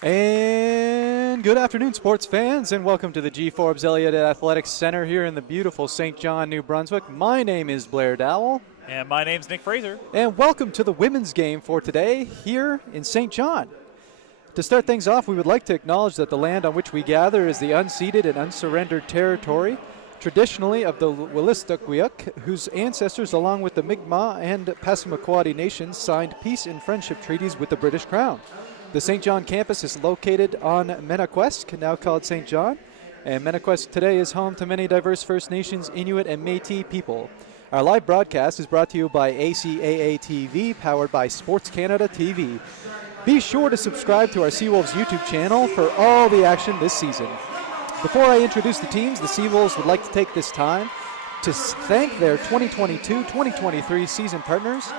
And good afternoon, sports fans, and welcome to the G. Forbes Elliott Athletics Center here in the beautiful St. John, New Brunswick. My name is Blair Dowell. And my name's Nick Fraser. And welcome to the women's game for today here in St. John. To start things off, we would like to acknowledge that the land on which we gather is the unceded and unsurrendered territory, traditionally of the Wolastoqiyik, whose ancestors, along with the Mi'kmaq and Passamaquoddy nations, signed peace and friendship treaties with the British Crown. The St. John campus is located on Menaquest, now called St. John, and Menaquest today is home to many diverse First Nations, Inuit, and Métis people. Our live broadcast is brought to you by ACAA TV, powered by Sports Canada TV. Be sure to subscribe to our Seawolves YouTube channel for all the action this season. Before I introduce the teams, the Seawolves would like to take this time to thank their 2022-2023 season partners,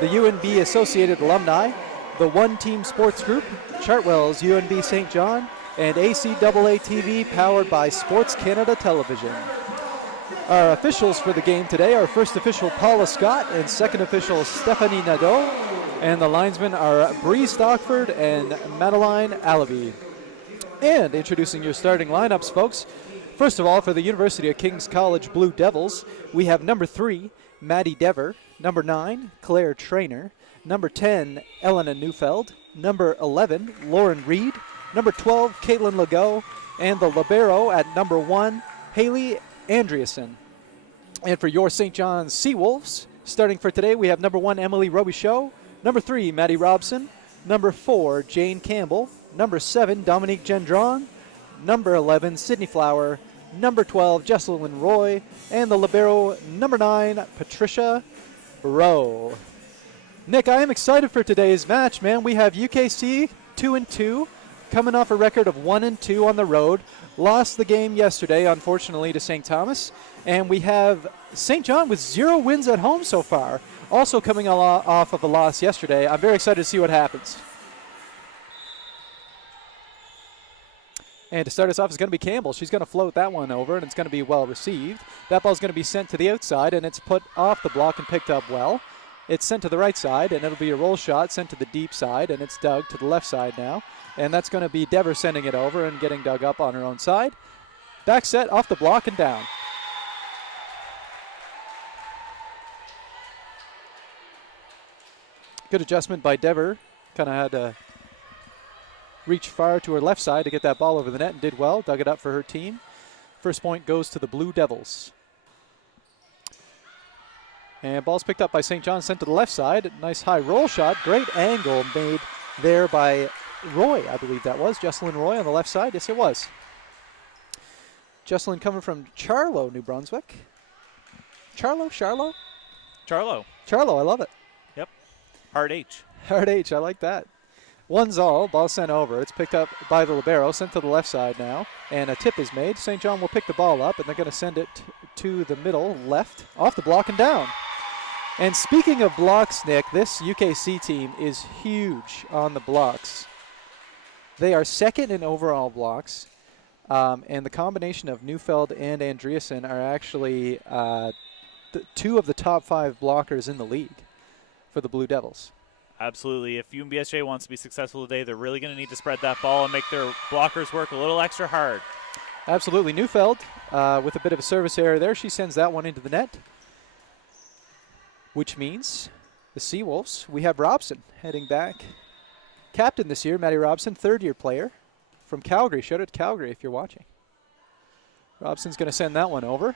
the UNB Associated Alumni, the One Team Sports Group, Chartwell's UNB St. John, and ACAA TV, powered by Sports Canada Television. Our officials for the game today are first official Paula Scott and second official Stephanie Nadeau, and the linesmen are Bree Stockford and Madeline Alavi. And introducing your starting lineups, folks. First of all, for the University of King's College Blue Devils, we have number 3, Maddie Dever, number 9, Claire Traynor, number 10, Elena Neufeld, number 11, Lauren Reed, number 12, Caitlin Legault, and the libero at number 1, Haley Andreasen. And for your St. John's Seawolves, starting for today, we have number 1, Emily Robichaud, number 3, Maddie Robson, number 4, Jane Campbell, number 7, Dominique Gendron, number 11, Sydney Flower, number 12, Jesselyn Roy, and the libero, number 9, Patricia Rowe. Nick, I am excited for today's match, man. We have UKC 2-2, coming off a record of 1-2 on the road. Lost the game yesterday, unfortunately, to St. Thomas. And we have St. John with 0 wins at home so far, also coming off of a loss yesterday. I'm very excited to see what happens. And to start us off is going to be Campbell. She's going to float that one over, and it's going to be well received. That ball's going to be sent to the outside, and it's put off the block and picked up well. It's sent to the right side, and it'll be a roll shot sent to the deep side, and it's dug to the left side now. And that's going to be Dever sending it over and getting dug up on her own side. Back set, off the block, and down. Good adjustment by Dever. Kind of had to reach far to her left side to get that ball over the net and did well. Dug it up for her team. First point goes to the Blue Devils. And ball's picked up by St. John, sent to the left side. Nice high roll shot. Great angle made there by Roy, I believe that was. Jesselyn Roy on the left side. Yes, it was. Jesselyn coming from Charlo, New Brunswick. Charlo? Charlo, I love it. Yep. Hard H. Hard H, I like that. 1-0, ball sent over. It's picked up by the libero, sent to the left side now. And a tip is made. St. John will pick the ball up, and they're going to send it to the middle, left, off the block and down. And speaking of blocks, Nick, this UKC team is huge on the blocks. They are second in overall blocks, and the combination of Neufeld and Andreasen are actually 2 of the top 5 blockers in the league for the Blue Devils. Absolutely. If UNBSJ wants to be successful today, they're really going to need to spread that ball and make their blockers work a little extra hard. Absolutely. Neufeld with a bit of a service error there. She sends that one into the net, which means the Seawolves, we have Robson heading back. Captain this year, Maddie Robson, third-year player from Calgary. Shout out to Calgary if you're watching. Robson's going to send that one over.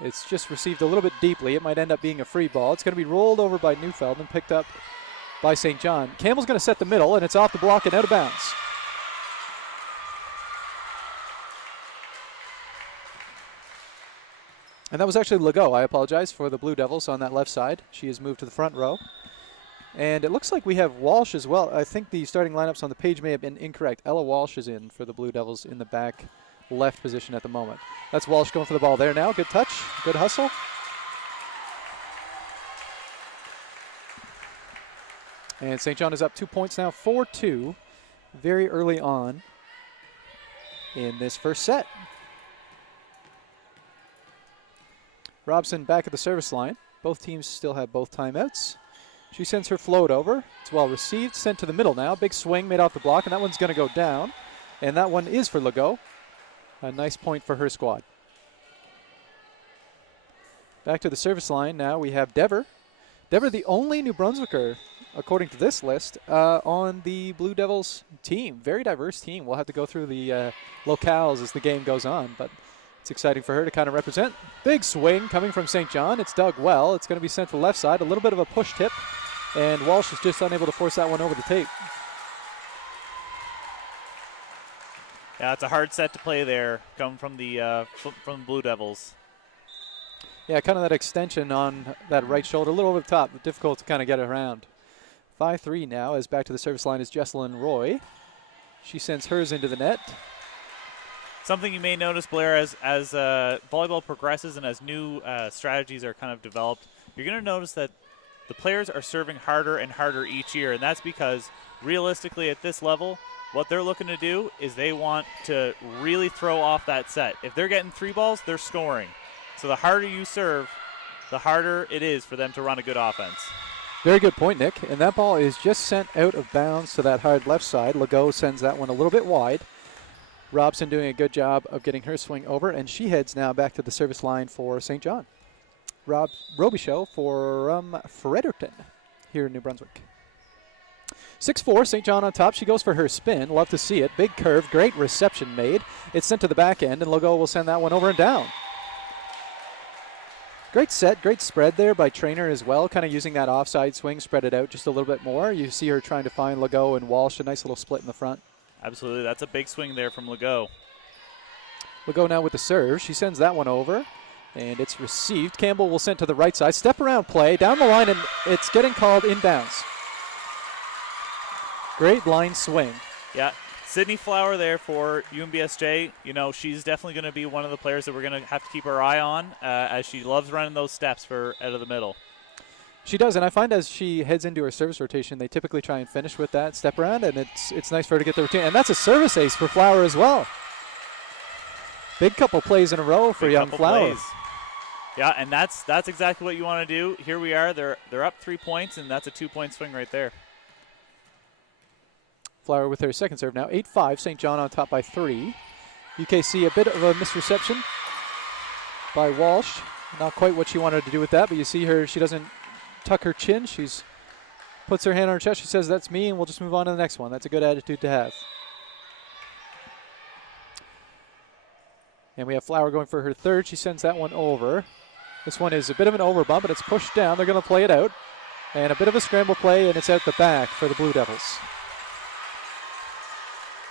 It's just received a little bit deeply. It might end up being a free ball. It's going to be rolled over by Neufeld and picked up by St. John. Campbell's going to set the middle, and it's off the block and out of bounds. And that was actually Legault. I apologize for the Blue Devils on that left side. She has moved to the front row. And it looks like we have Walsh as well. I think the starting lineups on the page may have been incorrect. Ella Walsh is in for the Blue Devils in the back left position at the moment. That's Walsh going for the ball there now. Good touch, good hustle. And St. John is up 2 points now, 4-2, very early on in this first set. Robson back at the service line. Both teams still have both timeouts. She sends her float over. It's well received, sent to the middle now. Big swing made off the block, and that one's going to go down. And that one is for Legault. A nice point for her squad. Back to the service line now. We have Dever. Dever, the only New Brunswicker, according to this list, on the Blue Devils team. Very diverse team. We'll have to go through the locales as the game goes on, but it's exciting for her to kind of represent. Big swing coming from St. John. It's dug well. It's going to be sent to the left side. A little bit of a push tip, and Walsh is just unable to force that one over the tape. Yeah, it's a hard set to play there, coming from the Blue Devils. Yeah, kind of that extension on that right shoulder, a little over the top, but difficult to kind of get it around. 5-3 now, as back to the service line is Jesselyn Roy. She sends hers into the net. Something you may notice, Blair, as volleyball progresses and as new strategies are kind of developed, you're going to notice that the players are serving harder and harder each year, and that's because realistically at this level, what they're looking to do is they want to really throw off that set. If they're getting 3 balls, they're scoring. So the harder you serve, the harder it is for them to run a good offense. Very good point, Nick. And that ball is just sent out of bounds to that hard left side. Legault sends that one a little bit wide. Robson doing a good job of getting her swing over, and she heads now back to the service line for St. John. Rob Robichaud for Fredericton here in New Brunswick. 6-4, St. John on top. She goes for her spin. Love to see it. Big curve, great reception made. It's sent to the back end, and Legault will send that one over and down. Great set, great spread there by Trainer as well, kind of using that offside swing, spread it out just a little bit more. You see her trying to find Legault and Walsh, a nice little split in the front. Absolutely, that's a big swing there from Legault. Legault now with the serve. She sends that one over, and it's received. Campbell will send to the right side. Step around play, down the line, and it's getting called inbounds. Great line swing. Yeah, Sydney Flower there for UNBSJ. You know, she's definitely going to be one of the players that we're going to have to keep our eye on as she loves running those steps for out of the middle. She does, and I find as she heads into her service rotation, they typically try and finish with that step around, and it's nice for her to get the routine. And that's a service ace for Flower as well. Big couple plays in a row for young Flower. Plays. Yeah, and that's exactly what you want to do. Here we are. They're up 3 points, and that's a 2-point swing right there. Flower with her second serve now. 8-5, St. John on top by 3. UKC a bit of a misreception by Walsh. Not quite what she wanted to do with that, but you see her, she doesn't tuck her chin. She's puts her hand on her chest. She says, that's me, and we'll just move on to the next one. That's a good attitude to have. And we have Flower going for her third. She sends that one over. This one is a bit of an overbump, but it's pushed down. They're going to play it out. And a bit of a scramble play, and it's out the back for the Blue Devils.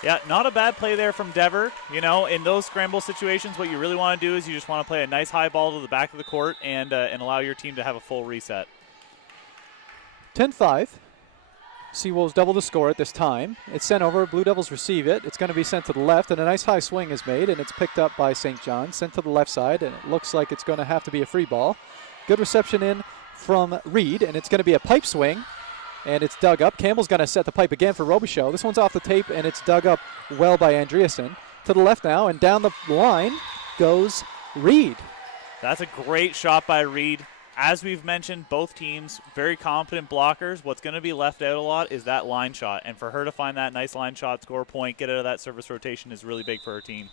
Yeah, not a bad play there from Dever. You know, in those scramble situations, what you really want to do is you just want to play a nice high ball to the back of the court and allow your team to have a full reset. 10-5. Seawolves double the score at this time. It's sent over. Blue Devils receive it. It's going to be sent to the left, and a nice high swing is made, and it's picked up by St. John. Sent to the left side, and it looks like it's going to have to be a free ball. Good reception in from Reed, and it's going to be a pipe swing. And it's dug up. Campbell's going to set the pipe again for Robichaud. This one's off the tape, and it's dug up well by Andreasen. To the left now, and down the line goes Reed. That's a great shot by Reed. As we've mentioned, both teams, very confident blockers. What's going to be left out a lot is that line shot. And for her to find that nice line shot, score a point, get out of that service rotation is really big for her team.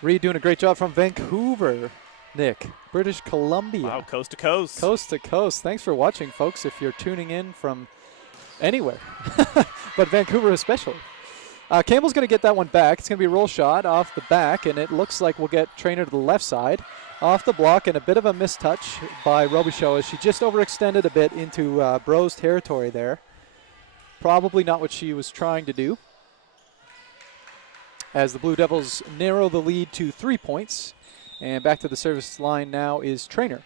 Reed doing a great job from Vancouver. Nick, British Columbia. Wow, coast to coast. Coast to coast. Thanks for watching, folks, if you're tuning in from anywhere, but Vancouver especially. Campbell's going to get that one back. It's going to be a roll shot off the back, and it looks like we'll get Trainer to the left side. Off the block, and a bit of a mistouch by Robichaud as she just overextended a bit into Bro's territory there. Probably not what she was trying to do. As the Blue Devils narrow the lead to 3 points. And back to the service line now is Trainer.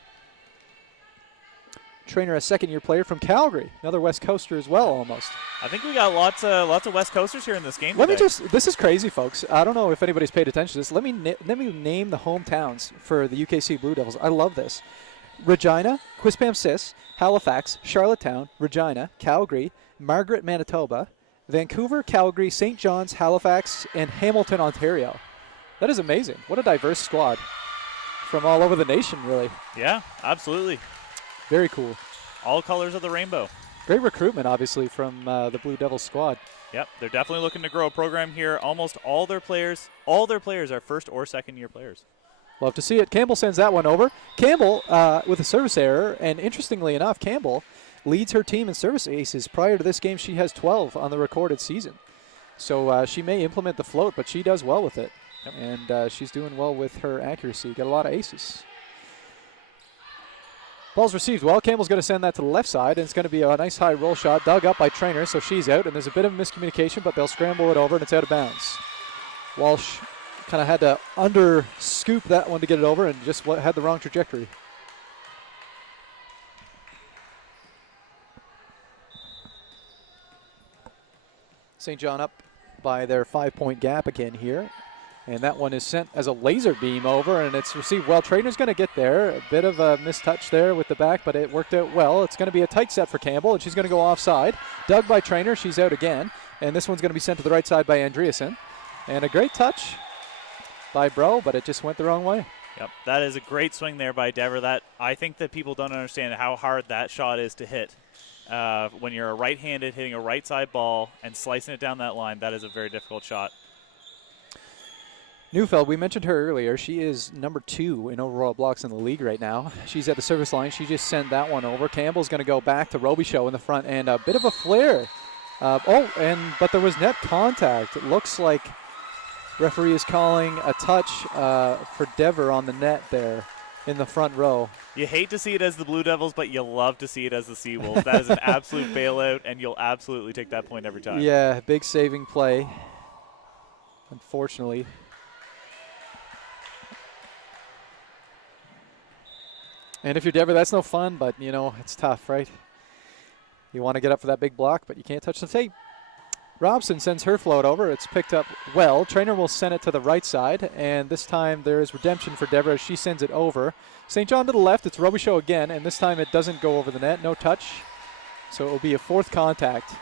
Trainer, a second-year player from Calgary. Another West Coaster as well, almost. I think we got lots of West Coasters here in this game Let today. me this is crazy, folks. I don't know if anybody's paid attention to this. Let me name the hometowns for the UKC Blue Devils. I love this. Regina, Quispamsis, Halifax, Charlottetown, Regina, Calgary, Margaret, Manitoba, Vancouver, Calgary, St. John's, Halifax, and Hamilton, Ontario. That is amazing. What a diverse squad from all over the nation, really. Yeah, absolutely. Very cool. all colors of the rainbow. Great recruitment, obviously, from the Blue Devils squad. Yep, they're definitely looking to grow a program here. Almost all their players are first or second year players. Love to see it. Campbell sends that one over. Campbell with a service error, and interestingly enough, Campbell leads her team in service aces. Prior to this game, she has 12 on the recorded season. So she may implement the float, but she does well with it. Yep. And she's doing well with her accuracy. Got a lot of aces. Ball's received well. Campbell's going to send that to the left side, and it's going to be a nice high roll shot dug up by Trainer, so she's out, and there's a bit of miscommunication, but they'll scramble it over, and it's out of bounds. Walsh kind of had to under-scoop that one to get it over and just had the wrong trajectory. St. John up by their 5-point gap again here. And that one is sent as a laser beam over, and it's received well. Trainer's going to get there. A bit of a mistouch there with the back, but it worked out well. It's going to be a tight set for Campbell, and she's going to go offside. Dug by Trainer. She's out again. And this one's going to be sent to the right side by Andreasen. And a great touch by Bro, but it just went the wrong way. Yep, that is a great swing there by Dever. That I think that people don't understand how hard that shot is to hit. When you're a right-handed hitting a right side ball and slicing it down that line, that is a very difficult shot. Neufeld, we mentioned her earlier. She is number 2 in overall blocks in the league right now. She's at the service line. She just sent that one over. Campbell's going to go back to Robichaud in the front, and a bit of a flare. But there was net contact. It looks like referee is calling a touch for Dever on the net there in the front row. You hate to see it as the Blue Devils, but you love to see it as the Seawolves. That is an absolute bailout, and you'll absolutely take that point every time. Yeah, big saving play, unfortunately. And if you're Dever, that's no fun, but, you know, it's tough, right? You want to get up for that big block, but you can't touch the tape. Robson sends her float over. It's picked up well. Trainer will send it to the right side, and this time there is redemption for Dever as she sends it over. St. John to the left. It's Robichaud again, and this time it doesn't go over the net. No touch. So it will be a 4th contact.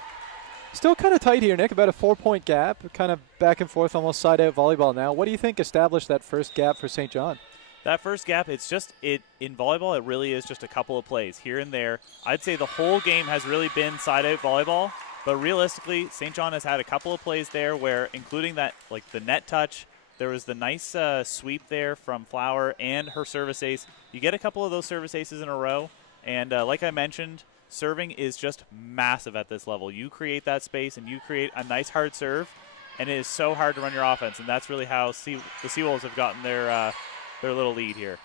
Still kind of tight here, Nick. About a 4-point gap. Kind of back and forth, almost side-out volleyball now. What do you think established that first gap for St. John? That first gap, in volleyball, it really is just a couple of plays here and there. I'd say the whole game has really been side-out volleyball, but realistically, St. John has had a couple of plays there where, including that, like the net touch, there was the nice sweep there from Flower and her service ace. You get a couple of those service aces in a row, and like I mentioned, serving is just massive at this level. You create that space, and you create a nice hard serve, and it is so hard to run your offense, and that's really how the Seawolves have gotten their little lead here.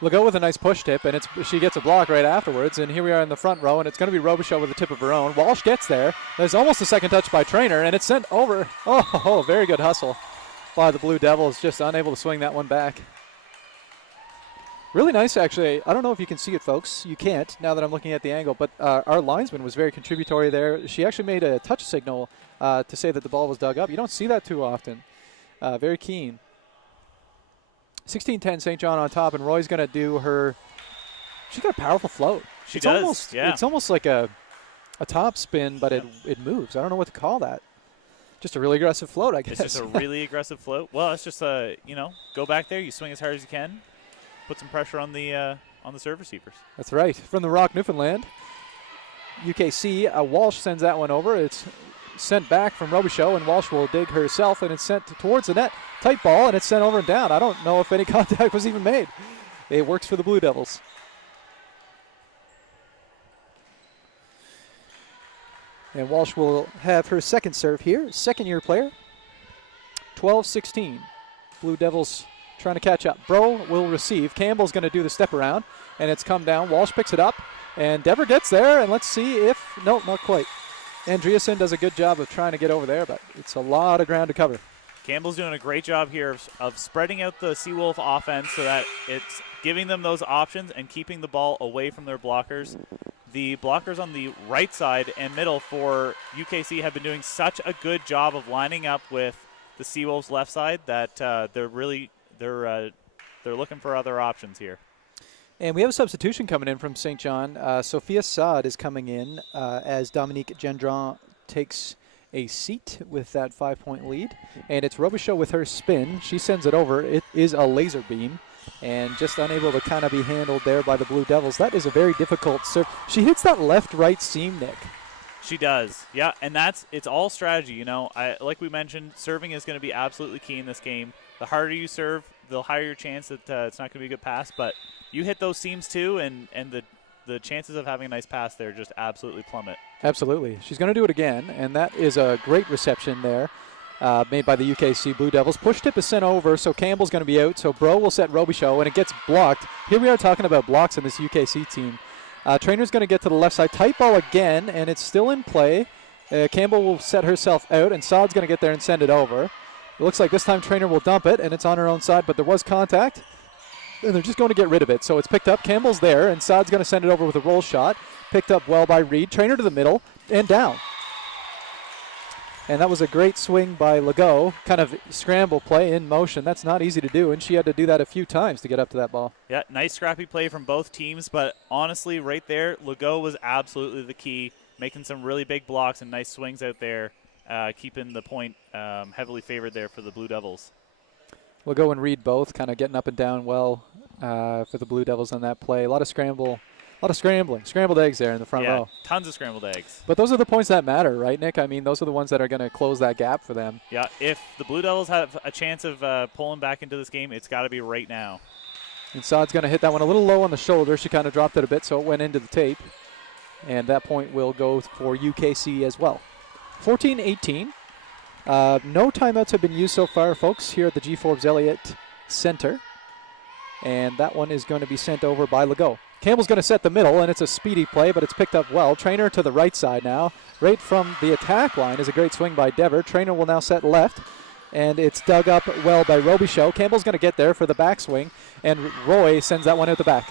Legault with a nice push tip, and she gets a block right afterwards, and here we are in the front row, and it's going to be Robichaud with a tip of her own. Walsh gets there. There's almost a second touch by Trainer, and it's sent over. Oh, very good hustle by the Blue Devils, just unable to swing that one back. Really nice, actually. I don't know if you can see it, folks. You can't, now that I'm looking at the angle, but our linesman was very contributory there. She actually made a touch signal to say that the ball was dug up. You don't see that too often. Very keen. 16-10 St. John on top, and Roy's going to do her – she's got a powerful float. She does, yeah. It's almost like a top spin, but it moves. I don't know what to call that. Just a really aggressive float, I guess. It's just a really aggressive float. Well, it's just, go back there. You swing as hard as you can. Put some pressure on the serve receivers. That's right. From the Rock, Newfoundland, UKC, Walsh sends that one over. It's sent back from Robichaud, and Walsh will dig herself, and it's sent towards the net. Tight ball, and it's sent over and down. I don't know if any contact was even made. It works for the Blue Devils. And Walsh will have her second serve here. Second-year player. 12-16. Blue Devils trying to catch up. Bro will receive. Campbell's going to do the step around, and it's come down. Walsh picks it up, and Dever gets there, and let's see if – no, not quite. Andreasen does a good job of trying to get over there, but it's a lot of ground to cover. Campbell's doing a great job here of spreading out the Seawolf offense so that it's giving them those options and keeping the ball away from their blockers. The blockers on the right side and middle for UKC have been doing such a good job of lining up with the Seawolves left side that they're looking for other options here. And we have a substitution coming in from St. John. Sophia Saad is coming in as Dominique Gendron takes a seat with that 5-point lead. And it's Robichaud with her spin. She sends it over. It is a laser beam. and just unable to kind of be handled there by the Blue Devils. That is a very difficult serve. She hits that left-right seam, Nick. She does, yeah, and it's all strategy. You know, like we mentioned, serving is going to be absolutely key in this game. The harder you serve, the higher your chance that it's not going to be a good pass. But you hit those seams too, and the chances of having a nice pass there just absolutely plummet. Absolutely. She's going to do it again, and that is a great reception there made by the UKC Blue Devils. Push tip is sent over, so Campbell's going to be out. So Bro will set Robichaud, and it gets blocked. Here we are talking about blocks in this UKC team. Trainer's going to get to the left side. Tight ball again, and it's still in play. Campbell will set herself out, and Saad's going to get there and send it over. It looks like this time Trainer will dump it, and it's on her own side, but there was contact. And they're just going to get rid of it. So it's picked up. Campbell's there, and Saad's going to send it over with a roll shot. Picked up well by Reed. Trainer to the middle, and down. And that was a great swing by Legault. Kind of scramble play in motion. That's not easy to do, and she had to do that a few times to get up to that ball. Yeah, nice scrappy play from both teams, but honestly, right there, Legault was absolutely the key, making some really big blocks and nice swings out there, keeping the point heavily favored there for the Blue Devils. Legault and Reed both kind of getting up and down well for the Blue Devils on that play. A lot of scrambling. Scrambled eggs there in the front row. Tons of scrambled eggs. But those are the points that matter, right, Nick? I mean, those are the ones that are going to close that gap for them. Yeah, if the Blue Devils have a chance of pulling back into this game, it's got to be right now. And Saad's going to hit that one a little low on the shoulder. She kind of dropped it a bit, so it went into the tape. And that point will go for UKC as well. 14-18. No timeouts have been used so far, folks, here at the G. Forbes Elliott Center. And that one is going to be sent over by Legault. Campbell's going to set the middle, and it's a speedy play, but it's picked up well. Trainer to the right side now. Right from the attack line is a great swing by Dever. Trainer will now set left, and it's dug up well by Robichaud. Campbell's going to get there for the backswing, and Roy sends that one out the back.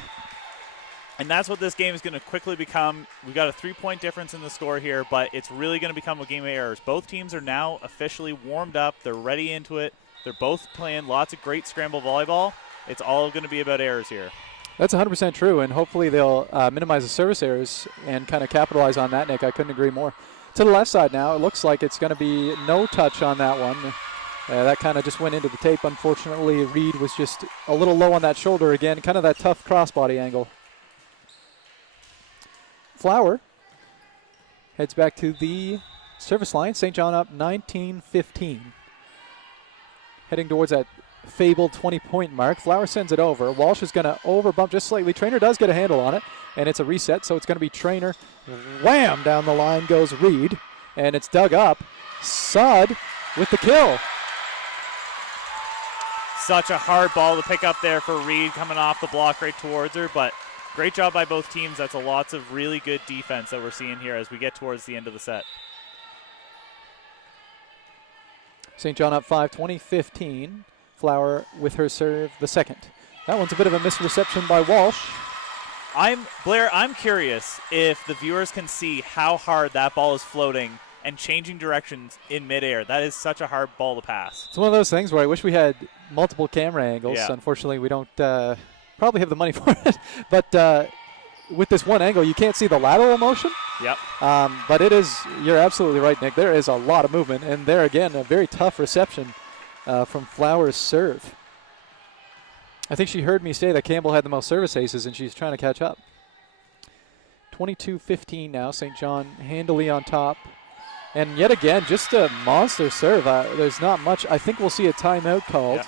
And that's what this game is going to quickly become. We've got a 3-point difference in the score here, but it's really going to become a game of errors. Both teams are now officially warmed up. They're ready into it. They're both playing lots of great scramble volleyball. It's all going to be about errors here. That's 100% true, and hopefully they'll minimize the service errors and kind of capitalize on that, Nick. I couldn't agree more. To the left side now, it looks like it's going to be no touch on that one. That kind of just went into the tape. Unfortunately, Reed was just a little low on that shoulder again, kind of that tough crossbody angle. Flower heads back to the service line. St. John up 19-15. Heading towards that fabled 20-point mark. Flower sends it over. Walsh is going to overbump just slightly. Trainer does get a handle on it, and it's a reset, so it's going to be Trainer. Wham! Down the line goes Reed, and it's dug up. Saad with the kill. Such a hard ball to pick up there for Reed, coming off the block right towards her, but great job by both teams. That's lots of really good defense that we're seeing here as we get towards the end of the set. St. John up 5, 20-15. Flower with her serve, the second. That one's a bit of a misreception by Walsh. Blair, I'm curious if the viewers can see how hard that ball is floating and changing directions in midair. That is such a hard ball to pass. It's one of those things where I wish we had multiple camera angles. Yeah. Unfortunately, we don't probably have the money for it. But with this one angle, you can't see the lateral motion. Yep. But it is, you're absolutely right, Nick. There is a lot of movement. And there again, a very tough reception from Flower's serve. I think she heard me say that Campbell had the most service aces, and she's trying to catch up. 22-15 now. St. John handily on top. And yet again, just a monster serve. There's not much. I think we'll see a timeout called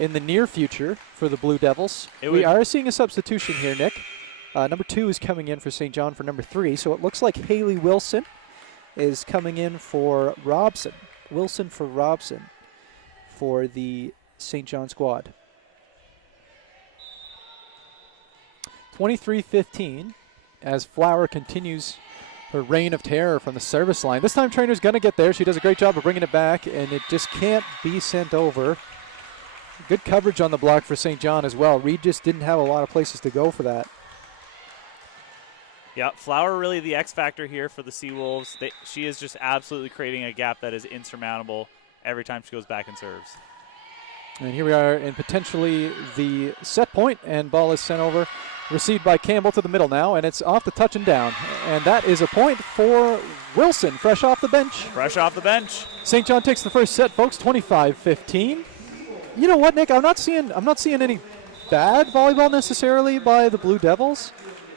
in the near future for the Blue Devils. We are seeing a substitution here, Nick. Number 2 is coming in for St. John for number 3. So it looks like Haley Wilson is coming in for Robson. Wilson for Robson for the St. John squad. 23-15 as Flower continues her reign of terror from the service line. This time Trainer's going to get there. She does a great job of bringing it back, and it just can't be sent over. Good coverage on the block for St. John as well. Reed just didn't have a lot of places to go for that. Yeah, Flower really the X factor here for the Seawolves. She is just absolutely creating a gap that is insurmountable every time she goes back and serves. And here we are in potentially the set point, and ball is sent over. Received by Campbell to the middle now, and it's off the touch and down. And that is a point for Wilson, fresh off the bench. Fresh off the bench. St. John takes the first set, folks, 25-15. You know what, Nick? I'm not seeing any bad volleyball necessarily by the Blue Devils.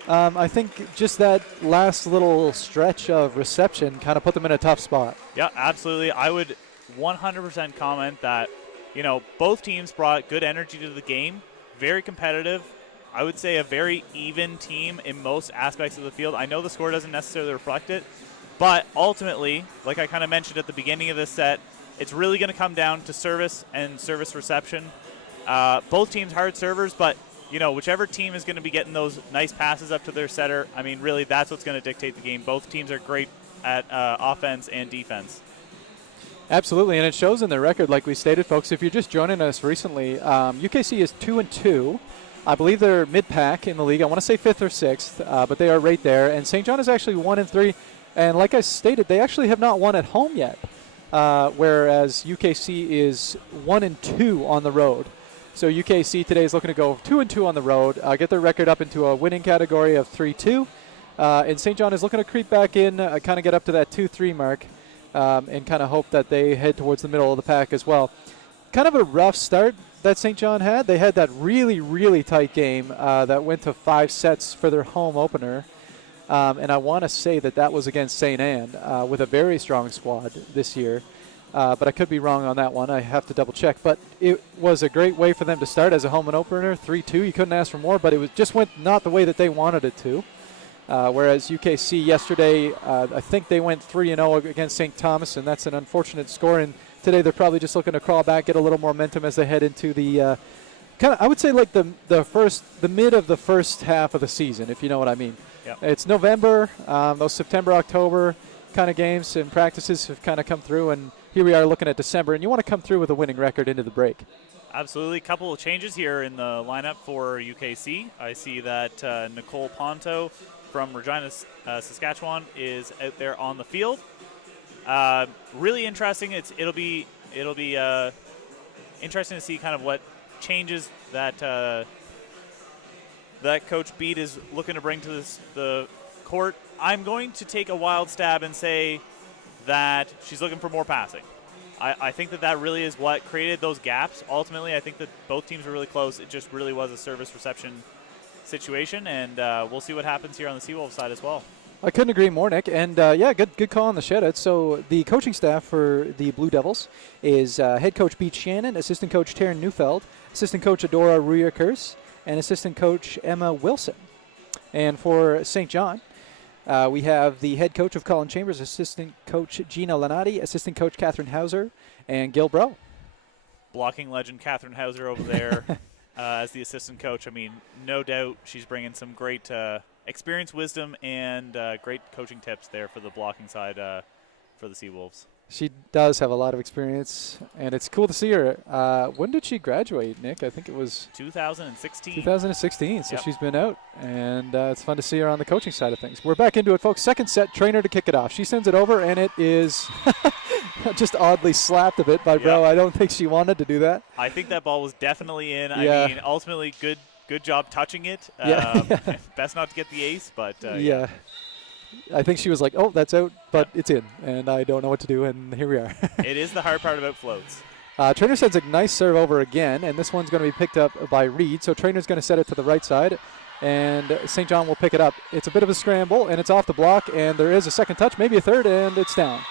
I think just that last little stretch of reception kind of put them in a tough spot. Yeah, absolutely. I would 100% comment that, both teams brought good energy to the game, very competitive. I would say a very even team in most aspects of the field. I know the score doesn't necessarily reflect it, but ultimately, like I kind of mentioned at the beginning of this set, it's really going to come down to service and service reception. Both teams hard servers, but whichever team is going to be getting those nice passes up to their setter, I mean, really, that's what's going to dictate the game. Both teams are great at offense and defense. Absolutely, and it shows in the record, like we stated, folks. If you're just joining us recently, UKC is 2-2. I believe they're mid-pack in the league. I want to say 5th or 6th, but they are right there. And St. John is actually 1-3. And like I stated, they actually have not won at home yet, whereas UKC is 1-2 on the road. So UKC today is looking to go 2-2 on the road, get their record up into a winning category of 3-2. And St. John is looking to creep back in, kind of get up to that 2-3 mark, and kind of hope that they head towards the middle of the pack as well. Kind of a rough start that St. John had. They had that really, really tight game that went to 5 sets for their home opener. And I want to say that was against St. Anne with a very strong squad this year. But I could be wrong on that one. I have to double check. But it was a great way for them to start as a home and opener, 3-2. You couldn't ask for more, but it just went not the way that they wanted it to. Whereas UKC yesterday, I think they went 3-0 against St. Thomas, and that's an unfortunate score. And today they're probably just looking to crawl back, get a little more momentum as they head into the kind of, I would say, like the mid of the first half of the season, if you know what I mean. Yep. It's November, those September, October kind of games and practices have kind of come through, and here we are looking at December, and you want to come through with a winning record into the break. Absolutely. A couple of changes here in the lineup for UKC. I see that Nicole Ponto from Regina, Saskatchewan is out there on the field. Really interesting. It'll be interesting to see kind of what changes that Coach Beat is looking to bring to the court. I'm going to take a wild stab and say that she's looking for more passing. I think that really is what created those gaps. Ultimately, I think that both teams were really close. It just really was a service reception situation, and we'll see what happens here on the Seawolves side as well. I couldn't agree more, Nick. And, good call on the shutout. So the coaching staff for the Blue Devils is head coach Beat Shannon, assistant coach Taryn Neufeld, assistant coach Adora Ruyakers, and assistant coach Emma Wilson. And for St. John, we have the head coach of Colin Chambers, assistant coach Gina Lanati, assistant coach Catherine Hauser, and Gil Bro. Blocking legend Catherine Hauser over there as the assistant coach. I mean, no doubt she's bringing some great experience, wisdom, and great coaching tips there for the blocking side for the Seawolves. She does have a lot of experience, and it's cool to see her. When did she graduate, Nick? I think it was 2016. 2016, so Yep. She's been out, and it's fun to see her on the coaching side of things. We're back into it, folks. Second set, Trainer to kick it off. She sends it over, and it is just oddly slapped a bit by Bro. Yep. I don't think she wanted to do that. I think that ball was definitely in. Yeah. I mean, ultimately, good job touching it. Yeah. Best not to get the ace, but yeah. I think she was like, oh, that's out, but it's in, and I don't know what to do, and here we are. It is the hard part about floats. Trainer sends a nice serve over again, and this one's going to be picked up by Reed. So Trainer's going to set it to the right side, and St. John will pick it up. It's a bit of a scramble, and it's off the block, and there is a second touch, maybe a third, and it's down.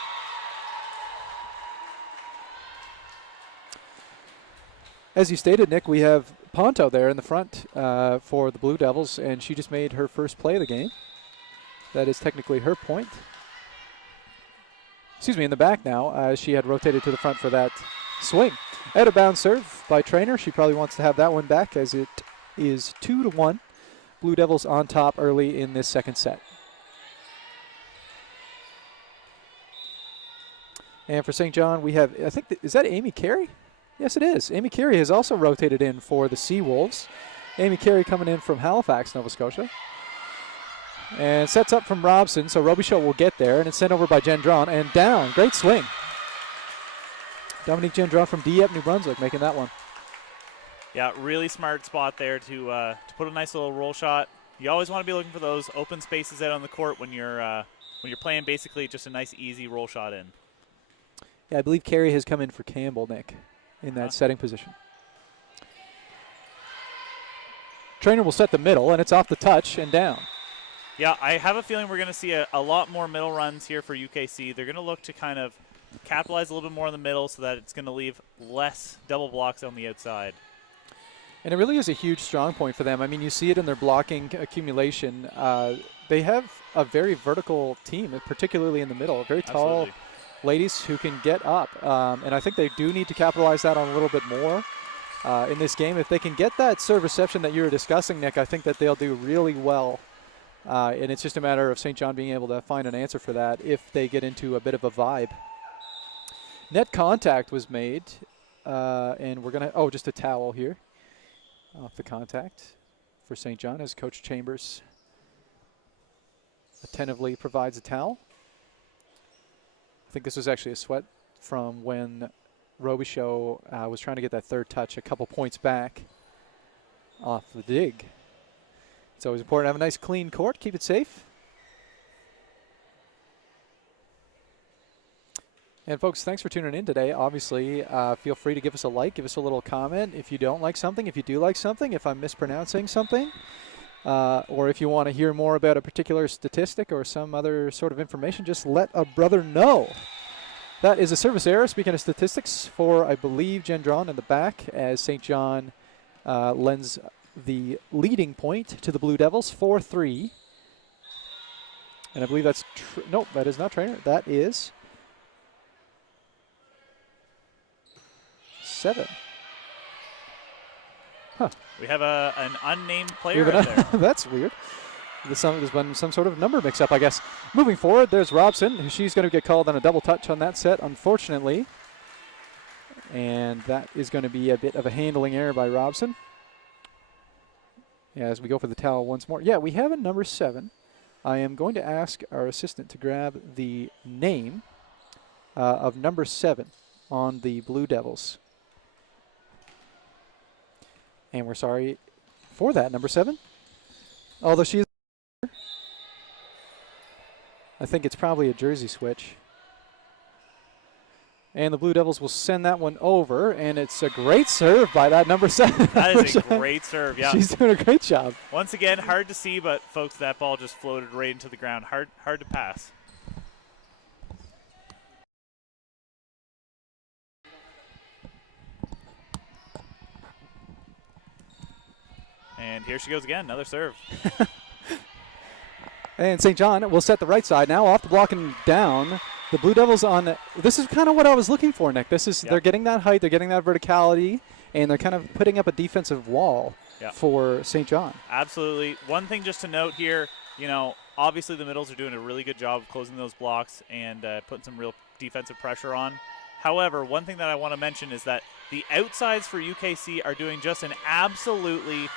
As you stated, Nick, we have Ponto there in the front for the Blue Devils, and she just made her first play of the game. That is technically her point. Excuse me, in the back now, as she had rotated to the front for that swing. Out of bounds serve by Trainer. She probably wants to have that one back as it is 2-1. Blue Devils on top early in this second set. And for St. John, we have, I think, is that Amy Carey? Yes, it is. Amy Carey has also rotated in for the Seawolves. Amy Carey coming in from Halifax, Nova Scotia. And sets up from Robson, so Robichaud will get there, and it's sent over by Gendron, and down. Great swing. Dominique Gendron from Dieppe, New Brunswick, making that one. Yeah, really smart spot there to put a nice little roll shot. You always want to be looking for those open spaces out on the court when you're playing basically just a nice, easy roll shot in. Yeah, I believe Carey has come in for Campbell, Nick, in that setting position. Trainer will set the middle, and it's off the touch and down. Yeah, I have a feeling we're going to see a lot more middle runs here for UKC. They're going to look to kind of capitalize a little bit more in the middle so that it's going to leave less double blocks on the outside. And it really is a huge strong point for them. I mean, you see it in their blocking accumulation. They have a very vertical team, particularly in the middle. Very tall ladies who can get up. And I think they do need to capitalize that on a little bit more in this game. If they can get that serve reception that you were discussing, Nick, I think that they'll do really well. And it's just a matter of St. John being able to find an answer for that if they get into a bit of a vibe. Net contact was made, and we're going to, just a towel here off the contact for St. John as Coach Chambers attentively provides a towel. I think this was actually a sweat from when Robichaud was trying to get that third touch a couple points back off the dig. It's always important to have a nice clean court, keep it safe. And folks, thanks for tuning in today. Obviously, feel free to give us a like, give us a little comment if you don't like something, if you do like something, if I'm mispronouncing something, or if you want to hear more about a particular statistic or some other sort of information, just let a brother know. That is a service error, speaking of statistics, for, I believe, Gendron in the back, as St. John lends the leading point to the Blue Devils, 4-3. And I believe that's, nope, that is not Trainer. That is 7. Huh. We have an unnamed player out there. That's weird. There's been some sort of number mix-up, I guess. Moving forward, there's Robson. She's going to get called on a double touch on that set, unfortunately. And that is going to be a bit of a handling error by Robson. Yeah, as we go for the towel once more. Yeah, we have a number 7. I am going to ask our assistant to grab the name of number 7 on the Blue Devils. And we're sorry for that, number 7. Although she is, I think it's probably a jersey switch. And the Blue Devils will send that one over, and it's a great serve by that number 7. That is a great serve, yeah. She's doing a great job. Once again, hard to see, but folks, that ball just floated right into the ground. Hard to pass. And here she goes again, another serve. And St. John will set the right side now, off the block and down. The Blue Devils on, this is kind of what I was looking for, Nick. This is, They're getting that height, they're getting that verticality, and they're kind of putting up a defensive wall for St. John. Absolutely. One thing just to note here, obviously the middles are doing a really good job of closing those blocks and putting some real defensive pressure on. However, one thing that I want to mention is that the outsides for UKC are doing just an absolutely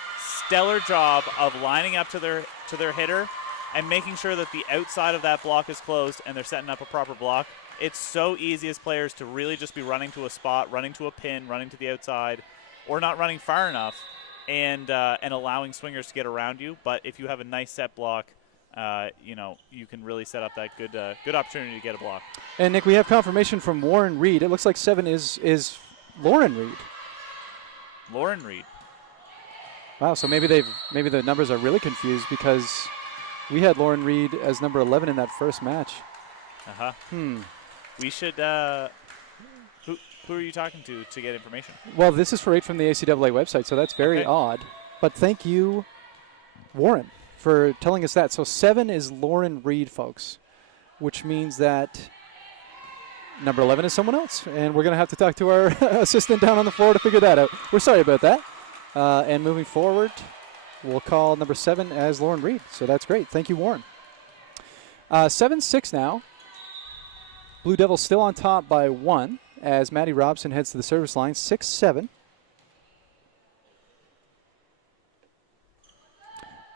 stellar job of lining up to their hitter and making sure that the outside of that block is closed and they're setting up a proper block. It's so easy as players to really just be running to a spot, running to a pin, running to the outside, or not running far enough and allowing swingers to get around you. But if you have a nice set block, you can really set up that good opportunity to get a block. And Nick, we have confirmation from Warren Reed. It looks like 7 is Lauren Reed. Lauren Reed. Wow, so maybe the numbers are really confused because we had Lauren Reed as number 11 in that first match. We should. Who are you talking to get information? Well, this is right from the ACAA website, so that's very odd. But thank you, Warren, for telling us that. So 7 is Lauren Reed, folks, which means that number 11 is someone else, and we're going to have to talk to our assistant down on the floor to figure that out. We're sorry about that. And moving forward, we'll call number 7 as Lauren Reed. So that's great. Thank you, Warren. 7-6 now. Blue Devils still on top by 1 as Maddie Robson heads to the service line. 6-7.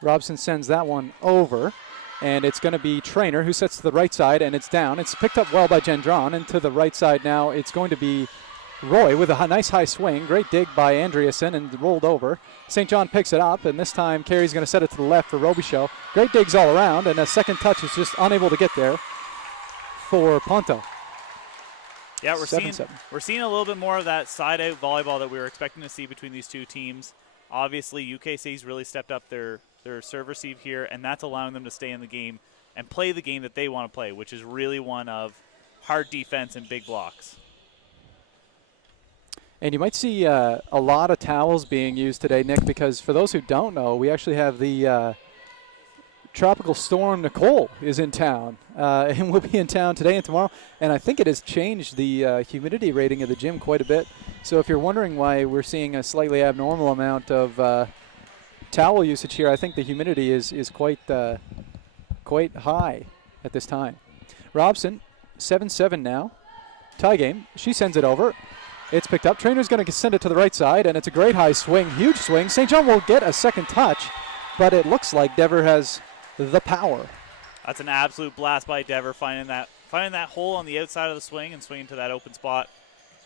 Robson sends that one over, and it's going to be Trainer who sets to the right side, and it's down. It's picked up well by Gendron, and to the right side now it's going to be Roy with a nice high swing. Great dig by Andreasen and rolled over. St. John picks it up, and this time Carey's going to set it to the left for Robichaud. Great digs all around, and a second touch is just unable to get there for Ponto. Yeah, we're seeing a little bit more of that side-out volleyball that we were expecting to see between these two teams. Obviously, UKC's really stepped up their serve receive here, and that's allowing them to stay in the game and play the game that they want to play, which is really one of hard defense and big blocks. And you might see a lot of towels being used today, Nick, because for those who don't know, we actually have the Tropical Storm Nicole is in town, and will be in town today and tomorrow. And I think it has changed the humidity rating of the gym quite a bit. So if you're wondering why we're seeing a slightly abnormal amount of towel usage here, I think the humidity is quite high at this time. Robson, 7-7 now. Tie game. She sends it over. It's picked up. Trainer's going to send it to the right side, and it's a great high swing, huge swing. St. John will get a second touch, but it looks like Dever has the power. That's an absolute blast by Dever, finding that hole on the outside of the swing and swinging to that open spot.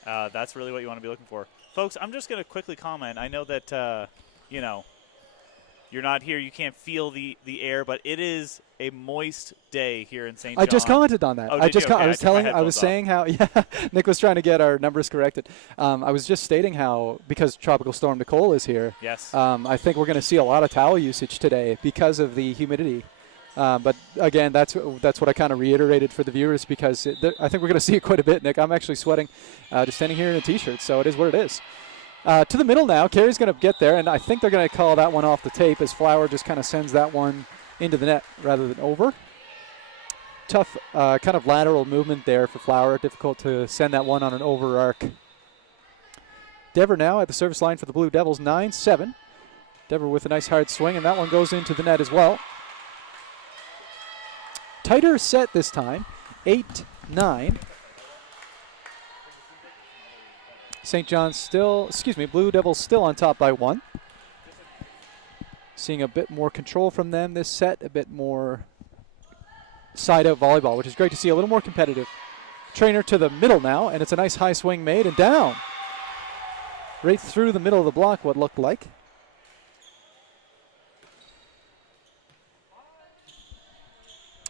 That's really what you want to be looking for. Folks, I'm just going to quickly comment. I know that, you're not here. You can't feel the air, but it is a moist day here in St. John. I just commented on that. Oh, I was saying how, Nick was trying to get our numbers corrected. I was just stating how, because Tropical Storm Nicole is here, yes. I think we're going to see a lot of towel usage today because of the humidity. But again, that's what I kind of reiterated for the viewers, because I think we're going to see it quite a bit, Nick. I'm actually sweating just standing here in a T-shirt, so it is what it is. To the middle now. Carey's going to get there, and I think they're going to call that one off the tape as Flower just kind of sends that one into the net rather than over. Tough kind of lateral movement there for Flower. Difficult to send that one on an over arc. Dever now at the service line for the Blue Devils, 9-7. Dever with a nice hard swing, and that one goes into the net as well. Tighter set this time, 8-9. Blue Devils still on top by 1. Seeing a bit more control from them this set, a bit more side-out volleyball, which is great to see, a little more competitive. Trainer to the middle now, and it's a nice high swing made and down. Right through the middle of the block, what looked like.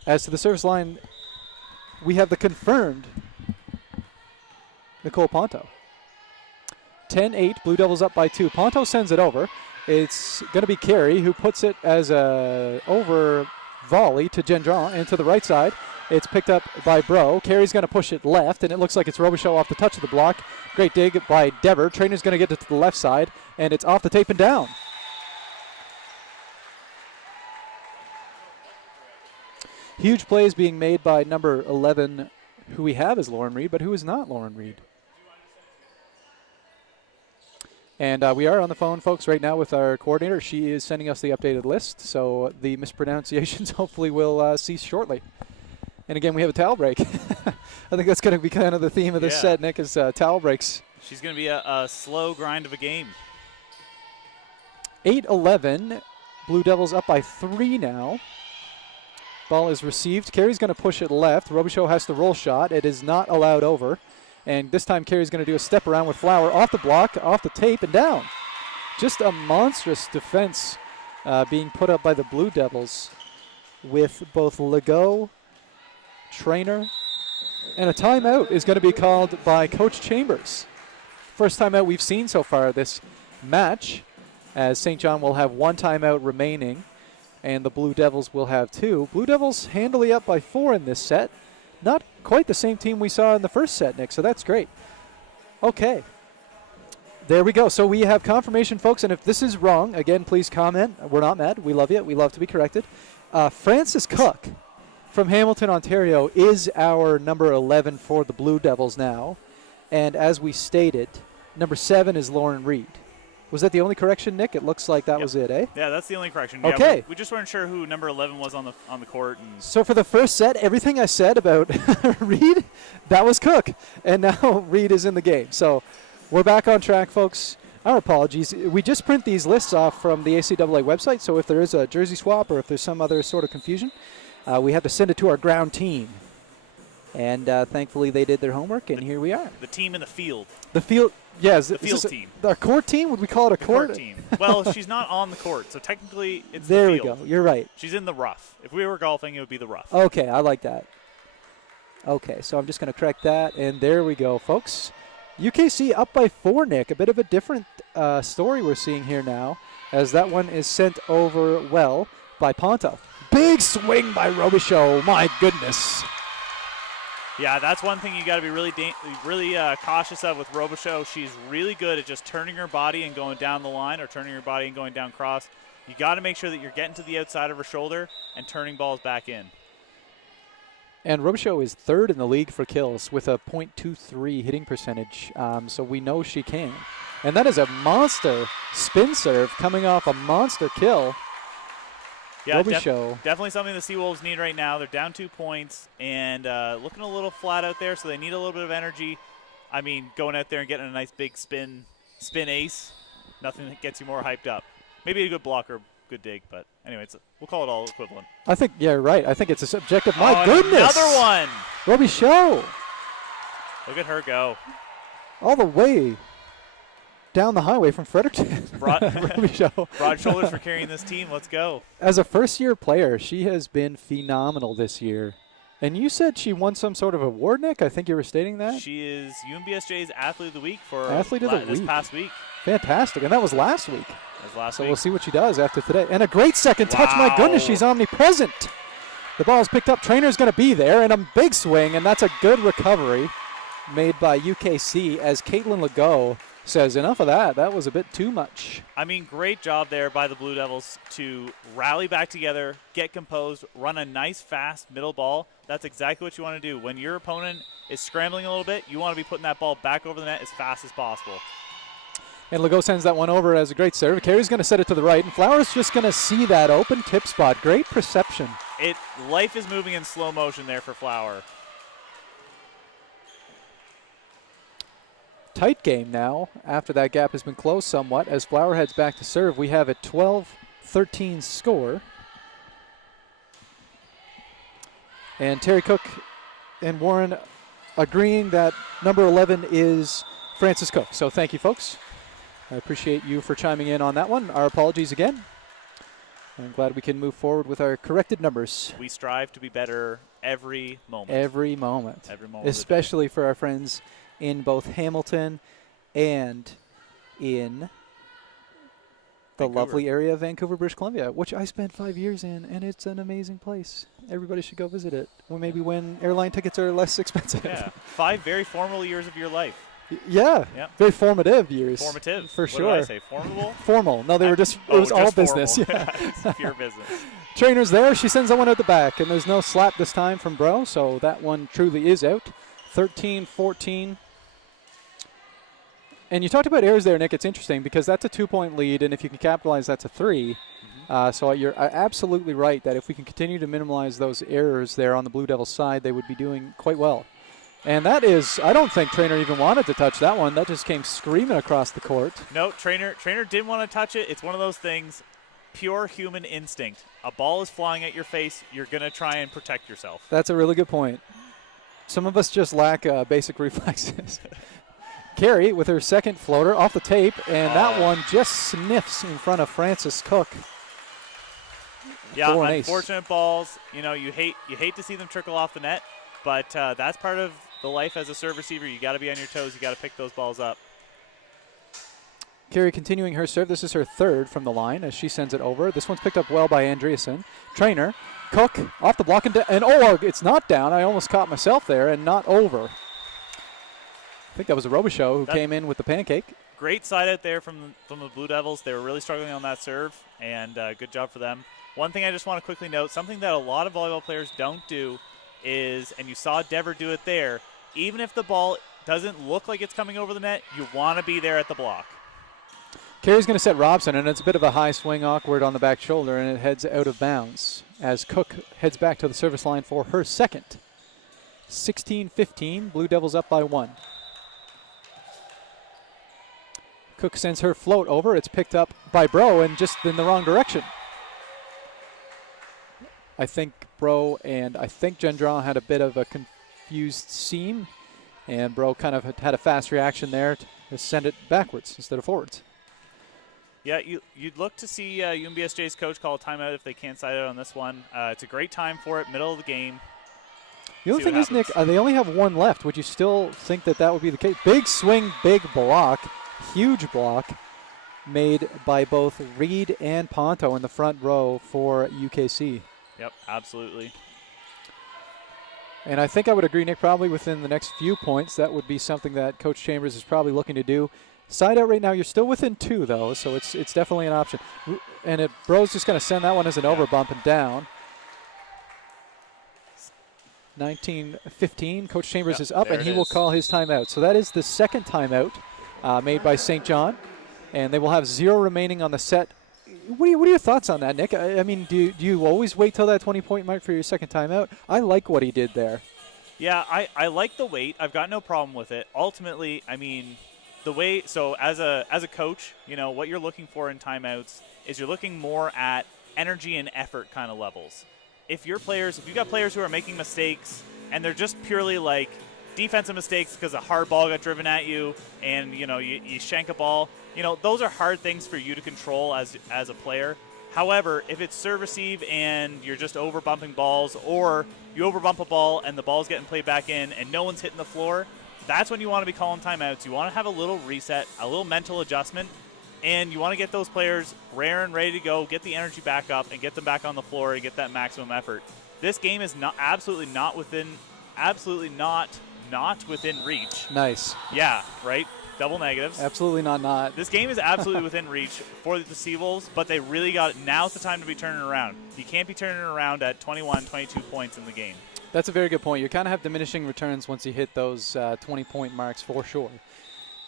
As to the service line, we have the confirmed Nicole Ponto. 10-8, Blue Devils up by 2. Ponto sends it over. It's going to be Carey who puts it as a over volley to Gendron and to the right side. It's picked up by Bro. Carey's going to push it left, and it looks like it's Robichaud off the touch of the block. Great dig by Dever. Trainer's going to get it to the left side, and it's off the tape and down. Huge plays being made by number 11, who we have as Lauren Reed, but who is not Lauren Reed. And we are on the phone, folks, right now with our coordinator. She is sending us the updated list, so the mispronunciations hopefully will cease shortly. And again, we have a towel break. I think that's going to be kind of the theme of this set, Nick, is towel breaks. She's going to be a slow grind of a game. 8-11. Blue Devils up by 3 now. Ball is received. Carey's going to push it left. Robichaud has the roll shot. It is not allowed over. And this time Carey's going to do a step around with Flower off the block, off the tape, and down. Just a monstrous defense being put up by the Blue Devils with both Legault, Trainer, and a timeout is going to be called by Coach Chambers. First timeout we've seen so far this match, as St. John will have 1 timeout remaining, and the Blue Devils will have 2. Blue Devils handily up by 4 in this set. Not quite the same team we saw in the first set, Nick, so that's great. Okay. There we go. So we have confirmation, folks, and if this is wrong, again, please comment. We're not mad. We love you. We love to be corrected. Francis Cook from Hamilton, Ontario, is our number 11 for the Blue Devils now. And as we stated, number 7 is Lauren Reed. Was that the only correction, Nick? It looks like that was it, eh? Yeah, that's the only correction. Okay. Yeah, we just weren't sure who number 11 was on the court. And so for the first set, everything I said about Reed, that was Cook. And now Reed is in the game. So we're back on track, folks. Our apologies. We just print these lists off from the ACAA website, so if there is a jersey swap or if there's some other sort of confusion, we have to send it to our ground team. And thankfully they did their homework, and here we are. The team in the field. The field, yes. The field team. Our court team? Would we call it a court? Team. Well, she's not on the court, so technically it's there the field. There we go. You're right. She's in the rough. If we were golfing, it would be the rough. Okay, I like that. Okay, so I'm just going to correct that, and there we go, folks. UKC up by 4, Nick. A bit of a different story we're seeing here now. as that one is sent over well by Ponta. Big swing by Robichaud. My goodness. Yeah, that's one thing you got to be really cautious of with Robichaud. She's really good at just turning her body and going down the line, or turning her body and going down cross. You got to make sure that you're getting to the outside of her shoulder and turning balls back in. And Robichaud is third in the league for kills with a .23 hitting percentage, so we know she can. And that is a monster spin serve coming off a monster kill. Yeah, definitely something the Seawolves need right now. They're down 2 points and looking a little flat out there, so they need a little bit of energy. I mean, going out there and getting a nice big spin ace, nothing that gets you more hyped up. Maybe a good block or good dig, but anyway, we'll call it all equivalent. I think, yeah, right. I think it's a subjective. My goodness. Another one. Robichaud. Look at her go. All the way down the highway from Fredericton. Broad shoulders for carrying this team. Let's go. As a first-year player, she has been phenomenal this year. And you said she won some sort of award, Nick? I think you were stating that? She is UNBSJ's Athlete of the Week for this past week. Fantastic. And that was last week. So we'll see what she does after today. And a great second touch. My goodness, she's omnipresent. The ball is picked up. Trainer's going to be there. And a big swing, and that's a good recovery made by UKC as Caitlin Legault says, enough of that. That was a bit too much. I mean, great job there by the Blue Devils to rally back together, get composed, run a nice, fast middle ball. That's exactly what you want to do. When your opponent is scrambling a little bit, you want to be putting that ball back over the net as fast as possible. And Legault sends that one over as a great serve. Carey's going to set it to the right, and Flowers just going to see that open tip spot. Great perception. Life is moving in slow motion there for Flower. Tight game now after that gap has been closed somewhat. As Flower heads back to serve, we have a 12-13 score. And Terry Cook and Warren agreeing that number 11 is Francis Cook. So thank you, folks. I appreciate you for chiming in on that one. Our apologies again. I'm glad we can move forward with our corrected numbers. We strive to be better every moment. Every moment. Every moment. Especially for our friends in both Hamilton and in the lovely area of Vancouver, British Columbia, which I spent 5 years in, and it's an amazing place. Everybody should go visit it. Or maybe when airline tickets are less expensive. Yeah, 5 very formal years of your life. Yeah, yep. Very formative years. Formative. For sure. What did I say, formable? Formal. No, they were just, it was all business. Yeah. It's pure business. Trainer's there. She sends that one out the back, and there's no slap this time from Bro, so that one truly is out. 13-14. And you talked about errors there, Nick. It's interesting because that's a 2-point lead, and if you can capitalize, that's a 3. So you're absolutely right that if we can continue to minimize those errors there on the Blue Devils side, they would be doing quite well. And that is, I don't think Trainer even wanted to touch that one. That just came screaming across the court. No, Trainer didn't want to touch it. It's one of those things, pure human instinct. A ball is flying at your face. You're going to try and protect yourself. That's a really good point. Some of us just lack basic reflexes. Carey with her second floater off the tape, and that one just sniffs in front of Francis Cook. Yeah, unfortunate balls. You know, you hate to see them trickle off the net, but that's part of the life as a serve receiver. You got to be on your toes. You got to pick those balls up. Carey continuing her serve. This is her third from the line as she sends it over. This one's picked up well by Andreasen. Trainer, Cook off the block, and it's not down. I almost caught myself there, and not over. I think that was a Robichaud who came in with the pancake. Great side out there from the Blue Devils. They were really struggling on that serve, and good job for them. One thing I just want to quickly note, something that a lot of volleyball players don't do is, and you saw Dever do it there, even if the ball doesn't look like it's coming over the net, you want to be there at the block. Carey's going to set Robson, and it's a bit of a high swing awkward on the back shoulder, and it heads out of bounds as Cook heads back to the service line for her second. 16-15, Blue Devils up by 1. Cook sends her float over. It's picked up by Bro and just in the wrong direction. I think Bro and I think Gendron had a bit of a confused seam, and Bro kind of had a fast reaction there to send it backwards instead of forwards. Yeah, you'd look to see UNBSJ's coach call a timeout if they can't side out on this one. It's a great time for it, middle of the game. The other thing is, Nick, they only have one left. Would you still think that would be the case? Big swing, big block, huge block. made by both Reed and Ponto in the front row for UKC. Yep, absolutely. And I think I would agree, Nick, probably within the next few points, that would be something that Coach Chambers is probably looking to do. Side out right now, you're still within 2, though, so it's definitely an option. And Bro's just going to send that one as an over bump and down. 19-15, Coach Chambers is up, and he will call his timeout. So that is the second timeout made by St. John, and they will have 0 remaining on the set. What are your thoughts on that, Nick? I mean, do you always wait till that 20-point mark for your second timeout? I like what he did there. Yeah, I like the wait. I've got no problem with it. Ultimately, I mean, the way, so as a coach, you know, what you're looking for in timeouts is you're looking more at energy and effort kind of levels. If you've got players who are making mistakes and they're just purely like defensive mistakes because a hard ball got driven at you and, you know, you shank a ball, you know, those are hard things for you to control as a player. However, if it's serve receive and you're just over bumping balls, or you over bump a ball and the ball's getting played back in and no one's hitting the floor, that's when you want to be calling timeouts. You want to have a little reset, a little mental adjustment, and you want to get those players raring, ready to go, get the energy back up, and get them back on the floor and get that maximum effort. This game is absolutely not within reach. Nice. Yeah, right? Double negatives. Absolutely not. This game is absolutely within reach for the Sea-Wolves, but they really got it. Now's the time to be turning around. You can't be turning around at 21, 22 points in the game. That's a very good point. You kind of have diminishing returns once you hit those 20-point marks for sure.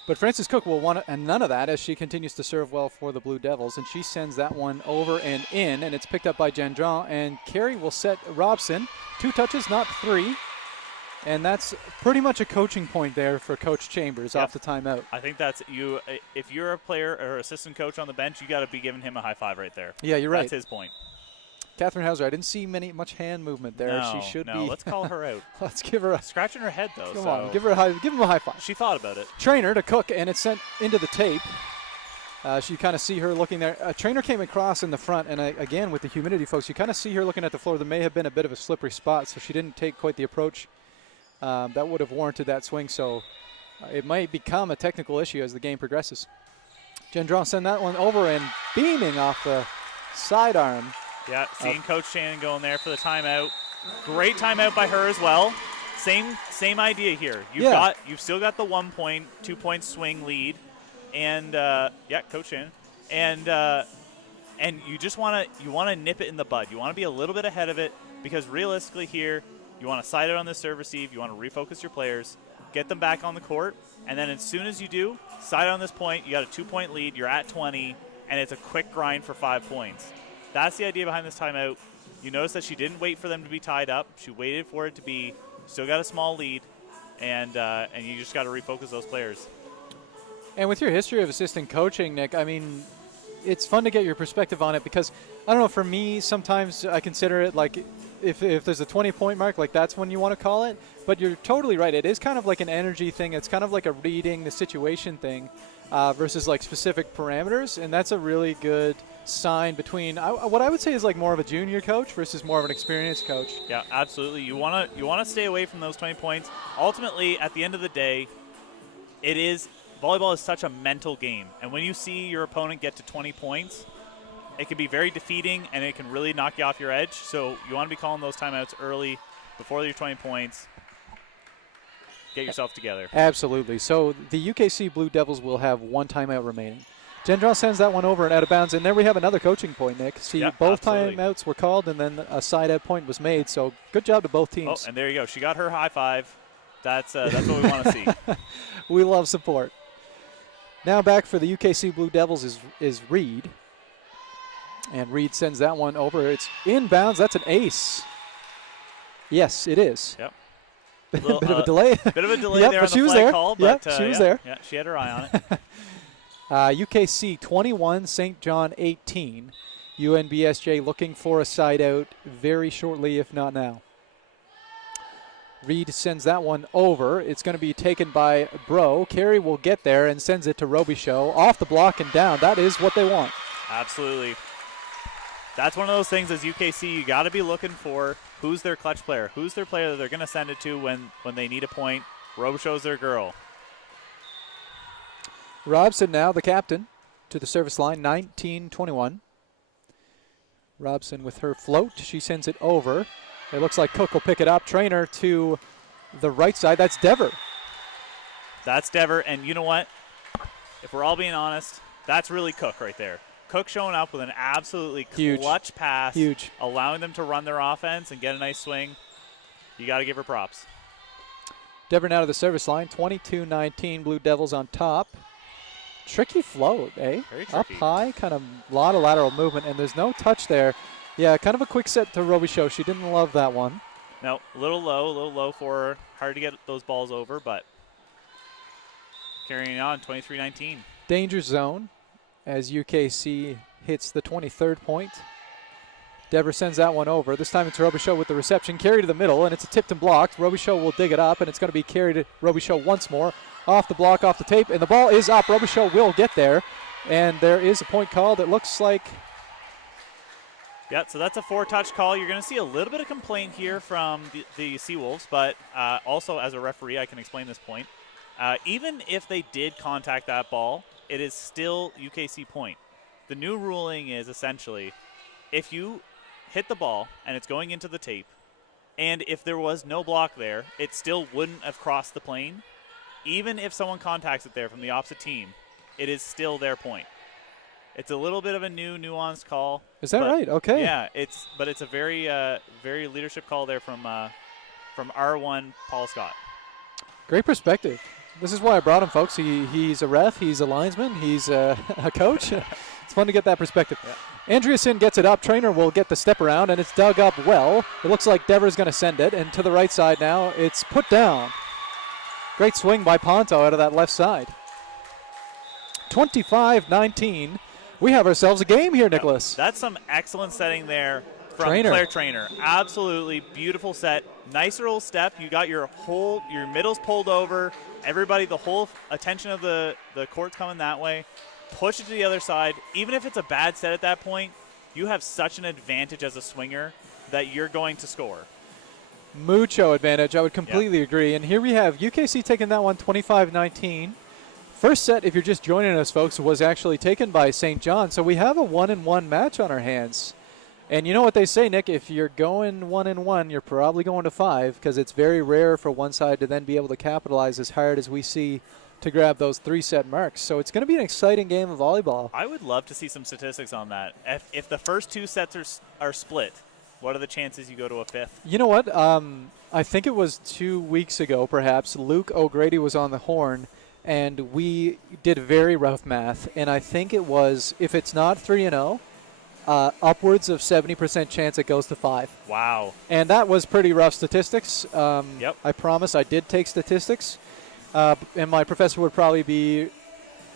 But Frances Cook will want and none of that as she continues to serve well for the Blue Devils, and she sends that one over and in, and it's picked up by Gendron, and Carey will set Robson. 2 touches, not 3. And that's pretty much a coaching point there for Coach Chambers off the timeout. I think that's you. If you're a player or assistant coach on the bench, you got to be giving him a high five right there. Yeah, you're right. That's his point. Catherine Hauser, I didn't see much hand movement there. No, she should be. Let's call her out. Let's give her a scratching her head though. Come on, give him a high five. She thought about it. Trainer to Cook, and it's sent into the tape. So you kind of see her looking there. A trainer came across in the front, and again with the humidity, folks, you kind of see her looking at the floor. There may have been a bit of a slippery spot, so she didn't take quite the approach that would have warranted that swing. So it might become a technical issue as the game progresses. Gendron send that one over and beaming off the sidearm. Yeah, seeing Coach Shannon going there for the timeout. Great timeout by her as well. Same idea here. You've still got the 1 point, 2 point swing lead, and Coach Shannon, and you just want to nip it in the bud. You want to be a little bit ahead of it because realistically here, you want to side it on this serve receive. You want to refocus your players, get them back on the court, and then as soon as you do, side on this point. You got a 2 point lead. You're at 20, and it's a quick grind for 5 points. That's the idea behind this timeout. You notice that she didn't wait for them to be tied up. She waited for it to be still got a small lead, and you just got to refocus those players. And with your history of assistant coaching, Nick, I mean, it's fun to get your perspective on it because, I don't know, for me, sometimes I consider it like if there's a 20-point mark, like that's when you want to call it. But you're totally right. It is kind of like an energy thing. It's kind of like a reading the situation thing versus like specific parameters. And that's a really good sign between what I would say is like more of a junior coach versus more of an experienced coach. Yeah, absolutely. You want to stay away from those 20 points. Ultimately, at the end of the day, volleyball is such a mental game. And when you see your opponent get to 20 points, it can be very defeating and it can really knock you off your edge. So you want to be calling those timeouts early before your 20 points. Get yourself together. Absolutely. So the UKC Blue Devils will have 1 timeout remaining. Gendron sends that one over and out of bounds, and there we have another coaching point, Nick. See, both timeouts were called, and then a side-out point was made. So good job to both teams. Oh, and there you go. She got her high five. That's what we want to see. We love support. Now back for the UKC Blue Devils is Reed. And Reed sends that one over. It's inbounds. That's an ace. Yes, it is. Yep. Bit of a delay. Bit of a delay there on the flag call. But, she was there. Yeah, she had her eye on it. UKC 21, St. John 18. UNBSJ looking for a side out very shortly, if not now. Reed sends that one over. It's going to be taken by Bro. Carey will get there and sends it to Robichaud. Off the block and down. That is what they want. Absolutely. That's one of those things as UKC you got to be looking for. Who's their clutch player? Who's their player that they're going to send it to when they need a point? Robichaud's their girl. Robson now, the captain. to the service line, 19-21. Robson with her float. She sends it over. It looks like Cook will pick it up. Trainer to the right side. That's Dever. That's Dever, and you know what? If we're all being honest, that's really Cook right there. Cook showing up with an absolutely clutch pass, allowing them to run their offense and get a nice swing. You got to give her props. Dever now to the service line, 22-19, Blue Devils on top. Tricky float, eh? Very tricky. Up high, kind of a lot of lateral movement, and there's no touch there. Yeah, kind of a quick set to Robichaud. She didn't love that one. No, a little low for her. Hard to get those balls over, but carrying on, 23-19. Danger zone as UKC hits the 23rd point. Dever sends that one over. This time it's Robichaud with the reception. Carry to the middle, and it's a tipped and blocked. Robichaud will dig it up, and it's going to be carried to Robichaud once more. Off the block, off the tape, and the ball is up. Robichaud will get there, and there is a point called. It looks like... Yeah, so that's a 4-touch call. You're going to see a little bit of complaint here from the Seawolves, but also as a referee, I can explain this point. Even if they did contact that ball, it is still UKC point. The new ruling is essentially if you hit the ball and it's going into the tape, and if there was no block there, it still wouldn't have crossed the plane. Even if someone contacts it there from the opposite team, it is still their point. It's a little bit of a new nuanced call. Is that right? Okay. Yeah, it's a very very leadership call there from R1 Paul Scott. Great perspective. This is why I brought him, folks. He's a ref, he's a linesman, he's a coach. It's fun to get that perspective. Yeah. Andreasen gets it up. Trainer will get the step around, and it's dug up well. It looks like Dever's going to send it, and to the right side now, it's put down. Great swing by Ponto out of that left side. 25-19. We have ourselves a game here, Nicholas. That's some excellent setting there from Claire Trainer. Absolutely beautiful set. Nice little step. You got your middles pulled over. Everybody, the whole attention of the court's coming that way. Push it to the other side. Even if it's a bad set at that point, you have such an advantage as a swinger that you're going to score. Mucho advantage. I would completely agree. And here we have UKC taking that one 25-19. First set, if you're just joining us, folks, was actually taken by St. John. So we have a 1-1 match on our hands. And you know what they say, Nick, if you're going 1-1, you're probably going to 5 because it's very rare for one side to then be able to capitalize as hard as we see to grab those 3-set marks. So it's going to be an exciting game of volleyball. I would love to see some statistics on that. If the first 2 sets are split, what are the chances you go to a 5th? You know what? I think it was 2 weeks ago, perhaps. Luke O'Grady was on the horn, and we did very rough math. And I think it was, if it's not 3-0, upwards of 70% chance it goes to 5. Wow. And that was pretty rough statistics. Yep. I promise I did take statistics. And my professor would probably be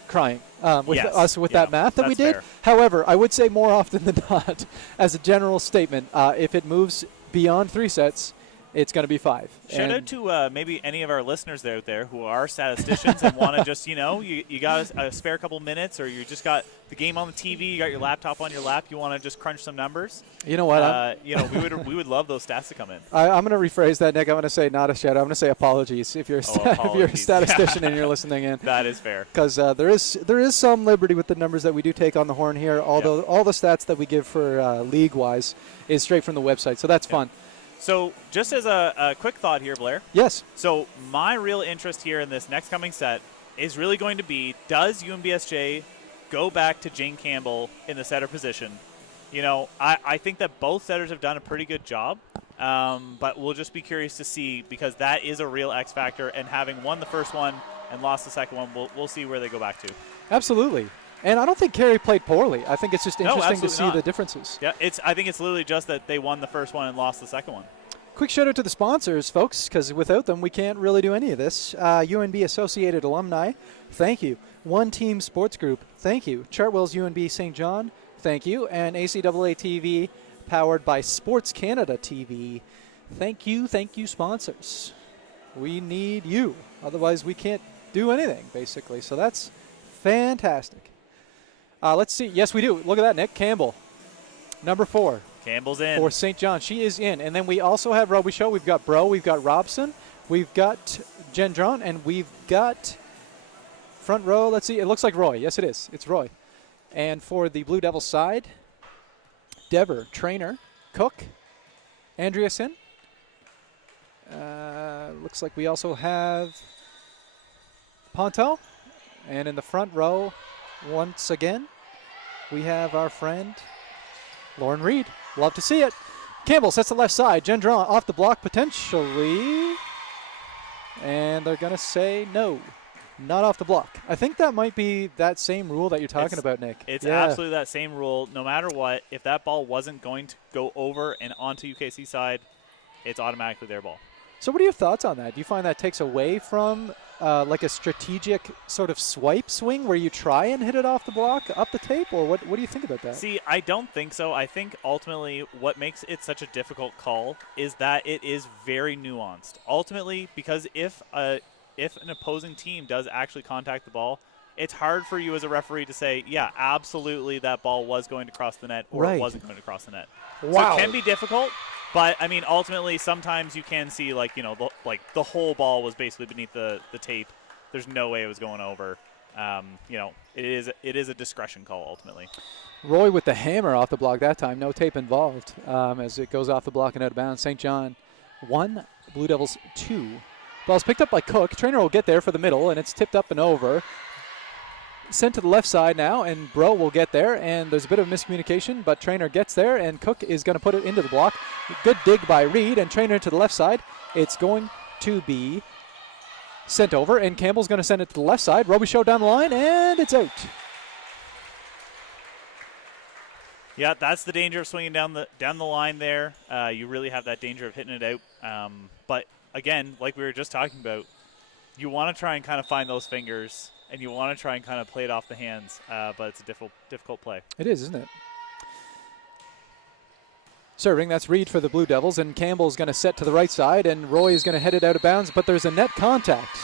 crying with us with that math that we did. Fair. However, I would say more often than not, as a general statement, if it moves beyond 3 sets, it's going to be 5. Shout out to maybe any of our listeners out there who are statisticians and want to just, you got a spare couple minutes, or you just got the game on the TV, you got your laptop on your lap, you want to just crunch some numbers. You know what? We would love those stats to come in. I'm going to rephrase that, Nick. I'm going to say not a shout out. I'm going to say apologies if you're if you're a statistician and you're listening in. That is fair. Because there is some liberty with the numbers that we do take on the horn here. Although all the stats that we give for league-wise is straight from the website, so that's fun. So just as a quick thought here, Blair. Yes. So my real interest here in this next coming set is really going to be, does UNBSJ go back to Jane Campbell in the setter position? I think that both setters have done a pretty good job, but we'll just be curious to see, because that is a real X factor, and having won the first one and lost the second one, we'll see where they go back to. Absolutely. And I don't think Carey played poorly. I think it's just interesting to see the differences. Yeah, I think it's literally just that they won the first one and lost the second one. Quick shout out to the sponsors, folks, because without them, we can't really do any of this. UNB Associated Alumni, thank you. One Team Sports Group, thank you. Chartwell's UNB St. John, thank you. And ACAA TV, powered by Sports Canada TV. Thank you, sponsors. We need you. Otherwise, we can't do anything, basically. So that's fantastic. Let's see. Yes, we do. Look at that, Nick. Campbell, number 4. Campbell's in. For St. John. She is in. And then we also have Robichaud. We've got Bro. We've got Robson. We've got Gendron. And we've got front row. Let's see. It looks like Roy. Yes, it is. It's Roy. And for the Blue Devils side, Dever, Trainer, Cook, Andreasen. Looks like we also have Ponto. And in the front row, once again, we have our friend Lauren Reed. Love to see it. Campbell sets the left side. Gendron off the block potentially. And they're going to say no. Not off the block. I think that might be that same rule that you're talking about, Nick. It's absolutely that same rule. No matter what, if that ball wasn't going to go over and onto UKC side, it's automatically their ball. So what are your thoughts on that? Do you find that takes away from like a strategic sort of swipe swing where you try and hit it off the block, up the tape, or what do you think about that? See, I don't think so. I think ultimately what makes it such a difficult call is that it is very nuanced. Ultimately, because if an opposing team does actually contact the ball, it's hard for you as a referee to say, yeah, absolutely that ball was going to cross the net or it wasn't going to cross the net. Wow. So it can be difficult. But, I mean, ultimately, sometimes you can see, like, you know, the whole ball was basically beneath the tape. There's no way it was going over. You know, it is a discretion call, ultimately. Roy with the hammer off the block that time. No tape involved as it goes off the block and out of bounds. St. John 1, Blue Devils 2. Ball's picked up by Cook. Trainer will get there for the middle, and it's tipped up and over. Sent to the left side now, and Bro will get there, and there's a bit of miscommunication, but Trainer gets there, and Cook is going to put it into the block. Good dig by Reed, and Trainer to the left side. It's going to be sent over, and Campbell's going to send it to the left side. Robichaud down the line, and it's out. Yeah, that's the danger of swinging down the line there. You really have that danger of hitting it out. But, again, like we were just talking about, you want to try and kind of find those fingers, and you want to try and kind of play it off the hands, but it's a difficult play. It is, isn't it? Serving, that's Reed for the Blue Devils, and Campbell's going to set to the right side, and Roy is going to head it out of bounds, but there's a net contact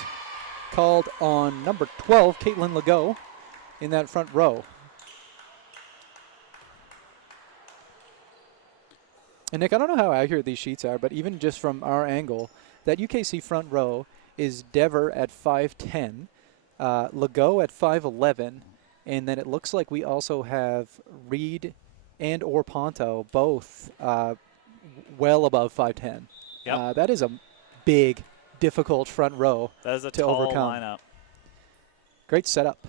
called on number 12, Caitlin Legault, in that front row. And Nick, I don't know how accurate these sheets are, but even just from our angle, that UKC front row is Dever at 5'10", Legault at 5'11", and then it looks like we also have Reed and or Ponto both well above 5'10". Yep. That is a big, difficult front row that is a to tall overcome. lineup. Great setup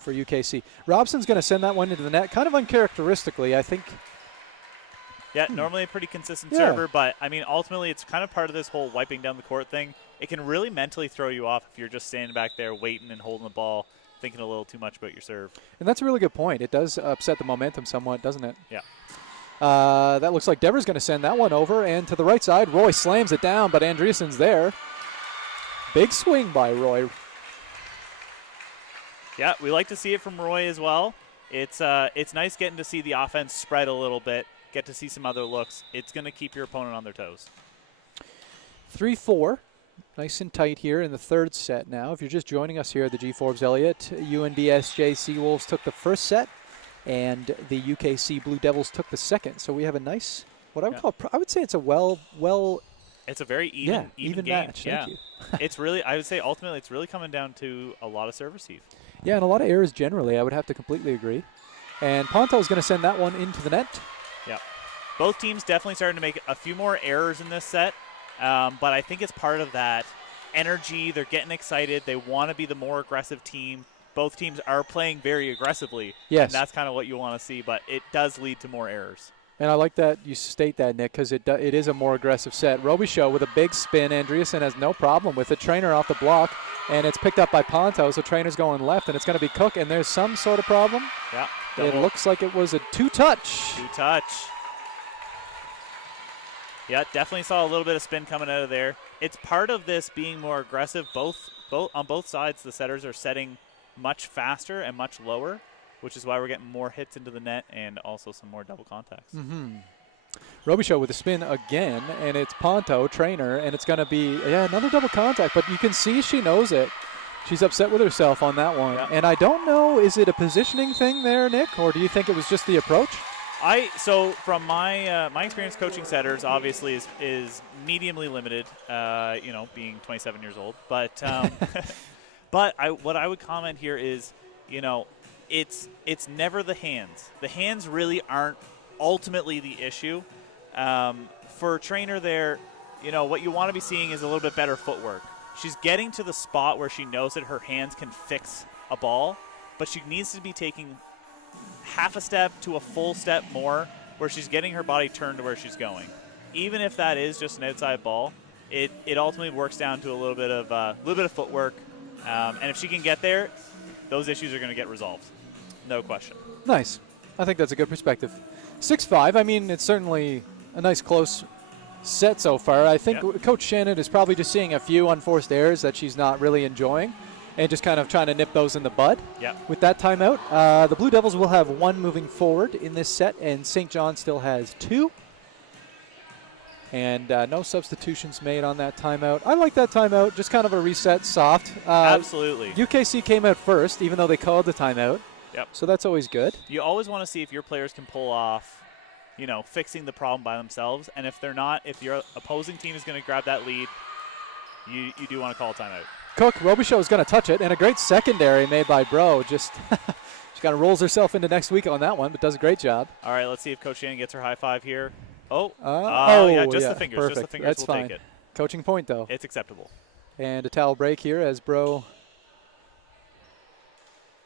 for UKC. Robson's going to send that one into the net, kind of uncharacteristically, I think. Yeah, normally a pretty consistent server, but, I mean, ultimately it's kind of part of this whole wiping down the court thing. It can really mentally throw you off if you're just standing back there waiting and holding the ball, thinking a little too much about your serve. And that's a really good point. It does upset the momentum somewhat, doesn't it? Yeah. That looks like Dever's going to send that one over, and to the right side, Roy slams it down, but Andreessen's there. Big swing by Roy. Yeah, we like to see it from Roy as well. It's nice getting to see the offense spread a little bit, get to see some other looks. It's going to keep your opponent on their toes. 3-4. Nice and tight here in the third set now. If you're just joining us here at the G. Forbes Elliott, UNBSJ Seawolves took the first set, and the UKC Blue Devils took the second. So we have a nice, what I would call, I would say it's a well. It's a very even game. match. Yeah. Thank you. It's really, I would say ultimately it's really coming down to a lot of serve receive. Yeah, and a lot of errors generally. I would have to completely agree. And Ponto's going to send that one into the net. Yeah. Both teams definitely starting to make a few more errors in this set. But I think it's part of that energy. They're getting excited. They want to be the more aggressive team. Both teams are playing very aggressively. Yes. And that's kind of what you want to see, but it does lead to more errors. And I like that you state that, Nick, because it is a more aggressive set. Robichaud with a big spin. Andreasen has no problem with it. Trainer off the block, and it's picked up by Ponto, so Trainer's going left, and it's going to be Cook, and there's some sort of problem. Yeah. It looks like it was a two-touch. Two-touch. Yeah, definitely saw a little bit of spin coming out of there. It's part of this being more aggressive. Both on both sides, the setters are setting much faster and much lower, which is why we're getting more hits into the net and also some more double contacts. Robichaud with a spin again, and it's Ponto, Trainer, and it's going to be, another double contact, but you can see she knows it. She's upset with herself on that one. Yeah. And I don't know, is it a positioning thing there, Nick, or do you think it was just the approach? So from my my experience coaching setters, obviously is mediumly limited, being 27 years old. But but what I would comment here is, it's never the hands. The hands really aren't ultimately the issue. For Trainer there, what you want to be seeing is a little bit better footwork. She's getting to the spot where she knows that her hands can fix a ball, but she needs to be taking half a step to a full step more where she's getting her body turned to where she's going. Even if that is just an outside ball, it ultimately works down to a little bit of footwork. And if she can get there, those issues are going to get resolved. No question. Nice. I think that's a good perspective. 6-5. I mean, it's certainly a nice close set so far. I think Coach Shannon is probably just seeing a few unforced errors that she's not really enjoying and just kind of trying to nip those in the bud with that timeout. The Blue Devils will have 1 moving forward in this set, and St. John still has 2. And no substitutions made on that timeout. I like that timeout, just kind of a reset, soft. Absolutely. UKC came out first, even though they called the timeout. Yep. So that's always good. You always want to see if your players can pull off, fixing the problem by themselves. And if they're not, if your opposing team is going to grab that lead, you do want to call a timeout. Cook, Robichaud is going to touch it, and a great secondary made by Bro. Just she kind of rolls herself into next week on that one, but does a great job. All right, let's see if Coach Shannon gets her high five here. The fingers. Perfect. Just the fingers. That's we'll fine. take it. Coaching point, though. It's acceptable. And a towel break here as Bro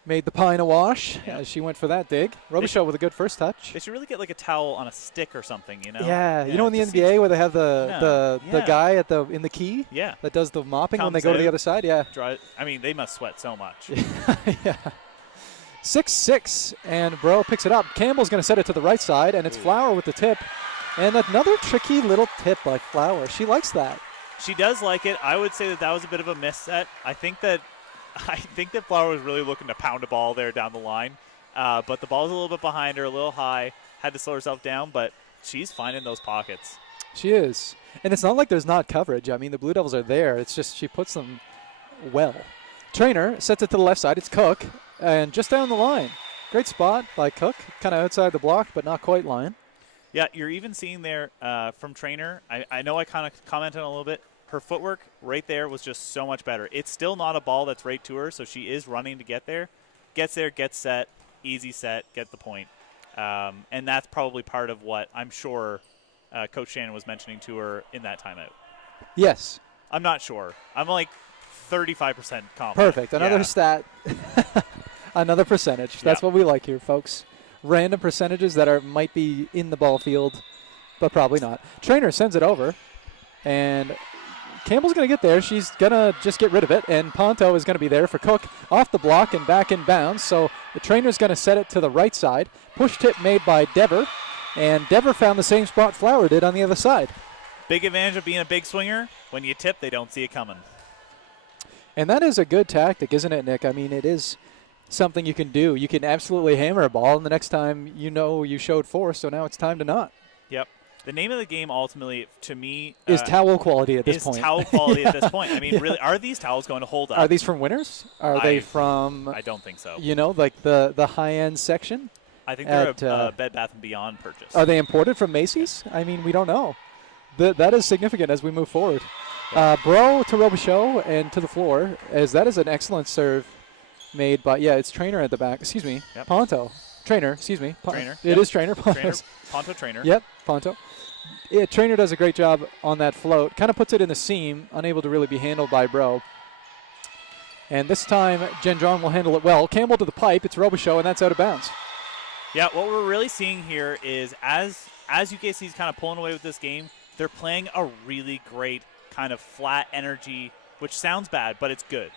made the pine a wash as she went for that dig. Robichaud with a good first touch. They should really get like a towel on a stick or something, Yeah, in the NBA where they have the guy in the key that does the mopping when they go to the other side. Yeah. They must sweat so much. Yeah. 6-6, and Bro picks it up. Campbell's going to set it to the right side, and it's Flower with the tip. And another tricky little tip by Flower. She likes that. She does like it. I would say that was a bit of a miss set. I think that Flower was really looking to pound a ball there down the line. But the ball's a little bit behind her, a little high. Had to slow herself down, but she's finding those pockets. She is. And it's not like there's not coverage. I mean, the Blue Devils are there. It's just she puts them well. Trainer sets it to the left side. It's Cook. And just down the line. Great spot by Cook. Kind of outside the block, but not quite line. Yeah, you're even seeing there from Trainer. I know I kind of commented on a little bit. Her footwork right there was just so much better. It's still not a ball that's right to her, so she is running to get there. Gets there, gets set, easy set, get the point. And that's probably part of what I'm sure Coach Shannon was mentioning to her in that timeout. Yes. I'm not sure. I'm like 35% confident. Perfect. Another stat. Another percentage. That's what we like here, folks. Random percentages that might be in the ball field, but probably not. Trainer sends it over, and Campbell's going to get there. She's going to just get rid of it, and Ponto is going to be there for Cook off the block and back in bounds. So the Trainer's going to set it to the right side. Push tip made by Dever, and Dever found the same spot Flower did on the other side. Big advantage of being a big swinger. When you tip, they don't see it coming. And that is a good tactic, isn't it, Nick? I mean, it is something you can do. You can absolutely hammer a ball, and the next time you showed force, so now it's time to not. Yep. The name of the game ultimately, to me, is towel quality at this point. Is towel quality at this point. I mean, really, are these towels going to hold up? Are these from Winners? Are they from? I don't think so. Like the high-end section? I think they're a Bed Bath & Beyond purchase. Are they imported from Macy's? I mean, we don't know. That is significant as we move forward. Bro to Robichaud and to the floor, as that is an excellent serve made by, it's Trainer at the back. Excuse me, Ponto. Trainer, excuse me. Trainer. It is Trainer. Ponto Trainer. Yep, Ponto. Trainer does a great job on that float. Kind of puts it in the seam, unable to really be handled by Bro. And this time, Gendron will handle it well. Campbell to the pipe. It's Robichaud, and that's out of bounds. Yeah, what we're really seeing here is as UKC is kind of pulling away with this game, they're playing a really great kind of flat energy, which sounds bad, but it's good.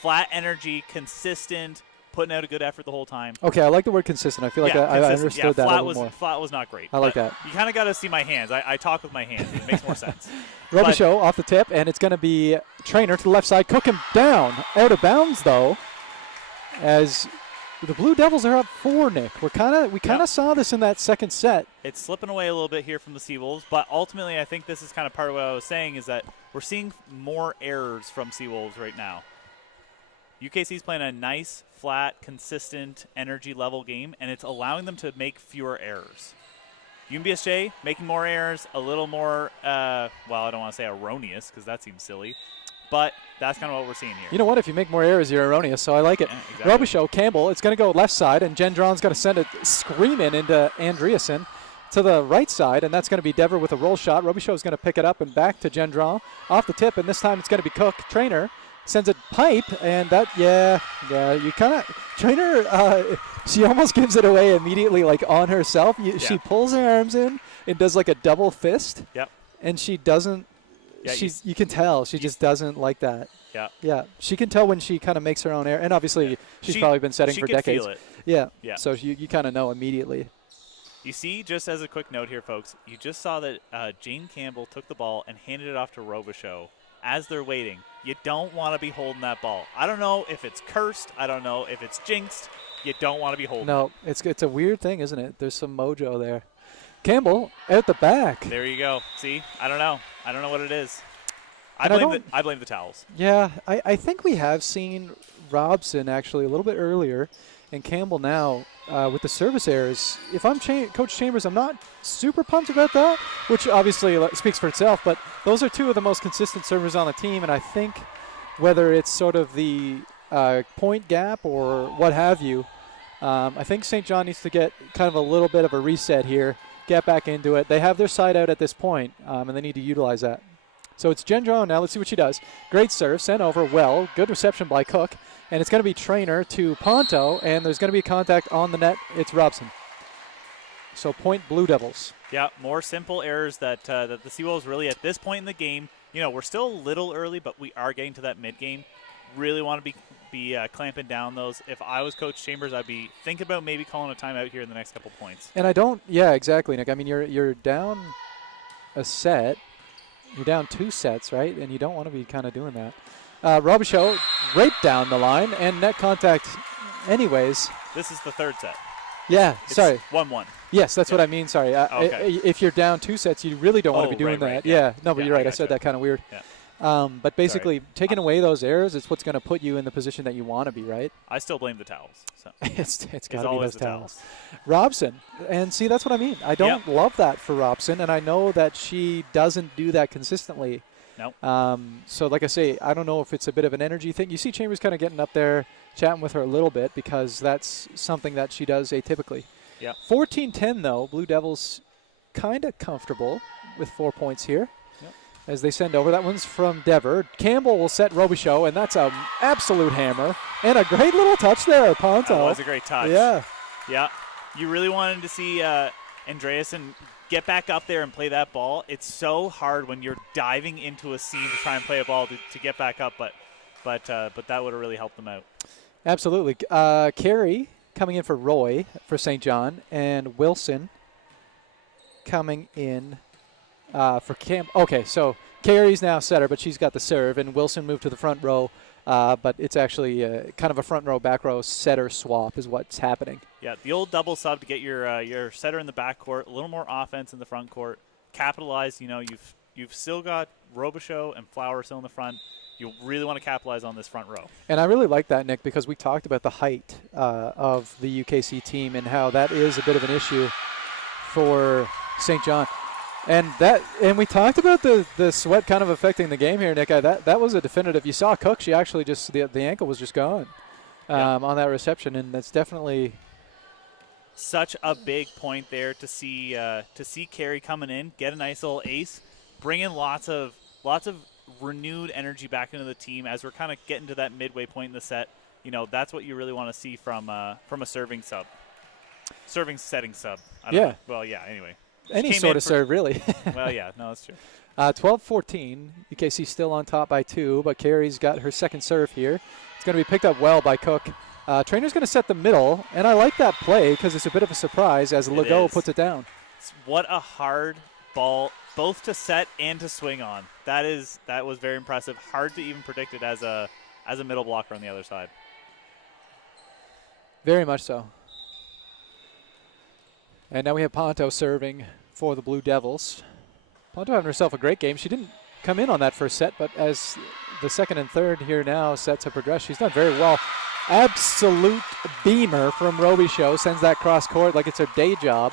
Flat energy, consistent, putting out a good effort the whole time. Okay, I like the word consistent. I feel like I understood that a little more. Flat was not great. I like that. You kind of got to see my hands. I talk with my hands. It makes more sense. Robichaud off the tip, and it's going to be Trainer to the left side. Cook him down. Out of bounds, though, as the Blue Devils are up 4, Nick. We kind of saw this in that second set. It's slipping away a little bit here from the Seawolves, but ultimately I think this is kind of part of what I was saying is that we're seeing more errors from Seawolves right now. UKC's playing a nice, flat, consistent, energy level game, and it's allowing them to make fewer errors. UNBSJ making more errors, a little more, I don't want to say erroneous because that seems silly, but that's kind of what we're seeing here. You know what? If you make more errors, you're erroneous, so I like it. Yeah, exactly. Robichaud, Campbell, it's going to go left side, and Gendron's going to send it screaming into Andreasen to the right side, and that's going to be Dever with a roll shot. Robichaud's going to pick it up and back to Gendron off the tip, and this time it's going to be Cook. Trainer sends it pipe, and that, you kind of, Trainer, she almost gives it away immediately, like on herself. She pulls her arms in and does like a double fist. Yep. And she doesn't, Yeah, you can tell, she just doesn't like that. Yeah. Yeah, she can tell when she kind of makes her own error, and obviously she's probably been setting for decades. Feel it. Yeah. So you kind of know immediately. You see, just as a quick note here, folks, you just saw that Jane Campbell took the ball and handed it off to Robichaud as they're waiting. You don't want to be holding that ball. I don't know if it's cursed. I don't know if it's jinxed. You don't want to be holding No, it. it's a weird thing, isn't it? There's some mojo there. Campbell at the back. There you go. See, I don't know. I don't know what it is. I blame the towels. Yeah, I think we have seen Robson actually a little bit earlier, and Campbell now with the service errors. If I'm Coach Chambers, I'm not super pumped about that, which obviously speaks for itself, but those are two of the most consistent servers on the team, and I think whether it's sort of the point gap or what have you, I think St. John needs to get kind of a little bit of a reset here, get back into it. They have their side out at this point, and they need to utilize that. So it's Gendron now. Let's see what she does. Great serve, sent over well. Good reception by Cook. And it's going to be Trainer to Ponto, and there's going to be contact on the net. It's Robson. So point Blue Devils. Yeah, more simple errors that the Seawolves really at this point in the game, we're still a little early, but we are getting to that mid-game. Really want to be clamping down those. If I was Coach Chambers, I'd be thinking about maybe calling a timeout here in the next couple points. And exactly, Nick. I mean, you're down a set. You're down 2 sets, right? And you don't want to be kind of doing that. Robichaud right down the line, and net contact anyways. This is the third set. Yeah, it's sorry. 1-1. Yes, that's what I mean. Sorry. Okay. If you're down 2 sets, you really don't want to be doing that. Right, yeah. No, but yeah, you're right. I said that kind of weird. Yeah. But basically, taking away those errors is what's going to put you in the position that you want to be, right? I still blame the towels. So. it's got to be those towels. towels. Robson, and see, that's what I mean. I don't love that for Robson, and I know that she doesn't do that consistently. No. So, like I say, I don't know if it's a bit of an energy thing. You see Chambers kind of getting up there, chatting with her a little bit because that's something that she does atypically. Yeah. 14-10, though. Blue Devils kind of comfortable with 4 points here. As they send over. That one's from Dever. Campbell will set Robichaud, and that's an absolute hammer. And a great little touch there, Ponto. That was a great touch. Yeah. Yeah. You really wanted to see Andreasen get back up there and play that ball. It's so hard when you're diving into a seam to try and play a ball to get back up, but that would have really helped them out. Absolutely. Carey coming in for Roy for St. John, and Wilson coming in for Cam. Okay, so Carey's now setter, but she's got the serve, and Wilson moved to the front row, but it's actually kind of a front row, back row setter swap is what's happening. Yeah, the old double sub to get your setter in the back court, a little more offense in the front court, capitalize. You've still got Robichaud and Flower still in the front. You really want to capitalize on this front row. And I really like that, Nick, because we talked about the height of the UKC team and how that is a bit of an issue for St. John. And we talked about the sweat kind of affecting the game here, Nick. That was a definitive. You saw Cook; she actually just the ankle was just gone on that reception, and that's definitely such a big point there to see Carey coming in, get a nice little ace, bring in lots of renewed energy back into the team as we're kind of getting to that midway point in the set. That's what you really want to see from a setting sub. I don't know. Well, yeah. Anyway. Any sort of serve, really. Well, yeah. No, that's true. 12-14. UKC still on top by 2, but Carey's got her second serve here. It's going to be picked up well by Cook. Trainer's going to set the middle, and I like that play because it's a bit of a surprise as Legault puts it down. What a hard ball, both to set and to swing on. That was very impressive. Hard to even predict it as a middle blocker on the other side. Very much so. And now we have Ponto serving for the Blue Devils. Ponto having herself a great game. She didn't come in on that first set, but as the second and third here now sets have progressed, she's done very well. Absolute beamer from Robichaud. Sends that cross court like it's her day job.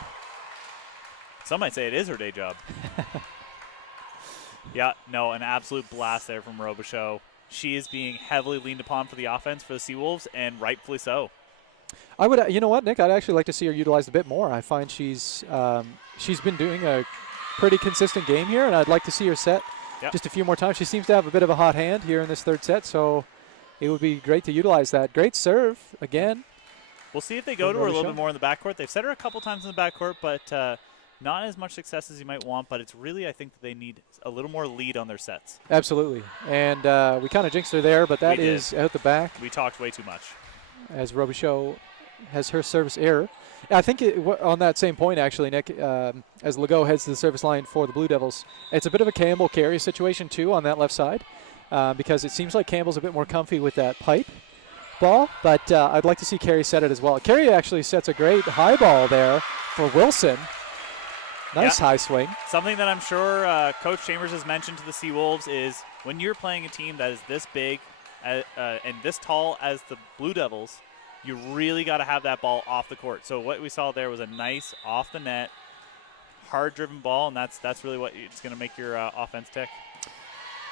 Some might say it is her day job. Yeah, no, an absolute blast there from Robichaud. She is being heavily leaned upon for the offense for the Seawolves, and rightfully so. I would, you know what, Nick? I'd actually like to see her utilized a bit more. I find she's been doing a pretty consistent game here, and I'd like to see her set just a few more times. She seems to have a bit of a hot hand here in this third set, so it would be great to utilize that. Great serve again. We'll see if they go to her a little bit more in the backcourt. They've set her a couple times in the backcourt, but not as much success as you might want. But it's really, I think, that they need a little more lead on their sets. Absolutely. And we kind of jinxed her there, but that is out the back. We talked way too much. As Robichaud has her service error. I think on that same point, actually, Nick, as Legault heads to the service line for the Blue Devils, it's a bit of a Campbell-Carey situation, too, on that left side, because it seems like Campbell's a bit more comfy with that pipe ball, but I'd like to see Carey set it as well. Carey actually sets a great high ball there for Wilson. Nice high swing. Something that I'm sure Coach Chambers has mentioned to the Seawolves is when you're playing a team that is this big and this tall as the Blue Devils, you really got to have that ball off the court. So what we saw there was a nice off-the-net, hard-driven ball, and that's really what it's going to make your offense tick.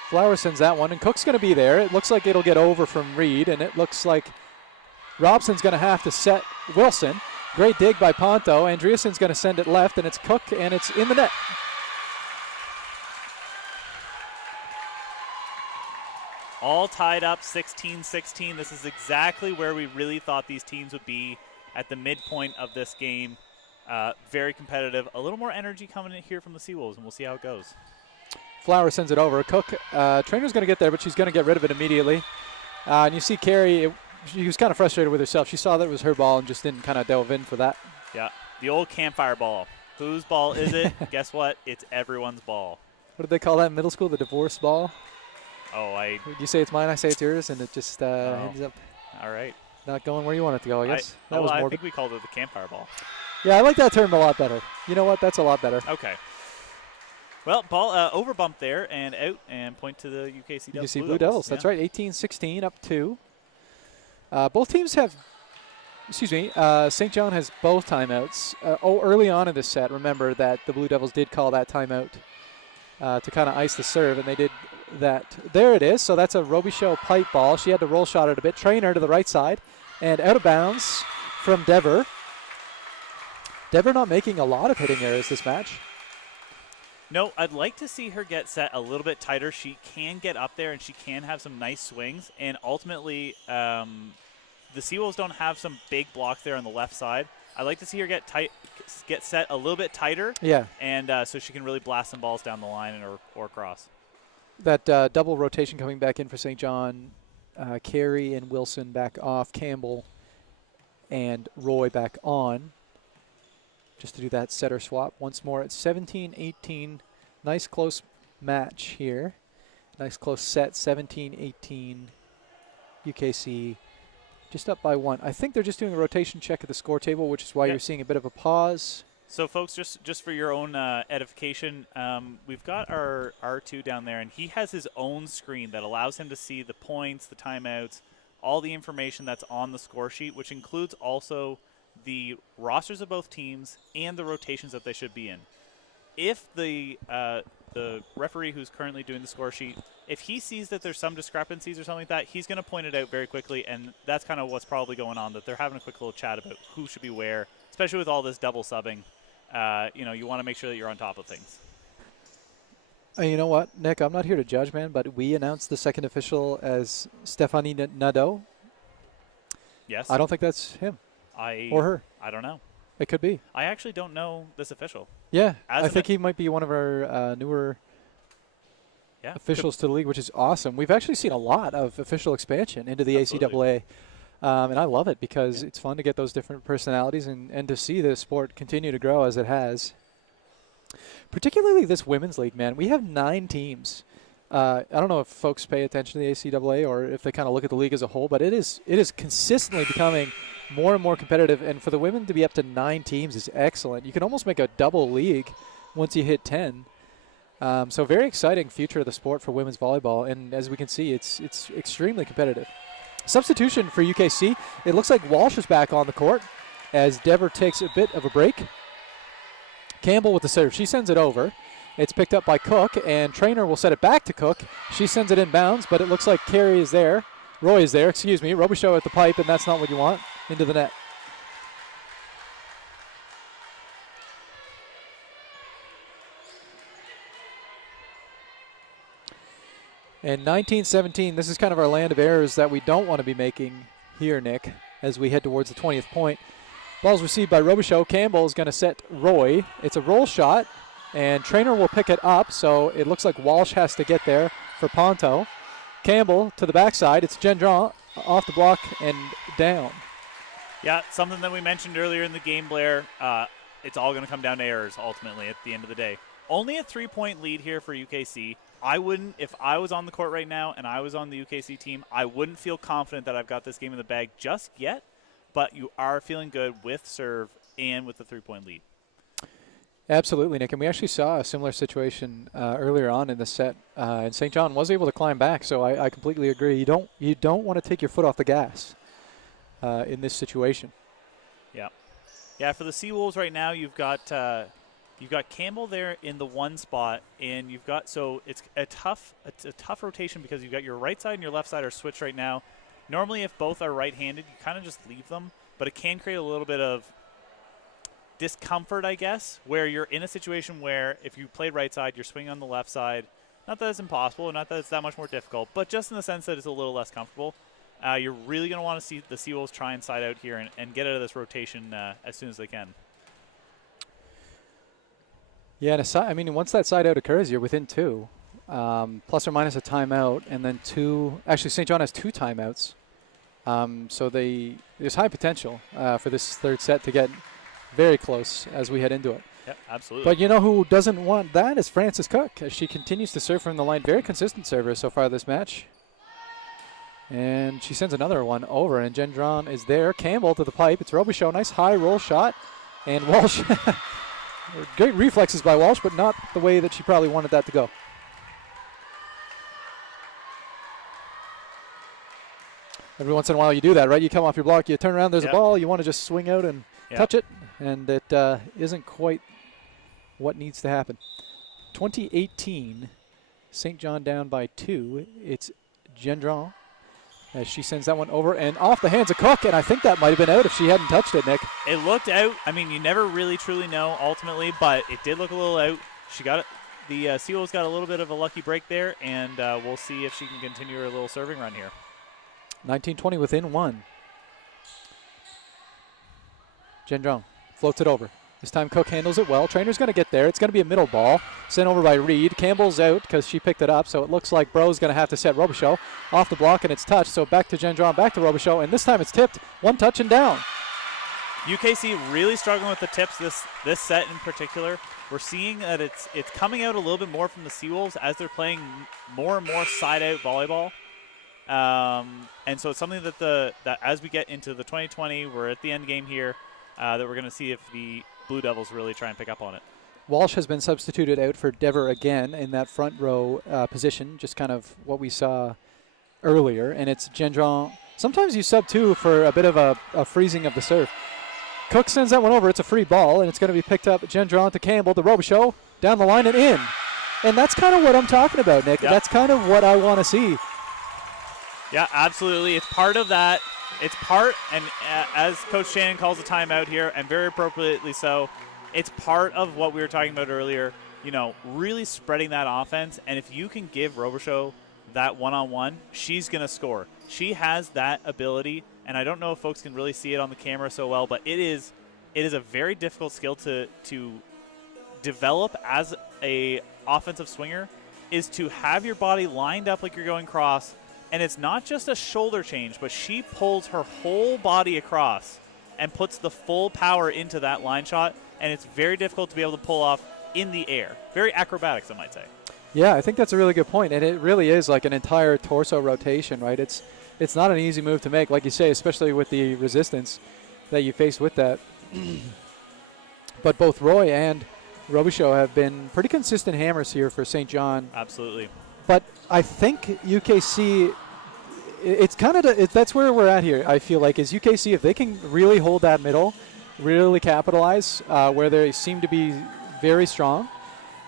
Flower sends that one, and Cook's going to be there. It looks like it'll get over from Reed, and it looks like Robson's going to have to set Wilson. Great dig by Ponto. Andreessen's going to send it left, and it's Cook, and it's in the net. All tied up 16-16. This is exactly where we really thought these teams would be at the midpoint of this game. Very competitive. A little more energy coming in here from the Seawolves, and we'll see how it goes. Flower sends it over. Cook, Trainer's going to get there, but she's going to get rid of it immediately. And you see Carey, she was kind of frustrated with herself. She saw that it was her ball and just didn't kind of delve in for that. Yeah, the old campfire ball. Whose ball is it? Guess what? It's everyone's ball. What did they call that in middle school? The divorce ball? Oh, You say it's mine, I say it's yours, and it just ends up all right. Not going where you want it to go, I guess. That was morbid. I think we called it the campfire ball. Yeah, I like that term a lot better. You know what? That's a lot better. Okay. Well, ball overbumped there and out, and point to the UKC Devils. Blue Devils. That's right, 18-16 up 2. Both teams have, St. John has both timeouts. Early on in this set, remember that the Blue Devils did call that timeout to kind of ice the serve, and they did that. There it is. So that's a Robichaud pipe ball. She had to roll shot it a bit. Trainer to the right side, and out of bounds from Dever. Dever not making a lot of hitting errors this match. No, I'd like to see her get set a little bit tighter. She can get up there, and she can have some nice swings. And ultimately, the Seawolves don't have some big blocks there on the left side. I'd like to see her get set a little bit tighter. Yeah. And so she can really blast some balls down the line or cross. That double rotation coming back in for St. John. Carey and Wilson back off. Campbell and Roy back on. Just to do that setter swap once more at 17-18. Nice close match here. Nice close set, 17-18. UKC just up by 1. I think they're just doing a rotation check at the score table, which is why you're seeing a bit of a pause. So, folks, just for your own edification, we've got our R2 down there, and he has his own screen that allows him to see the points, the timeouts, all the information that's on the score sheet, which includes also the rosters of both teams and the rotations that they should be in. If the referee who's currently doing the score sheet, if he sees that there's some discrepancies or something like that, he's going to point it out very quickly, and that's kind of what's probably going on, that they're having a quick little chat about who should be where, especially with all this double subbing. You want to make sure that you're on top of things. You know what, Nick, I'm not here to judge, man, but we announced the second official as Stephanie Nadeau. Yes. I don't think that's him. Or her. I don't know. It could be. I actually don't know this official. Yeah, I think he might be one of our newer officials to the league, which is awesome. We've actually seen a lot of official expansion into the ACAA, and I love it because it's fun to get those different personalities and to see the sport continue to grow as it has. Particularly this women's league, man. We have 9 teams. I don't know if folks pay attention to the ACAA or if they kind of look at the league as a whole, but it is consistently becoming more and more competitive, and for the women to be up to 9 teams is excellent. You can almost make a double league once you hit 10. So very exciting future of the sport for women's volleyball, and as we can see, it's extremely competitive. Substitution for UKC. It looks like Walsh is back on the court as Dever takes a bit of a break. Campbell with the serve. She sends it over. It's picked up by Cook, and Trainer will set it back to Cook. She sends it inbounds, but it looks like Roy is there. Robichaud at the pipe, and that's not what you want. Into the net. And 19-17, this is kind of our land of errors that we don't want to be making here, Nick, as we head towards the 20th point. Ball's received by Robichaud. Campbell is going to set Roy. It's a roll shot, and Trainer will pick it up, so it looks like Walsh has to get there for Ponto. Campbell to the backside. It's Gendron off the block and down. Yeah, something that we mentioned earlier in the game, Blair. It's all going to come down to errors ultimately at the end of the day. Only a 3-point lead here for UKC. I wouldn't, if I was on the court right now and I was on the UKC team, I wouldn't feel confident that I've got this game in the bag just yet, but you are feeling good with serve and with the 3-point lead. Absolutely, Nick, and we actually saw a similar situation earlier on in the set, and St. John was able to climb back, so I completely agree. You don't want to take your foot off the gas in this situation. Yeah, for the Seawolves right now, you've got Campbell there in the 1 spot, and you've got, so it's a tough rotation because you've got your right side and your left side are switched right now. Normally, if both are right-handed, you kind of just leave them, but it can create a little bit of discomfort, I guess, where you're in a situation where if you played right side, you're swinging on the left side. Not that it's impossible, not that it's that much more difficult, but just in the sense that it's a little less comfortable. You're really going to want to see the Seawolves try and side out here and get out of this rotation as soon as they can. Yeah, and once that side out occurs, you're within 2, plus or minus a timeout, and then 2. Actually, St. John has 2 timeouts, so there's high potential for this third set to get very close as we head into it. Yep, absolutely. But you know who doesn't want that is Frances Cook, as she continues to serve from the line. Very consistent server so far this match. And she sends another one over, and Gendron is there. Campbell to the pipe. It's Robichaud. Nice high roll shot. And Walsh, great reflexes by Walsh, but not the way that she probably wanted that to go. Every once in a while you do that, right? You come off your block, you turn around, there's a ball, you want to just swing out and touch it, and it isn't quite what needs to happen. 2018, St. John down by 2. It's Gendron as she sends that one over and off the hands of Cook, and I think that might have been out if she hadn't touched it, Nick. It looked out. I mean, you never really truly know ultimately, but it did look a little out. She got it. The Seawolves got a little bit of a lucky break there, and we'll see if she can continue her little serving run here. 19-20 within 1. Gendron floats it over. This time Cook handles it well. Trainer's going to get there. It's going to be a middle ball. Sent over by Reed. Campbell's out because she picked it up, so it looks like Bro's going to have to set Robichaud off the block, and it's touched. So back to Gendron, back to Robichaud, and this time it's tipped. 1 touch and down. UKC really struggling with the tips this set in particular. We're seeing that it's coming out a little bit more from the Seawolves as they're playing more and more side-out volleyball. And so it's something that as we get into the 2020, we're at the end game here, that we're going to see if the Blue Devils really try and pick up on it. Walsh has been substituted out for Dever again in that front row position, just kind of what we saw earlier. And it's Gendron. Sometimes you sub too for a bit of a freezing of the serve. Cook sends that one over. It's a free ball, and it's going to be picked up. Gendron to Campbell to Robichaud, down the line and in. And that's kind of what I'm talking about, Nick. Yep. That's kind of what I want to see. Yeah, absolutely. It's part of that. It's part, and as Coach Shannon calls a timeout here, and very appropriately so, it's part of what we were talking about earlier, really spreading that offense. And if you can give Robichaud that one-on-one, she's going to score. She has that ability, and I don't know if folks can really see it on the camera so well, but it is a very difficult skill to develop as a offensive swinger, is to have your body lined up like you're going cross. And it's not just a shoulder change, but she pulls her whole body across and puts the full power into that line shot, and it's very difficult to be able to pull off in the air. Very acrobatic, some might say. Yeah, I think that's a really good point, and it really is like an entire torso rotation, right? It's not an easy move to make, like you say, especially with the resistance that you face with that. But both Roy and Robichaud have been pretty consistent hammers here for St. John. Absolutely. But I think UKC, it's kind of that's where we're at here. I feel like is UKC, if they can really hold that middle, really capitalize where they seem to be very strong,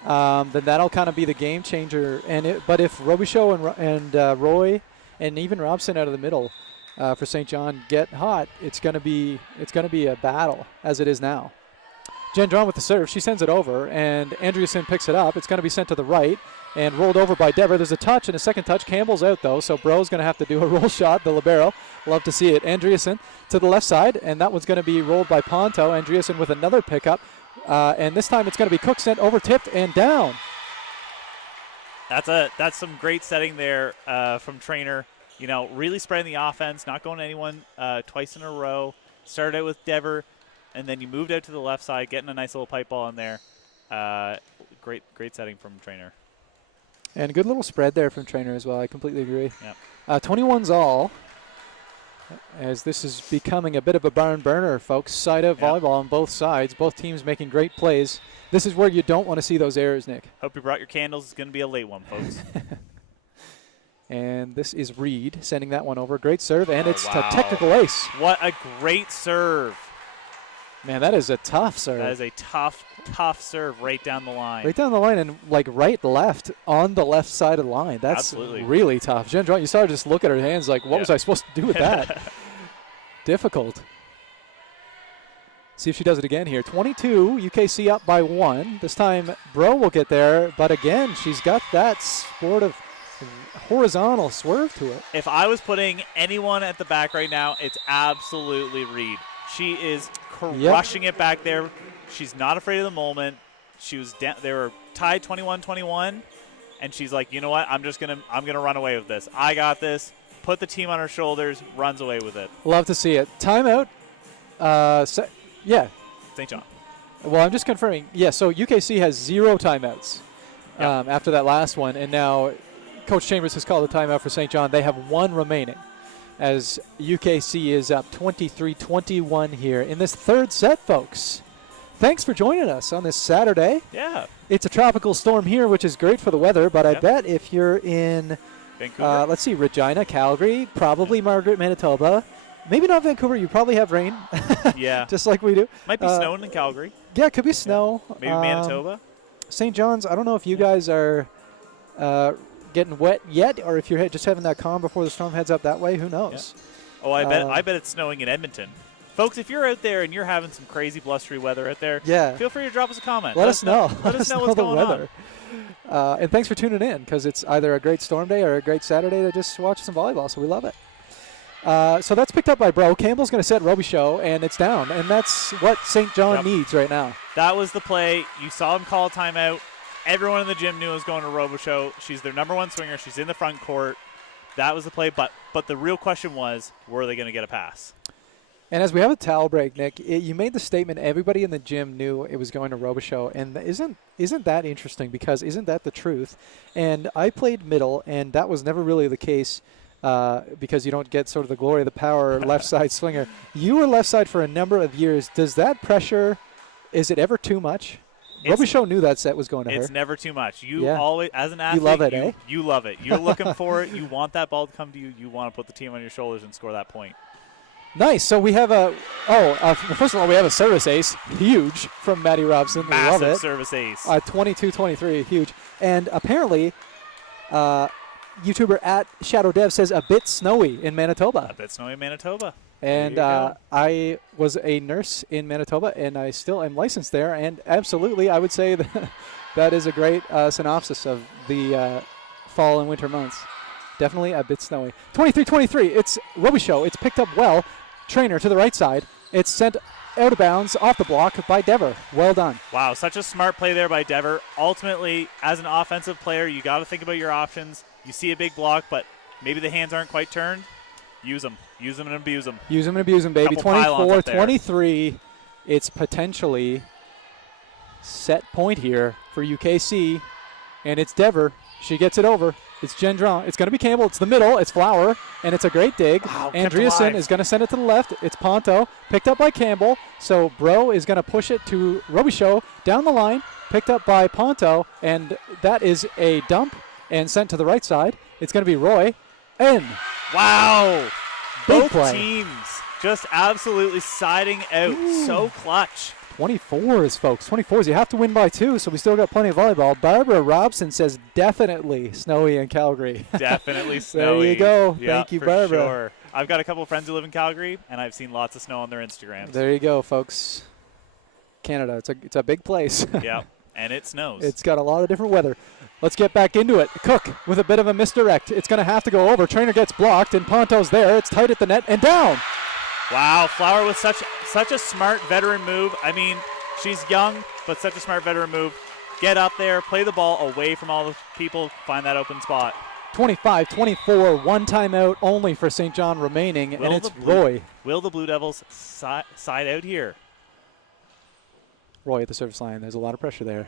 then that'll kind of be the game changer. But if Robichaud and Roy and even Robson out of the middle for St. John get hot, it's gonna be a battle as it is now. Gendron with the serve. She sends it over, and Andreasen picks it up. It's going to be sent to the right and rolled over by Dever. There's a touch and a second touch. Campbell's out, though, so Bro's going to have to do a roll shot, the libero. Love to see it. Andreasen to the left side, and that one's going to be rolled by Ponto. Andreasen with another pickup, and this time it's going to be Cook sent over, tipped, and down. That's some great setting there from Trainer. You know, really spreading the offense, not going to anyone twice in a row. Started out with Dever, and then you moved out to the left side, getting a nice little pipe ball in there. Great setting from Trainer. And a good little spread there from Trainer as well. I completely agree. Yep. 21's all, as this is becoming a bit of a barn burner, folks. Side-out volleyball on both sides. Both teams making great plays. This is where you don't want to see those errors, Nick. Hope you brought your candles. It's going to be a late one, folks. And this is Reed sending that one over. Great serve, and it's wow. a technical ace. What a great serve. Man, that is a tough serve. That is a tough serve right down the line. Right down the line and like right, left, on the left side of the line. That's absolutely really tough. Gendron, you saw her just look at her hands like, what was I supposed to do with that? Difficult. See if she does it again here. 22, UKC up by 1. This time, Bro will get there, but again, she's got that sort of horizontal swerve to it. If I was putting anyone at the back right now, it's absolutely Reed. She is crushing it back there. She's not afraid of the moment. She was they were tied 21-21, and she's like, you know what? I'm gonna run away with this. I got this. Put the team on her shoulders. Runs away with it. Love to see it. Timeout. St. John. Well, I'm just confirming. Yeah. So UKC has 0 timeouts after that last one, and now Coach Chambers has called a timeout for St. John. They have 1 remaining, as UKC is up 23-21 here in this third set, folks. Thanks for joining us on this Saturday. Yeah. It's a tropical storm here, which is great for the weather, but I bet if you're in, Vancouver. let's see, Regina, Calgary, probably Margaret, Manitoba, maybe not Vancouver, you probably have rain. Yeah. Just like we do. Might be snowing in Calgary. Yeah, it could be snow. Maybe Manitoba. St. John's, I don't know if you guys are getting wet yet, or if you're just having that calm before the storm heads up that way. Who knows? Yeah. Oh, I bet it's snowing in Edmonton. Folks, if you're out there and you're having some crazy blustery weather out there, feel free to drop us a comment. Let us know. Let us know what's going on. And thanks for tuning in, because it's either a great storm day or a great Saturday to just watch some volleyball, so we love it. So that's picked up by Bro. Campbell's going to set Robichaud, and it's down. And that's what St. John needs right now. That was the play. You saw him call a timeout. Everyone in the gym knew it was going to Robichaud. She's their #1 swinger. She's in the front court. That was the play. But the real question was, were they going to get a pass? And as we have a towel break, Nick, you made the statement everybody in the gym knew it was going to Robichaud. And isn't that interesting? Because isn't that the truth? And I played middle, and that was never really the case. Because you don't get sort of the glory of the power left side swinger. You were left side for a number of years. Does that pressure, is it ever too much? Robichaud knew that set was going to her. It's never too much. You always, as an athlete, you love it, you love it. You're looking for it. You want that ball to come to you. You want to put the team on your shoulders and score that point. Nice. So we have first of all, we have a service ace. Huge from Maddie Robson. Massive Love it. Service ace. 22-23, huge. And apparently, YouTuber at Shadow Dev says a bit snowy in Manitoba. A bit snowy in Manitoba. And I was a nurse in Manitoba, and I still am licensed there. And absolutely, I would say that is a great synopsis of the fall and winter months. Definitely a bit snowy. 23-23, it's Robichaud. It's picked up well. Trainer to the right side. It's sent out of bounds off the block by Dever. Well done. Wow, such a smart play there by Dever. Ultimately, as an offensive player, you got to think about your options. You see a big block, but maybe the hands aren't quite turned. Use them. Use them and abuse them. Use them and abuse them, baby. 24-23. It's potentially set point here for UKC, and it's Dever. She gets it over. It's Gendron. It's going to be Campbell. It's the middle. It's Flower, and it's a great dig. Wow, Andreasen is going to send it to the left. It's Ponto. Picked up by Campbell. So Bro is going to push it to Robichaud down the line. Picked up by Ponto, and that is a dump and sent to the right side. It's going to be Roy. And wow. Big Both play. teams just absolutely siding out. So clutch. 24s, folks. 24s. You have to win by 2, so we still got plenty of volleyball. Barbara Robson says definitely snowy in Calgary. Definitely snowy. There you go. Yeah, Thank you, for Barbara. Sure. I've got a couple of friends who live in Calgary, and I've seen lots of snow on their Instagrams. There you go, folks. Canada, it's a big place. Yeah, and it snows. It's got a lot of different weather. Let's get back into it. Cook with a bit of a misdirect. It's going to have to go over. Trainer gets blocked, and Ponto's there. It's tight at the net and down. Wow, Flower with such a smart veteran move. I mean, she's young, but such a smart veteran move. Get up there, play the ball away from all the people, find that open spot. 25-24, one timeout only for St. John remaining, and it's Roy. Will the Blue Devils side out here? Roy at the service line. There's a lot of pressure there.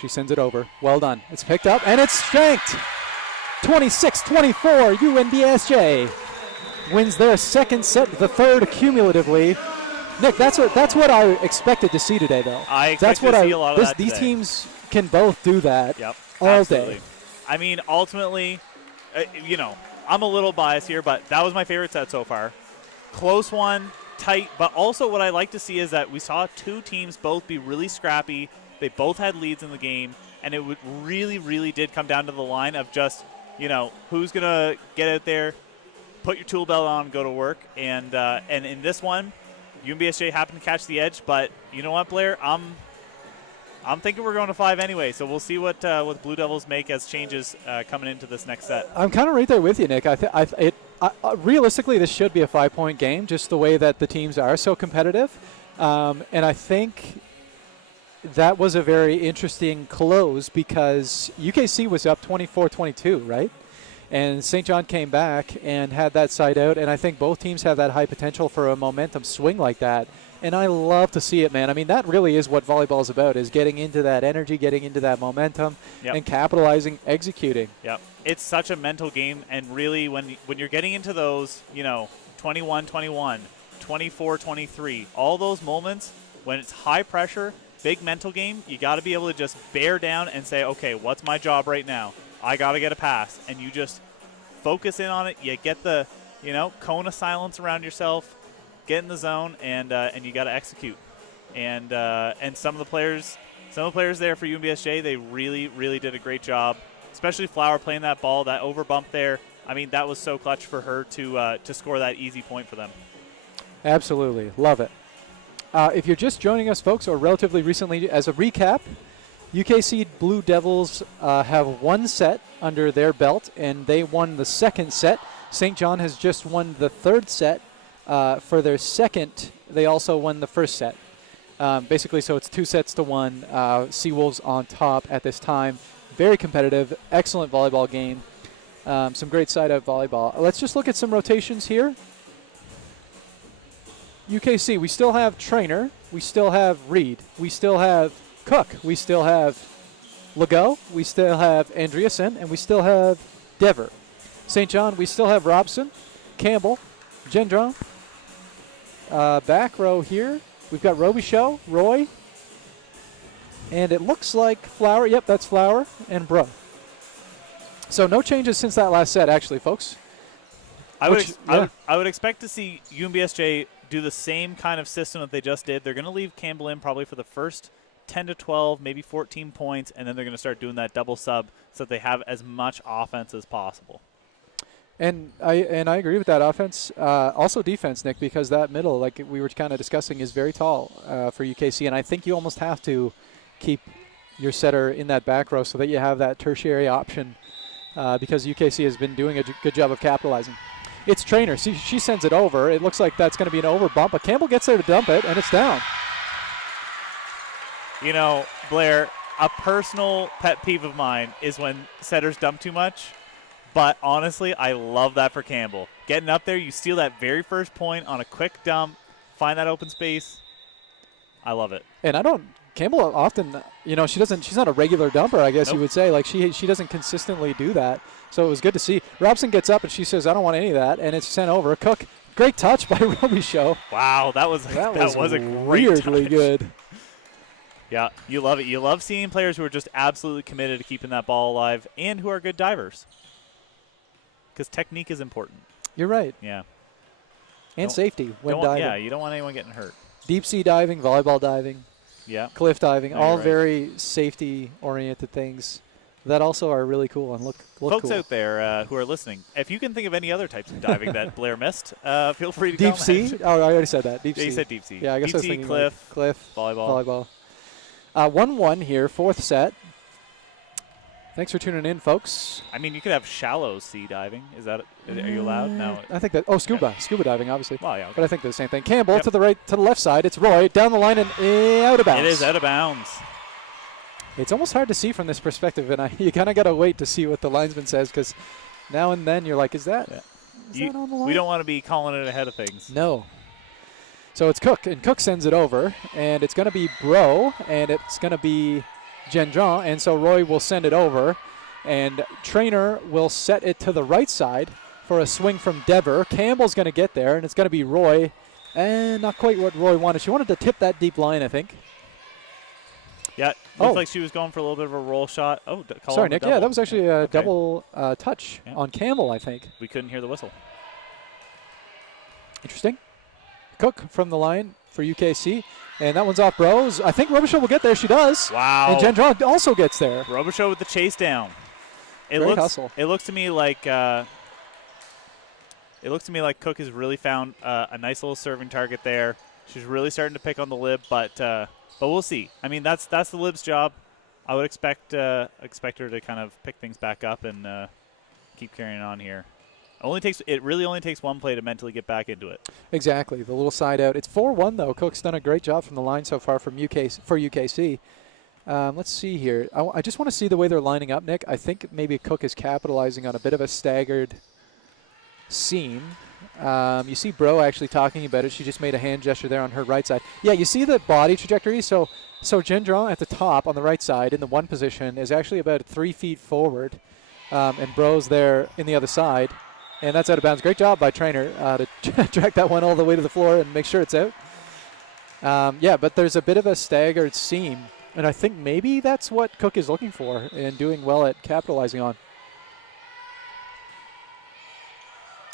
She sends it over. Well done. It's picked up, and it's shanked. 26-24, UNBSJ wins their second set, the third cumulatively. Nick, that's what I expected to see today, though. I expected to see a lot of that These today. teams can both do that all absolutely. day. I mean, ultimately, I'm a little biased here, but that was my favorite set so far. Close one, tight, but also what I like to see is that we saw two teams both be really scrappy. They both had leads in the game, and it really, really did come down to the line of just, who's going to get out there, put your tool belt on, and go to work. And in this one, UNBSJ happened to catch the edge, but you know what, Blair? I'm thinking we're going to 5 anyway, so we'll see what Blue Devils make as changes coming into this next set. I'm kind of right there with you, Nick. Realistically, this should be a 5-point game, just the way that the teams are so competitive. And I think that was a very interesting close because UKC was up 24-22, right? And St. John came back and had that side out, and I think both teams have that high potential for a momentum swing like that. And I love to see it, man. I mean, that really is what volleyball is about, is getting into that energy, getting into that momentum, and capitalizing, executing. Yep. It's such a mental game, and really when you're getting into those, 21-21, 24-23, all those moments when it's high pressure, big mental game, you got to be able to just bear down and say, okay, what's my job right now? I got to get a pass. And you just focus in on it. You get the, cone of silence around yourself, get in the zone, and you got to execute. And some of the players there for UNBSJ, they really, really did a great job, especially Flower playing that ball, that over bump there. I mean, that was so clutch for her to score that easy point for them. Absolutely. Love it. If you're just joining us, folks, or relatively recently, as a recap, UKC Blue Devils have one set under their belt, and they won the second set. St. John has just won the third set. For their second, they also won the first set. Basically, so it's 2-1. Seawolves on top at this time. Very competitive, excellent volleyball game. Some great side-out volleyball. Let's just look at some rotations here. UKC, we still have Trainer. We still have Reed. We still have Cook. We still have Legault. We still have Andreasen. And we still have Dever. St. John, we still have Robson, Campbell, Gendron. Back row here, we've got Robichaud, Roy, and it looks like Flower. Yep, that's Flower and Bro. So no changes since that last set, actually, folks. I would expect to see UNBSJ do the same kind of system that they just did. They're going to leave Campbell in probably for the first 10 to 12, maybe 14 points, and then they're going to start doing that double sub so that they have as much offense as possible. And I agree with that offense. Also defense, Nick, because that middle, like we were kind of discussing, is very tall for UKC. And I think you almost have to keep your setter in that back row so that you have that tertiary option because UKC has been doing a good job of capitalizing. It's Trainer. She sends it over. It looks like that's going to be an over bump, but Campbell gets there to dump it, and it's down. Blair, a personal pet peeve of mine is when setters dump too much. But honestly, I love that for Campbell. Getting up there, you steal that very first point on a quick dump, find that open space. I love it. And Campbell often, she's not a regular dumper, I guess you would say. Like she doesn't consistently do that. So it was good to see. Robson gets up and she says, I don't want any of that, and it's sent over. Cook, great touch by Robichaud. Wow, that was a great weirdly touch. Good. Yeah, you love it. You love seeing players who are just absolutely committed to keeping that ball alive and who are good divers. Because technique is important. You're right. Yeah. And safety when diving. Yeah, you don't want anyone getting hurt. Deep sea diving, volleyball diving, Yeah. cliff diving, No, all you're right. very safety-oriented things that also are really cool and look Folks cool. out there who are listening, if you can think of any other types of diving that Blair missed, feel free to Deep comment. sea? Oh, I already said that. Deep Yeah, sea. you said deep sea. Yeah, I guess deep I was sea, thinking cliff, like cliff, volleyball. 1-1 here, fourth set. Thanks for tuning in, folks. I mean, you could have shallow sea diving. Are you allowed? No. I think that. Oh, scuba diving, obviously. Well, yeah. Okay. But I think they're the same thing. Campbell Yep. to the left side. It's Roy down the line and out of bounds. It is out of bounds. It's almost hard to see from this perspective, and you kind of got to wait to see what the linesman says, because now and then you're like, is that that on the line? We don't want to be calling it ahead of things. No. So it's Cook, and Cook sends it over, and it's going to be Bro, and it's going to be Gendron, and so Roy will send it over, and Trainer will set it to the right side for a swing from Dever. Campbell's going to get there, and it's going to be Roy, and not quite what Roy wanted. She wanted to tip that deep line, I think. Yeah, looked like she was going for a little bit of a roll shot. Oh, sorry, Nick. Yeah, that was actually a double touch Yeah. on Campbell, I think. We couldn't hear the whistle. Interesting. Cook from the line for UKC, and that one's off Bros. I think Robichaud will get there. She does. Wow. And Gendron also gets there. Robichaud with the chase down. Great hustle. It looks to me like Cook has really found a nice little serving target there. She's really starting to pick on the lib, but we'll see. I mean, that's the lib's job. I would expect her to kind of pick things back up and keep carrying on here. It really only takes one play to mentally get back into it. Exactly, the little side out. It's 4-1 though. Cook's done a great job from the line so far for UKC. Let's see here. I just want to see the way they're lining up, Nick. I think maybe Cook is capitalizing on a bit of a staggered seam. You see Bro actually talking about it. She just made a hand gesture there on her right side. Yeah, you see the body trajectory. So Gendron at the top on the right side in the one position is actually about 3 feet forward, and Bro's there in the other side. And that's out of bounds. Great job by Trainer to track that one all the way to the floor and make sure it's out. Yeah, but there's a bit of a staggered seam, and I think maybe that's what Cook is looking for and doing well at capitalizing on.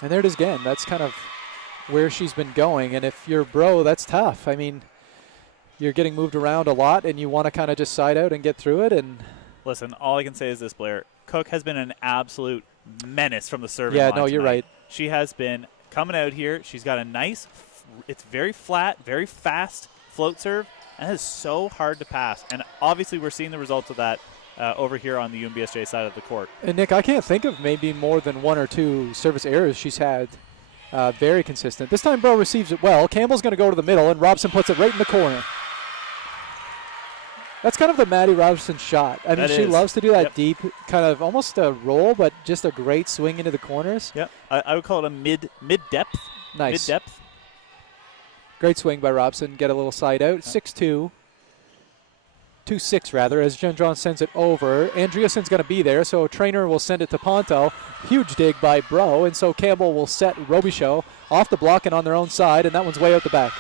And there it is again. That's kind of where she's been going. And if you're Bro, that's tough. I mean, you're getting moved around a lot, and you want to kind of just side out and get through it. And listen, all I can say is this, Blair. Cook has been an absolute menace from the serving yeah, line no, you're tonight. right. She has been coming out here. She's got a nice, it's very flat, very fast float serve, and it is so hard to pass. And obviously we're seeing the results of that over here on the UNBSJ side of the court. And, Nick, I can't think of maybe more than 1 or 2 service errors she's had. Very consistent. This time Bro receives it well. Campbell's going to go to the middle, and Robson puts it right in the corner. That's kind of the Maddie Robson shot. I mean, she loves to do that deep, kind of almost a roll, but just a great swing into the corners. Yep. I would call it a mid-depth. Nice. Mid-depth. Great swing by Robson. Get a little side out. 6-2. 2-6, rather, as Gendron sends it over. Andreassen's going to be there, so Trainer will send it to Ponto. Huge dig by Bro, and so Campbell will set Robichaud off the block and on their own side, and that one's way out the back.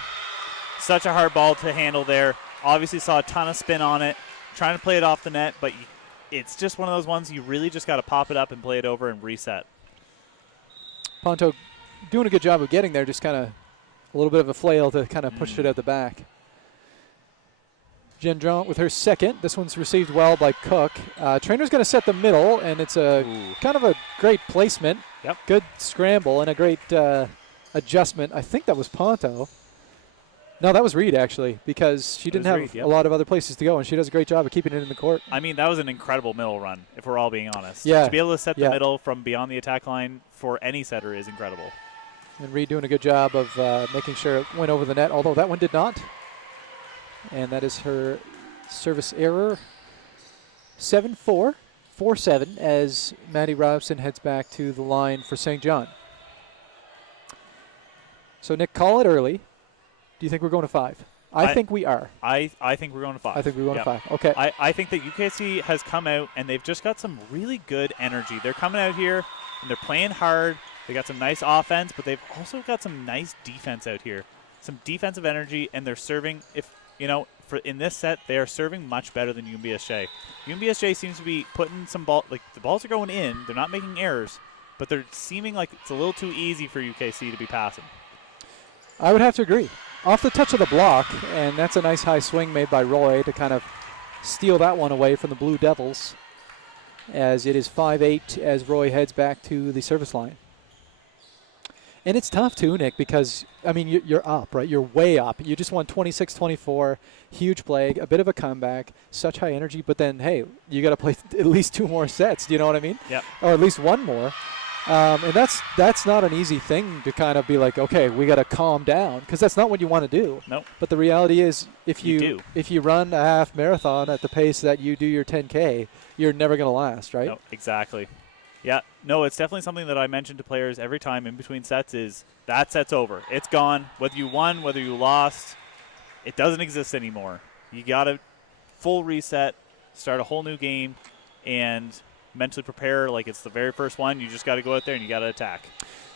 Such a hard ball to handle there. Obviously saw a ton of spin on it, trying to play it off the net, but it's just one of those ones you really just got to pop it up and play it over and reset. Ponto doing a good job of getting there, just kind of a little bit of a flail to kind of push it out the back. Gendron with her second. This one's received well by Cook. Trainer's going to set the middle, and it's a kind of a great placement. Yep. Good scramble and a great adjustment. I think that was Ponto. No, that was Reed, actually, because she didn't have a lot of other places to go, and she does a great job of keeping it in the court. I mean, that was an incredible middle run, if we're all being honest. Yeah. To be able to set the middle from beyond the attack line for any setter is incredible. And Reed doing a good job of making sure it went over the net, although that one did not. And that is her service error. 7-4, 4-7, as Maddie Robson heads back to the line for St. John. So, Nick, call it early. Do you think we're going to 5? I think we are. I think we're going to 5. I think we're going to 5. Okay. I think that UKC has come out, and they've just got some really good energy. They're coming out here, and they're playing hard. They got some nice offense, but they've also got some nice defense out here. Some defensive energy, and they're serving. In this set, they are serving much better than UNBSJ. UNBSJ seems to be putting some ball, like the balls are going in. They're not making errors, but they're seeming like it's a little too easy for UKC to be passing. I would have to agree. off the touch of the block, and that's a nice high swing made by Roy to kind of steal that one away from the Blue Devils, as it is 5-8 as Roy heads back to the service line. And it's tough too, Nick, because, I mean, you're up, right? You're way up. You just won 26-24, huge play, a bit of a comeback, such high energy. But then, hey, you got to play at least 2 more sets. Do you know what I mean? Yep. Or at least 1 more. And that's not an easy thing to kind of be like, okay, we got to calm down, because that's not what you want to do. Nope. But the reality is, if you run a half marathon at the pace that you do your 10K, you're never going to last, right? No, exactly. Yeah, no, it's definitely something that I mention to players every time in between sets is that set's over. It's gone. Whether you won, whether you lost, it doesn't exist anymore. You got to full reset, start a whole new game, and mentally prepare like it's the very first one. You just got to go out there and you got to attack.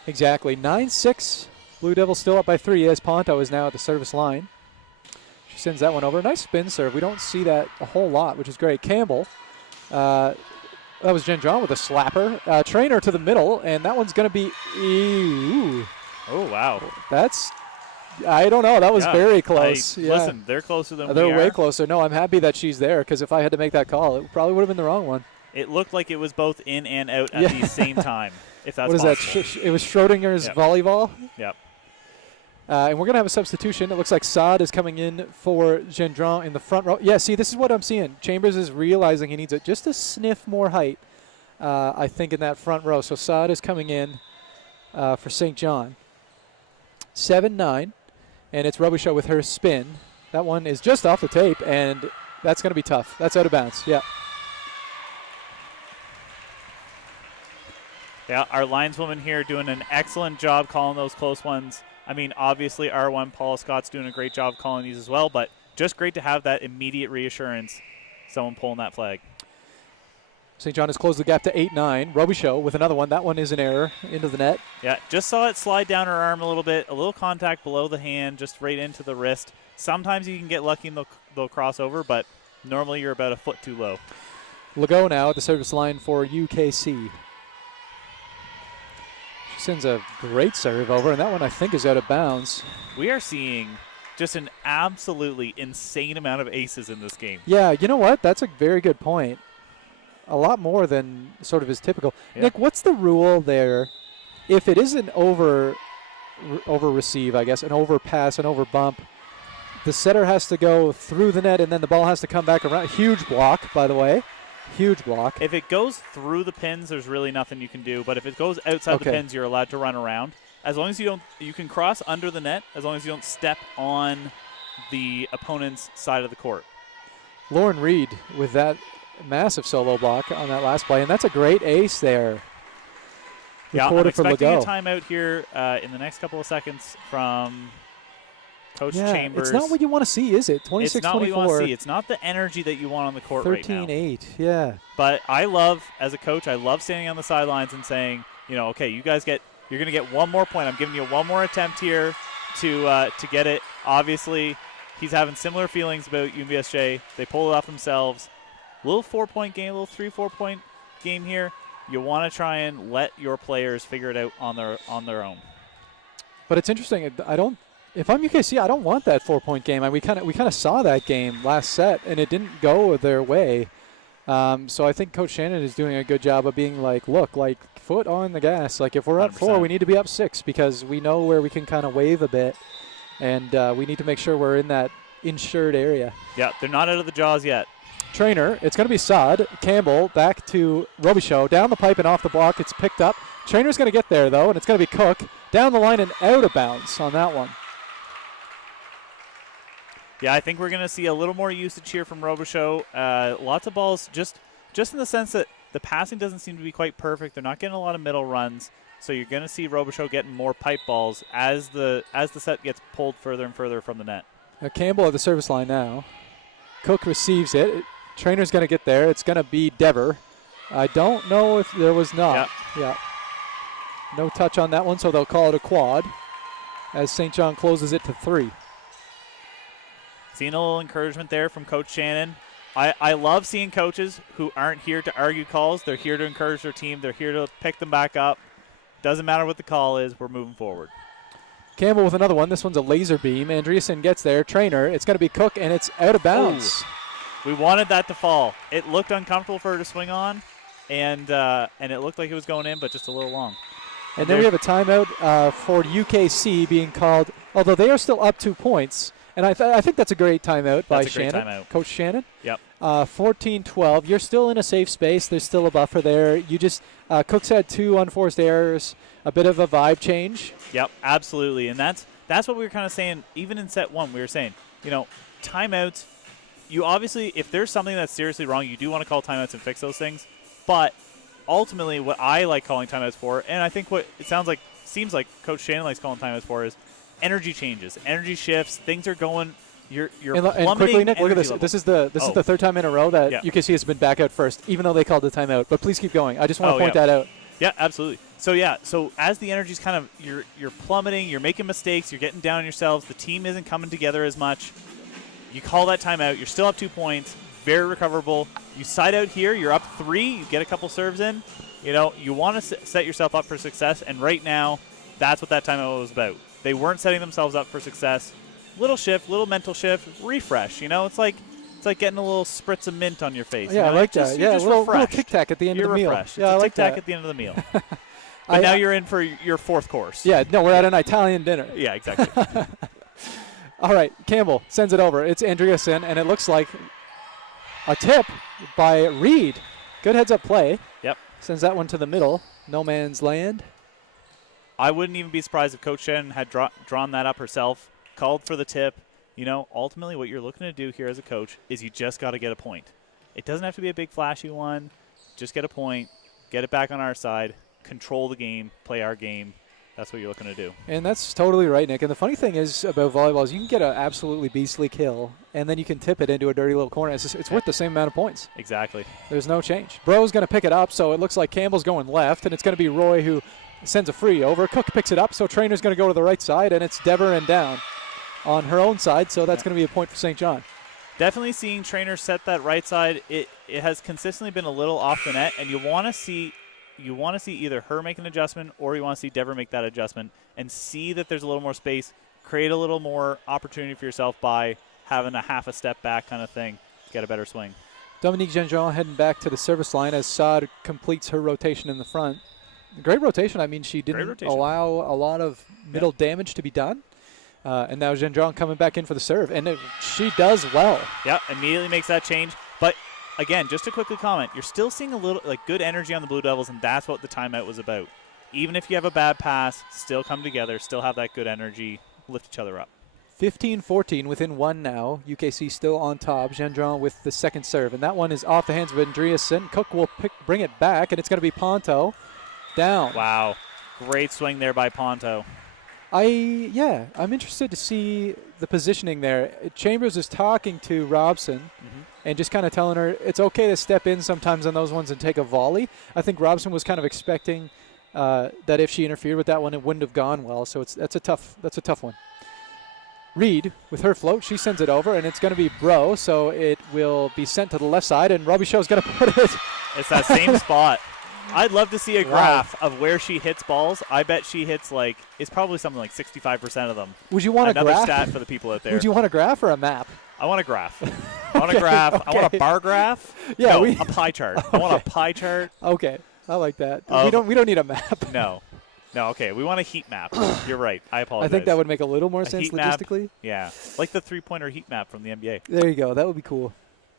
Exactly. 9-6. Blue Devils still up by 3 as Ponto is now at the service line. She sends that one over. Nice spin serve. We don't see that a whole lot, which is great. Campbell. That was Jen John with a slapper. Trainer to the middle, and that one's going to be ooh. Oh, wow. That's, I don't know. That was very close. Listen, they're closer than we are. They're way closer. No, I'm happy that she's there, because if I had to make that call, it probably would have been the wrong one. It looked like it was both in and out at the same time, if that's possible. What is that? It was Schrodinger's volleyball? Yep. And we're going to have a substitution. It looks like Saad is coming in for Gendron in the front row. Yeah, see, this is what I'm seeing. Chambers is realizing he needs just a sniff more height, I think, in that front row. So Saad is coming in for St. John. 7-9, and it's Robichaud with her spin. That one is just off the tape, and that's going to be tough. That's out of bounds, yeah. Yeah, our lineswoman here doing an excellent job calling those close ones. I mean, obviously, R1 Paula Scott's doing a great job calling these as well, but just great to have that immediate reassurance, someone pulling that flag. St. John has closed the gap to 8-9. Robichaud with another one. That one is an error into the net. Yeah, just saw it slide down her arm a little bit, a little contact below the hand, just right into the wrist. Sometimes you can get lucky and they'll cross over, but normally you're about a foot too low. Legault now at the service line for UKC. Sends a great serve over, and that one I think is out of bounds. We are seeing just an absolutely insane amount of aces in this game. Yeah, you know what? That's a very good point. A lot more than sort of is typical. Yeah. Nick, what's the rule there? If it is an over receive, I guess, an over pass, an over bump, the setter has to go through the net, and then the ball has to come back around. Huge block, by the way. Huge block. If it goes through the pins, there's really nothing you can do. But if it goes outside the pins, you're allowed to run around. As long as you don't, you can cross under the net, as long as you don't step on the opponent's side of the court. Lauren Reed with that massive solo block on that last play, and that's a great ace there. Yeah, I'm expecting a timeout here in the next couple of seconds from Coach Chambers. It's not what you want to see, is it? 26-24. It's not what you want to see. It's not the energy that you want on the court right now. 13-8, yeah. But I love, as a coach, I love standing on the sidelines and saying, you know, okay, you guys you're going to get one more point. I'm giving you one more attempt here to get it. Obviously, he's having similar feelings about UNBSJ. They pull it off themselves. Little 4-point game, little 3-4-point game here. You want to try and let your players figure it out on their own. But it's interesting. If I'm UKC, I don't want that 4-point game. We kind of saw that game last set, and it didn't go their way. So I think Coach Shannon is doing a good job of being like, look, like foot on the gas. Like if we're up 4, we need to be up 6 because we know where we can kind of wave a bit, and we need to make sure we're in that insured area. Yeah, they're not out of the jaws yet. Trainer, it's going to be Saad. Campbell back to Robichaud. Down the pipe and off the block. It's picked up. Trainer's going to get there, though, and it's going to be Cook. Down the line and out of bounds on that one. Yeah, I think we're going to see a little more usage here from Robichaud. Lots of balls, just in the sense that the passing doesn't seem to be quite perfect. They're not getting a lot of middle runs, so you're going to see Robichaud getting more pipe balls as the set gets pulled further and further from the net. Campbell at the service line now. Cook receives it. Trainer's going to get there. It's going to be Dever. I don't know if there was not. Yeah. No touch on that one, so they'll call it a quad as St. John closes it to 3. Seeing a little encouragement there from Coach Shannon. I love seeing coaches who aren't here to argue calls. They're here to encourage their team. They're here to pick them back up. Doesn't matter what the call is. We're moving forward. Campbell with another one. This one's a laser beam. Andreasen gets there. Trainer. It's going to be Cook, and it's out of bounds. Ooh. We wanted that to fall. It looked uncomfortable for her to swing on, and it looked like it was going in, but just a little long. And then we have a timeout for UKC being called, although they are still up 2 points. And I think that's a great timeout by Shannon, Coach Shannon. Yep. 14-12. You're still in a safe space. There's still a buffer there. You just Cook's had 2 unforced errors, a bit of a vibe change. Yep, absolutely. And that's what we were kind of saying. Even in set 1, we were saying, timeouts. You obviously, if there's something that's seriously wrong, you do want to call timeouts and fix those things. But ultimately, what I like calling timeouts for, and I think what it seems like Coach Shannon likes calling timeouts for, is energy changes, energy shifts. Things are going. You're plummeting. And quickly, Nick, look at this. Level. This is the third time in a row that UKC has been back out first, even though they called the timeout. But please keep going. I just want to point that out. Yeah, absolutely. So as the energy's kind of you're plummeting, you're making mistakes, you're getting down on yourselves. The team isn't coming together as much. You call that timeout. You're still up 2 points. Very recoverable. You side out here. You're up 3. You get a couple serves in. You want to set yourself up for success. And right now, that's what that timeout was about. They weren't setting themselves up for success. Little shift, little mental shift, refresh. It's like getting a little spritz of mint on your face. Yeah, I like that. Yeah, a little tic tac at the end of the meal. Refreshed. Yeah, it's I like tic tac that. at the end of the meal. But now you're in for your 4th course. Yeah, no, we're at an Italian dinner. Yeah, exactly. All right, Campbell sends it over. It's Andreasen, and it looks like a tip by Reed. Good heads-up play. Yep. Sends that one to the middle. No man's land. I wouldn't even be surprised if Coach Shannon had drawn that up herself, called for the tip. Ultimately what you're looking to do here as a coach is you just got to get a point. It doesn't have to be a big flashy one. Just get a point, get it back on our side, control the game, play our game. That's what you're looking to do. And that's totally right, Nick. And the funny thing is about volleyball is you can get an absolutely beastly kill, and then you can tip it into a dirty little corner. It's worth the same amount of points. Exactly. There's no change. Bro's going to pick it up, so it looks like Campbell's going left, and it's going to be Roy who sends a free over. Cook picks it up, so Trainer's going to go to the right side, and it's Dever and down on her own side, so that's going to be a point for St. John. Definitely seeing Trainer set that right side. It has consistently been a little off the net, and you want to see either her make an adjustment or you want to see Dever make that adjustment and see that there's a little more space, create a little more opportunity for yourself by having a half a step back kind of thing, get a better swing. Dominique Gendron heading back to the service line as Saad completes her rotation in the front. Great rotation. I mean, she didn't allow a lot of middle damage to be done. And now Gendron coming back in for the serve. And she does well. Yeah, immediately makes that change. But again, just to quickly comment, you're still seeing a little good energy on the Blue Devils, and that's what the timeout was about. Even if you have a bad pass, still come together, still have that good energy, lift each other up. 15-14 within 1 now. UKC still on top. Gendron with the second serve, and that one is off the hands of Andreasen. Cook will bring it back, and it's going to be Ponto down. Wow, great swing there by Ponto. I'm interested to see the positioning there. Chambers is talking to Robson and just kind of telling her it's okay to step in sometimes on those ones and take a volley. I think Robson was kind of expecting that if she interfered with that one, it wouldn't have gone well. So that's a tough one. Reed with her float, she sends it over, and it's going to be Bro, so it will be sent to the left side, and Robbie Show's going to put it. It's that same spot. I'd love to see a graph of where she hits balls. I bet she hits it's probably something like 65% of them. Would you want Another a graph? Stat for the people out there. Would you want a graph or a map? I want a graph. I want a graph. Okay. I want a bar graph. Yeah, no, a pie chart. Okay. I want a pie chart. Okay, I like that. We don't need a map. No, okay. We want a heat map. You're right. I apologize. I think that would make a little more sense logistically. Map, yeah, like the 3-pointer heat map from the NBA. There you go. That would be cool.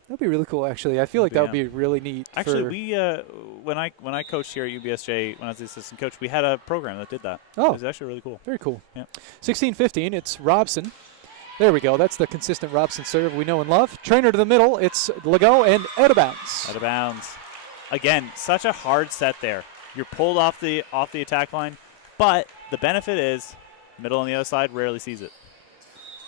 That'd be really cool, actually. I feel like that would be really neat. Actually, we when I coached here at UNBSJ, when I was the assistant coach, we had a program that did that. Oh, it was actually really cool. Very cool. Yeah. 16-15. It's Robson. There we go. That's the consistent Robson serve we know and love. Trainer to the middle. It's Legault and out of bounds. Out of bounds. Again, such a hard set there. You're pulled off the attack line, but the benefit is middle on the other side rarely sees it.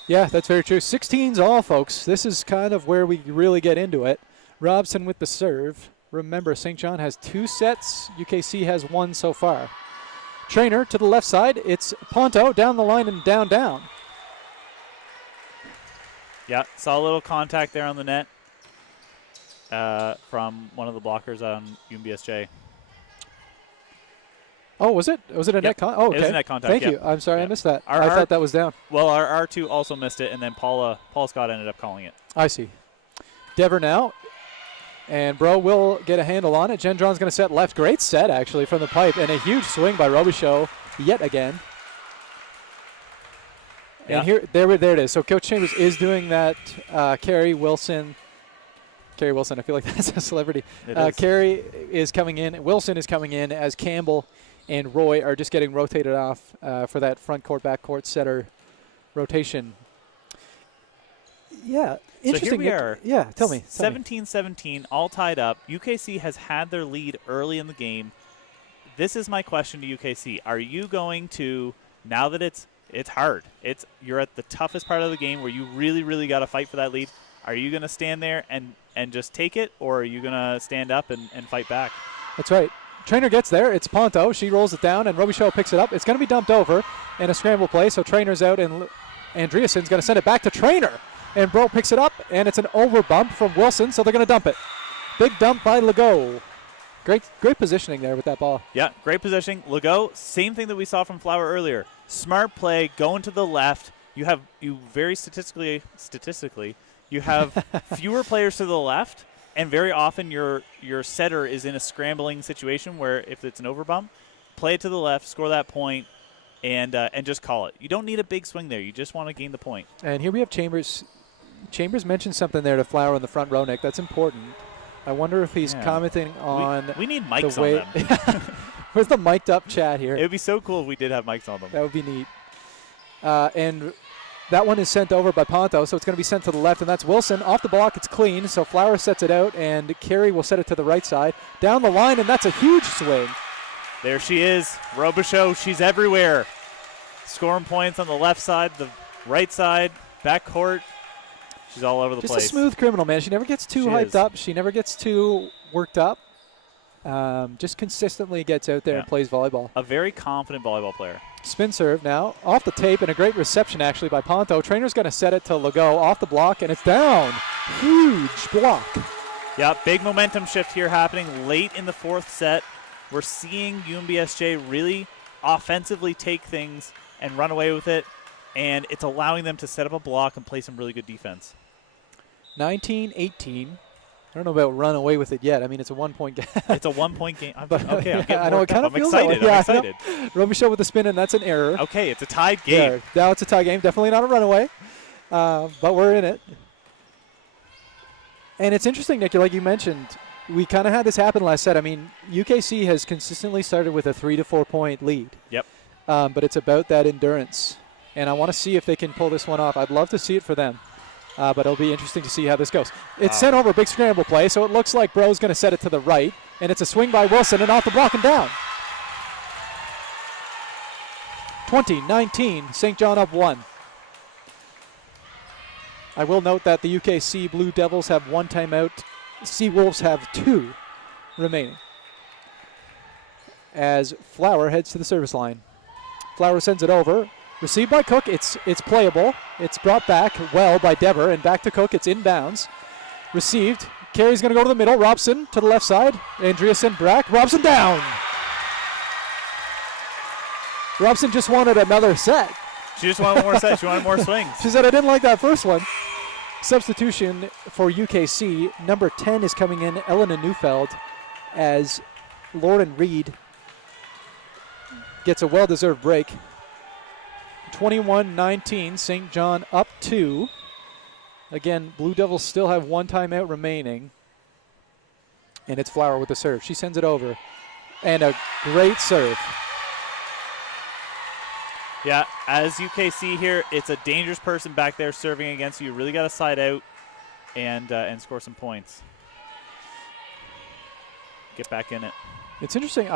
Yeah, that's very true. 16's all, folks. This is kind of where we really get into it. Robson with the serve. Remember, St. John has 2 sets. UKC has 1 so far. Trainer to the left side. It's Ponto down the line and down. Yeah, saw a little contact there on the net from one of the blockers on UNBSJ. Oh, was it? Was it a net contact? Oh, okay. It was a net contact. Thank you. I'm sorry, I missed that. Our I thought that was down. Well, our R2 also missed it, and then Paul Scott ended up calling it. I see. Dever now. And Bro will get a handle on it. Gendron's going to set left. Great set, actually, from the pipe. And a huge swing by Robichaud yet again. Yeah. And there it is. So Coach Chambers is doing that. Carrie Wilson, I feel like that's a celebrity. Carrie is coming in. Wilson is coming in as Campbell and Roy are just getting rotated off for that front court, back court setter rotation. Yeah, interesting. So here we are. Yeah, tell me. 17-17, all tied up. UKC has had their lead early in the game. This is my question to UKC. Are you going to, now that it's hard, you're at the toughest part of the game where you really, really got to fight for that lead, are you going to stand there and just take it, or are you going to stand up and fight back? That's right. Trainer gets there. It's Ponto. She rolls it down, and Robichaud picks it up. It's going to be dumped over in a scramble play, so Trainer's out, and Andreasen's going to send it back to Trainer. And Bro picks it up, and it's an over bump from Wilson, so they're going to dump it. Big dump by Legault. Great positioning there with that ball. Yeah, great positioning. Legault, same thing that we saw from Flower earlier. Smart play, going to the left. You very statistically, you have fewer players to the left, and very often your setter is in a scrambling situation where if it's an over bump, play it to the left, score that point, and just call it. You don't need a big swing there. You just want to gain the point. And here we have Chambers. Chambers mentioned something there to Flower in the front row, Nick. That's important. I wonder if he's commenting on we need mics the way on them. Where's the mic'd up chat here? It would be so cool if we did have mics on them. That would be neat. And that one is sent over by Ponto, so it's going to be sent to the left, and that's Wilson. Off the block, it's clean, so Flower sets it out, and Carey will set it to the right side. Down the line, and that's a huge swing. There she is. Robichaud, she's everywhere. Scoring points on the left side, the right side, back court. She's all over the place. Just a smooth criminal, man. She never gets too hyped up. She never gets too worked up. Just consistently gets out there and plays volleyball. A very confident volleyball player. Spin serve now. Off the tape, and a great reception, actually, by Ponto. Trainer's going to set it to Legault. Off the block, and it's down. Huge block. Yeah, big momentum shift here happening late in the fourth set. We're seeing UNBSJ really offensively take things and run away with it, and it's allowing them to set up a block and play some really good defense. 19-18. I don't know about run away with it yet. I mean, it's a 1-point game. It's a 1-point game. I'm excited. I'm excited. Robichaud with the spin, and that's an error. Okay, it's a tied game. Now it's a tie game. Definitely not a runaway, but we're in it. And it's interesting, Nick, like you mentioned, we kind of had this happen last set. I mean, UKC has consistently started with a 3 to 4 point lead. Yep. But it's about that endurance. And I want to see if they can pull this one off. I'd love to see it for them. But it'll be interesting to see how this goes. It's sent over, big scramble play, so it looks like Bro's going to set it to the right. And it's a swing by Wilson, and off the block and down. 20-19, St. John up 1. I will note that the UKC Blue Devils have 1 timeout. Seawolves have 2 remaining. As Flower heads to the service line. Flower sends it over. Received by Cook. It's playable. It's brought back well by Dever, and back to Cook. It's inbounds. Received. Carey's going to go to the middle. Robson to the left side. Andreasen back. Robson down. Robson just wanted another set. She just wanted more sets. She wanted more swings. She said, I didn't like that first one. Substitution for UKC. Number 10 is coming in, Elena Neufeld, as Lauren Reed gets a well-deserved break. 21-19, St. John up 2. Again, Blue Devils still have 1 timeout remaining. And it's Flower with the serve. She sends it over. And a great serve. Yeah, as UKC here, it's a dangerous person back there serving against you. You really got to side out and score some points. Get back in it. It's interesting.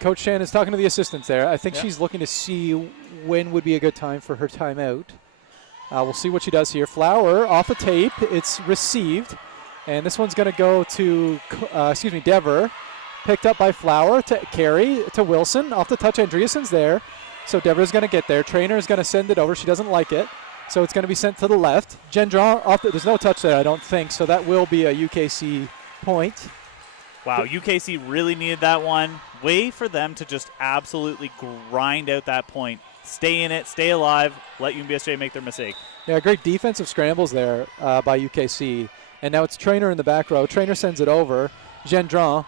Coach Shan is talking to the assistants there. I think she's looking to see when would be a good time for her timeout. We'll see what she does here. Flower off the tape. It's received. And this one's going to go to, Dever. Picked up by Flower to Carey to Wilson. Off the touch, Andreasen's there. So Dever's going to get there. Trainer is going to send it over. She doesn't like it. So it's going to be sent to the left. Gendron, there's no touch there, I don't think. So that will be a UKC point. Wow, UKC really needed that one. Way for them to just absolutely grind out that point. Stay in it, stay alive, let UNBSJ make their mistake. Yeah, great defensive scrambles there by UKC. And now it's Trainer in the back row. Trainer sends it over. Gendron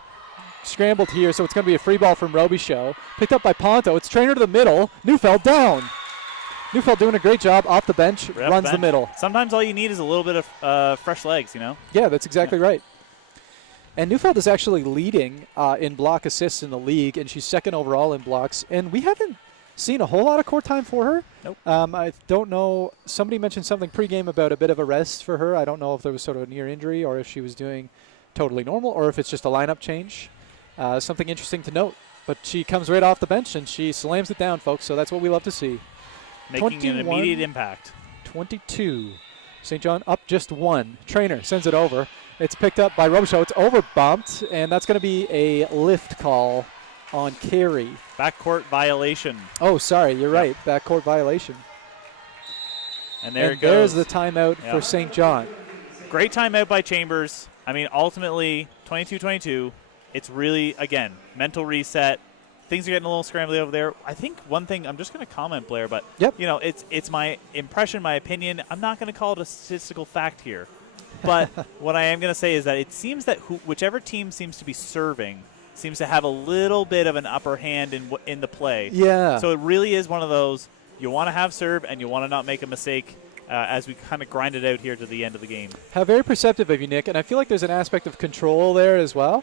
scrambled here, so it's going to be a free ball from Robichaud. Picked up by Ponto. It's Trainer to the middle. Neufeld down. Neufeld doing a great job off the bench, runs the middle. Sometimes all you need is a little bit of fresh legs, you know? Yeah, that's exactly right. And Neufeld is actually leading in block assists in the league, and she's second overall in blocks. And we haven't seen a whole lot of court time for her. Nope. I don't know. Somebody mentioned something pregame about a bit of a rest for her. I don't know if there was sort of a near injury or if she was doing totally normal or if it's just a lineup change. Something interesting to note. But she comes right off the bench and she slams it down, folks. So that's what we love to see. Making an immediate impact. 22. St. John up just 1. Trainer sends it over. It's picked up by Robichaud. It's over bumped, and that's going to be a lift call on Carey. Backcourt violation. Oh, sorry. You're right. Backcourt violation. And there it goes. There's the timeout for St. John. Great timeout by Chambers. I mean, ultimately, 22-22. It's really, again, mental reset. Things are getting a little scrambly over there. I think one thing, I'm just going to comment, Blair, but you know, it's my impression, my opinion. I'm not going to call it a statistical fact here. But what I am going to say is that it seems that whichever team seems to be serving seems to have a little bit of an upper hand in the play. Yeah. So it really is one of those, you want to have serve and you want to not make a mistake as we kind of grind it out here to the end of the game. How very perceptive of you, Nick. And I feel like there's an aspect of control there as well.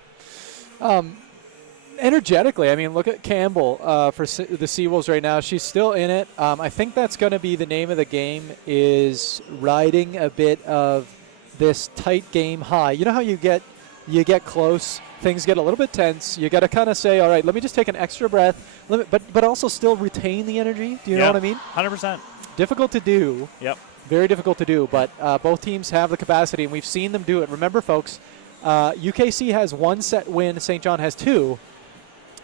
Energetically, I mean, look at Campbell for the Seawolves right now. She's still in it. I think that's going to be the name of the game, is riding a bit of this tight game high. You know how you get close, things get a little bit tense. You got to kind of say, all right, let me just take an extra breath, but also still retain the energy. Do you know what I mean? 100%. Difficult to do. Yep. Very difficult to do, but both teams have the capacity, and we've seen them do it. Remember, folks, UKC has 1 set win, St. John has 2.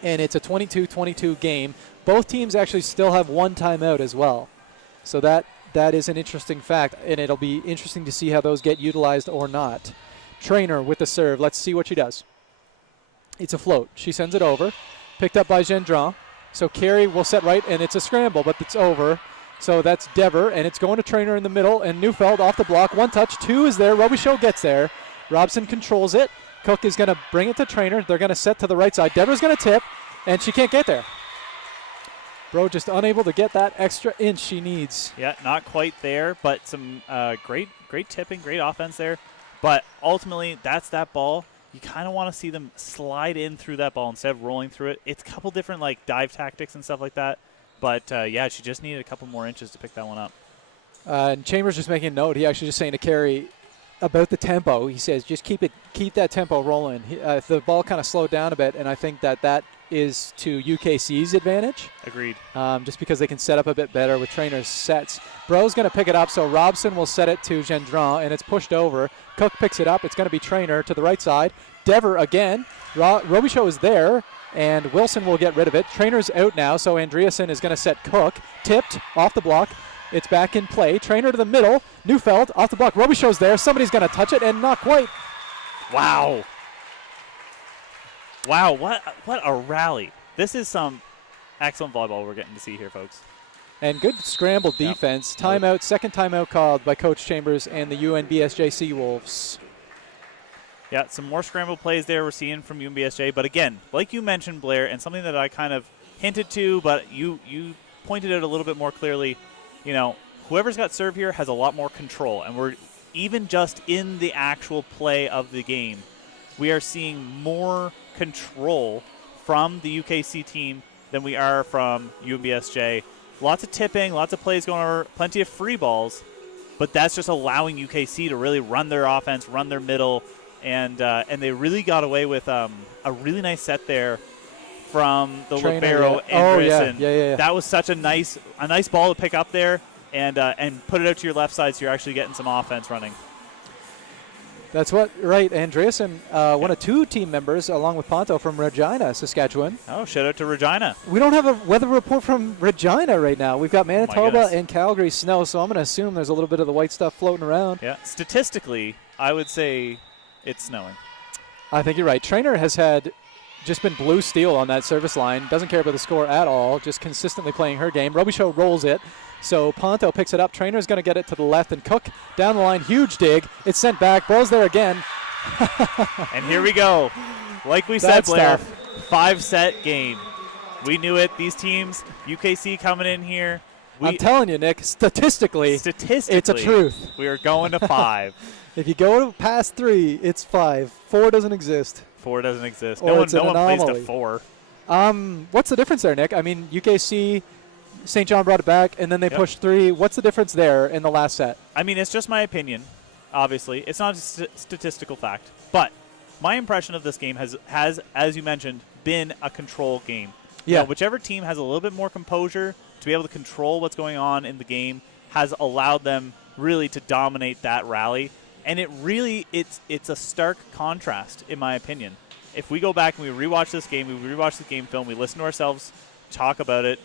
And it's a 22-22 game. Both teams actually still have 1 timeout as well. So that is an interesting fact, and it'll be interesting to see how those get utilized or not. Trainer with the serve. Let's see what she does. It's a float. She sends it over. Picked up by Gendron. So Carey will set right, and it's a scramble, but it's over. So that's Dever, and it's going to Trainer in the middle, and Neufeld off the block. 1 touch. 2 is there. Robichaud gets there. Robson controls it. Cook is going to bring it to Trainer. They're going to set to the right side. Dever's going to tip, and she can't get there. Bro just unable to get that extra inch she needs. Yeah, not quite there, but some great tipping, great offense there. But ultimately, that's that ball. You kind of want to see them slide in through that ball instead of rolling through it. It's a couple different like dive tactics and stuff like that. But, yeah, she just needed a couple more inches to pick that one up. And Chambers just making a note. He actually just saying to Carey about the tempo. He says just keep that tempo rolling. The ball kind of slowed down a bit, and I think that is to UKC's advantage. Agreed. Just because they can set up a bit better with Trainer's sets. Bro's going to pick it up, so Robson will set it to Gendron, and it's pushed over. Cook picks it up. It's going to be Trainer to the right side. Dever again. Robichaud is there, and Wilson will get rid of it. Trainer's out now, so Andreasen is going to set Cook. Tipped off the block. It's back in play. Trainer to the middle. Neufeld off the block. Robichaud's there. Somebody's going to touch it, and not quite. Wow. Wow, what a rally. This is some excellent volleyball we're getting to see here, folks. And good scramble defense. Timeout, second timeout called by Coach Chambers and the UNBSJ Seawolves. Yeah, some more scramble plays there we're seeing from UNBSJ. But again, like you mentioned, Blair, and something that I kind of hinted to, but you pointed out a little bit more clearly, you know, whoever's got serve here has a lot more control. And we're even just in the actual play of the game, we are seeing more control from the UKC team than we are from UNBSJ. Lots of tipping, lots of plays going over, plenty of free balls, but that's just allowing UKC to really run their offense, run their middle, and they really got away with a really nice set there from the Trainer, libero. Yeah. That was such a nice ball to pick up there and put it out to your left side so you're actually getting some offense running. That's right. Andreasen, one of 2 team members, along with Ponto from Regina, Saskatchewan. Oh, shout out to Regina. We don't have a weather report from Regina right now. We've got Manitoba and Calgary snow, so I'm going to assume there's a little bit of the white stuff floating around. Yeah, statistically, I would say it's snowing. I think you're right. Trainer has had just been blue steel on that service line. Doesn't care about the score at all. Just consistently playing her game. Robichaud rolls it. So Ponto picks it up. Trainer's going to get it to the left, and Cook down the line. Huge dig. It's sent back. Ball's there again. And here we go. Like we said, Blair, 5-set game. We knew it. These teams, UKC coming in here. I'm telling you, Nick, statistically, it's a truth. We are going to 5. If you go to past 3, it's 5. 4 doesn't exist. 4 doesn't exist. Or No one it's an plays to anomaly. 4. What's the difference there, Nick? I mean, UKC, St. John brought it back, and then they Yep. pushed 3. What's the difference there in the last set? I mean, it's just my opinion, obviously. It's not a statistical fact. But my impression of this game has, as you mentioned, been a control game. Yeah. You know, whichever team has a little bit more composure to be able to control what's going on in the game has allowed them really to dominate that rally. And it really, it's a stark contrast, in my opinion. If we go back and we rewatch this game, we rewatch the game film, we listen to ourselves talk about it,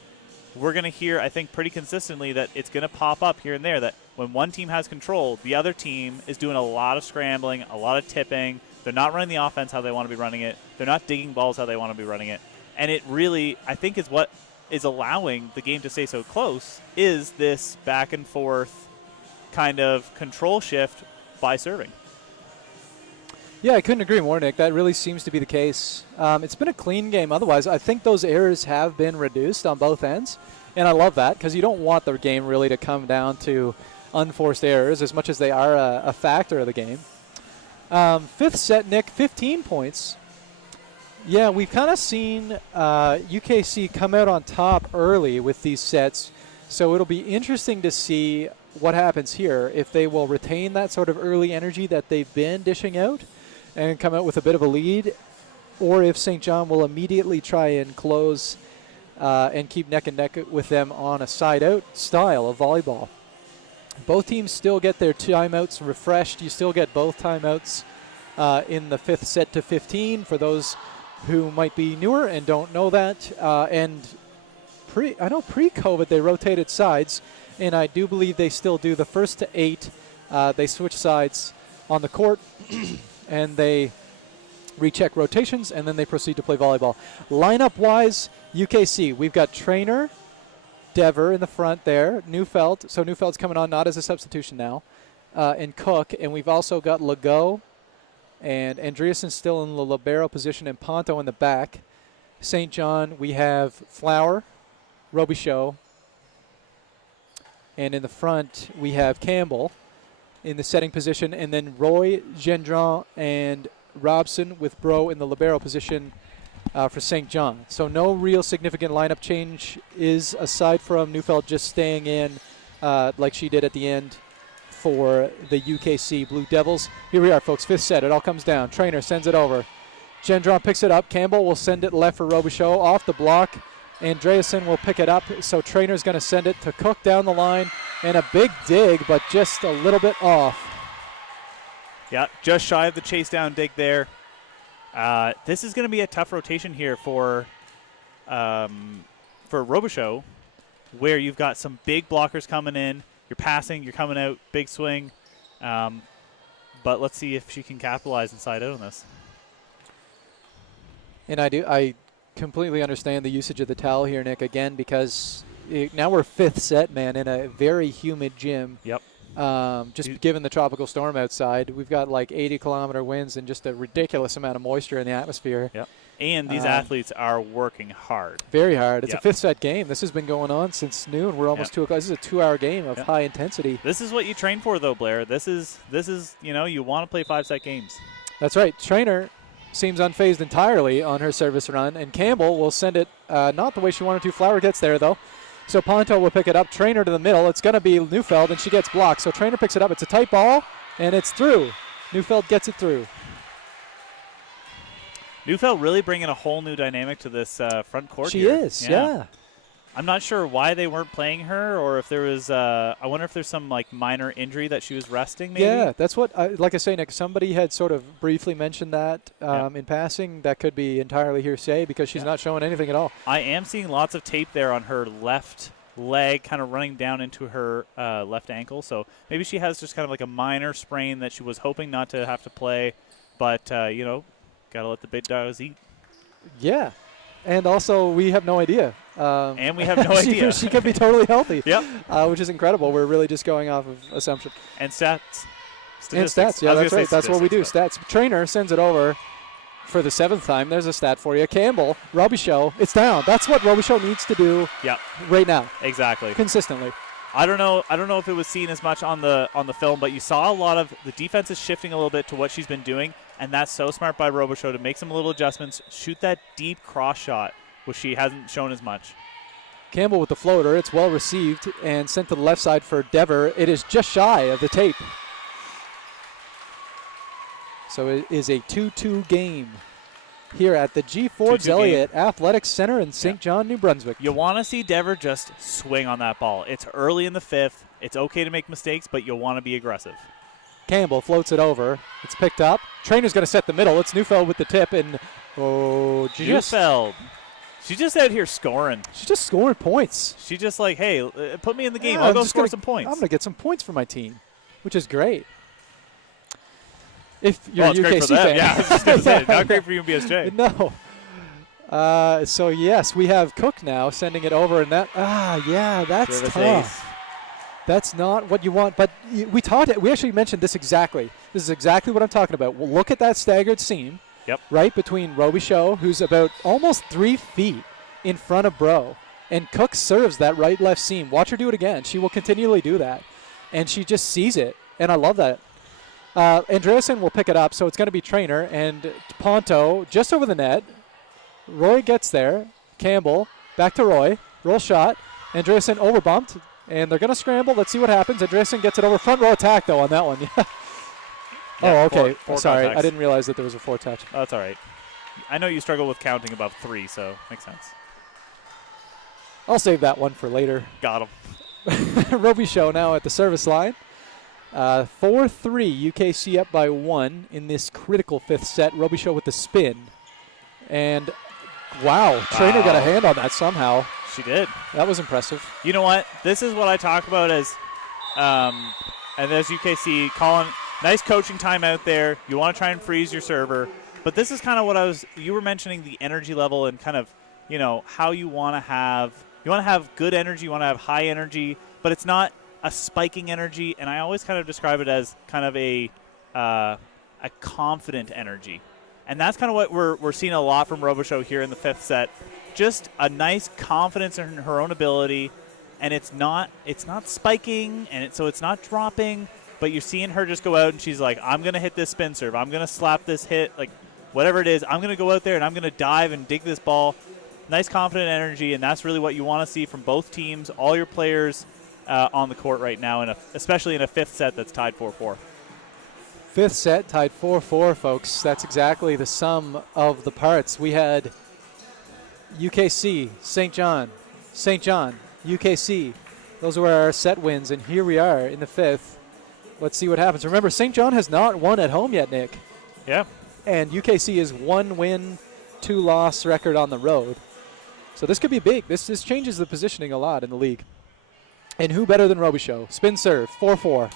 we're going to hear, I think, pretty consistently that it's going to pop up here and there that when one team has control, the other team is doing a lot of scrambling, a lot of tipping. They're not running the offense how they want to be running it. They're not digging balls how they want to be running it. And it really, I think, is what is allowing the game to stay so close is this back and forth kind of control shift by serving. Yeah, I couldn't agree more, Nick. That really seems to be the case. It's been a clean game otherwise. I think those errors have been reduced on both ends, and I love that because you don't want the game really to come down to unforced errors as much as they are a factor of the game. Fifth set, Nick, 15 points. Yeah, we've kind of seen UKC come out on top early with these sets, so it'll be interesting to see what happens here, if they will retain that sort of early energy that they've been dishing out and come out with a bit of a lead, or if St. John will immediately try and close and keep neck and neck with them on a side-out style of volleyball. Both teams still get their timeouts refreshed. You still get both timeouts in the fifth set to 15 for those who might be newer and don't know that. And I know pre-COVID they rotated sides, and I do believe they still do. The first to 8, they switch sides on the court, and they recheck rotations, and then they proceed to play volleyball. Lineup-wise, UKC, we've got Trainer, Dever in the front there, Neufeld. So Neufeld's coming on not as a substitution now, and Cook. And we've also got Legault and Andreasen still in the libero position and Ponto in the back. St. John, we have Flower, Robichaud, and in the front we have Campbell in the setting position, and then Roy, Gendron, and Robson with Bro in the libero position for St. John. So no real significant lineup change is aside from Neufeld just staying in like she did at the end for the UKC Blue Devils. Here we are, folks. Fifth set. It all comes down. Trainer sends it over. Gendron picks it up. Campbell will send it left for Robichaud. Off the block. Andreasen will pick it up. So Trainer's going to send it to Cook down the line. And a big dig, but just a little bit off. Yeah, just shy of the chase down dig there. This is going to be a tough rotation here for Robichaud, where you've got some big blockers coming in. You're passing, you're coming out, big swing. But let's see if she can capitalize inside out on this. And I completely understand the usage of the towel here, Nick, again, because now we're fifth set, man, in a very humid gym. Yep. Just given the tropical storm outside, we've got like 80-kilometer winds and just a ridiculous amount of moisture in the atmosphere. Yep. And these athletes are working hard. Very hard. It's a fifth set game. This has been going on since noon. We're almost 2 o'clock. This is a 2-hour game of high intensity. This is what you train for, though, Blair. This is you want to play 5-set games. That's right. Trainer seems unfazed entirely on her service run, and Campbell will send it not the way she wanted to. Flower gets there, though. So Ponto will pick it up. Trainer to the middle. It's going to be Neufeld, and she gets blocked. So Trainer picks it up. It's a tight ball, and it's through. Neufeld gets it through. Neufeld really bringing a whole new dynamic to this front court She here. is, yeah. I'm not sure why they weren't playing her, or if there was I wonder if there's some like minor injury that she was resting maybe. Yeah, that's what, like I say, Nick, somebody had sort of briefly mentioned that in passing. That could be entirely hearsay because she's not showing anything at all. I am seeing lots of tape there on her left leg kind of running down into her left ankle. So maybe she has just kind of like a minor sprain that she was hoping not to have to play. But, Got to let the big dogs eat. Yeah. And also, we have no idea. And we have no idea. She could be totally healthy. Yep. Which is incredible. We're really just going off of assumption. And stats. And stats. Yeah, that's right. That's what we do. Stats. Trainer sends it over for the 7th time. There's a stat for you. Campbell, Robichaud, it's down. That's what Robichaud needs to do right now. Exactly. Consistently. I don't know if it was seen as much on the film, but you saw a lot of the defense is shifting a little bit to what she's been doing, and that's so smart by Robichaud to make some little adjustments, shoot that deep cross shot, which she hasn't shown as much. Campbell with the floater. It's well received and sent to the left side for Dever. It is just shy of the tape. So it is a 2-2 game here at the G. Forbes Elliott Athletics Center in St. John, New Brunswick. You want to see Dever just swing on that ball. It's early in the 5th. It's okay to make mistakes, but you'll want to be aggressive. Campbell floats it over. It's picked up. Trainer's going to set the middle. It's Neufeld with the tip. And, Neufeld. She's just out here scoring. She's just scoring points. She's just like, hey, put me in the game. I'll go score some points. I'm going to get some points for my team, which is great. If you're it's UKC great for them. fan. Yeah, I was just going to say, not great for UNBSJ. No. So, yes, we have Cook now sending it over. And that's Service tough. ace. That's not what you want. But we actually mentioned this exactly. This is exactly what I'm talking about. We'll look at that staggered seam. Yep. Right between Robichaud, who's about almost 3 feet in front of Bro. And Cook serves that right-left seam. Watch her do it again. She will continually do that. And she just sees it. And I love that. Andreasen will pick it up, so it's going to be Trainer. And Ponto just over the net. Roy gets there. Campbell back to Roy. Roll shot. Andreasen overbumped. And they're going to scramble. Let's see what happens. Andreasen gets it over. Front row attack, though, on that one. Yeah, okay. Four Sorry. contacts. I didn't realize that there was a 4 touch. Oh, that's all right. I know you struggle with counting above 3, so makes sense. I'll save that one for later. Got him. Robichaud now at the service line. 4-3, UKC up by 1 in this critical 5th set. Robichaud with the spin. And, wow, Trainer got a hand on that somehow. She did. That was impressive. You know what? This is what I talk about as UKC calling nice coaching time out there. You want to try and freeze your server. But this is kind of what you were mentioning the energy level and kind of, how you want to have good energy, you want to have high energy, but it's not a spiking energy. And I always kind of describe it as kind of a confident energy. And that's kind of what we're seeing a lot from Robichaud here in the 5th set. Just a nice confidence in her own ability, and it's not spiking, and so it's not dropping, but you're seeing her just go out and she's like, I'm going to hit this spin serve. I'm going to slap this hit, like whatever it is. I'm going to go out there and I'm going to dive and dig this ball. Nice confident energy, and that's really what you want to see from both teams, all your players on the court right now, especially in a 5th set that's tied 4-4. 5th set tied 4-4, folks. That's exactly the sum of the parts. We had UKC, St. John, UKC. Those were our set wins, and here we are in the 5th. Let's see what happens. Remember, St. John has not won at home yet, Nick. Yeah. And UKC is 1 win, 2 loss record on the road. So this could be big. This changes the positioning a lot in the league. And who better than Robichaud? Spin serve, 4-4.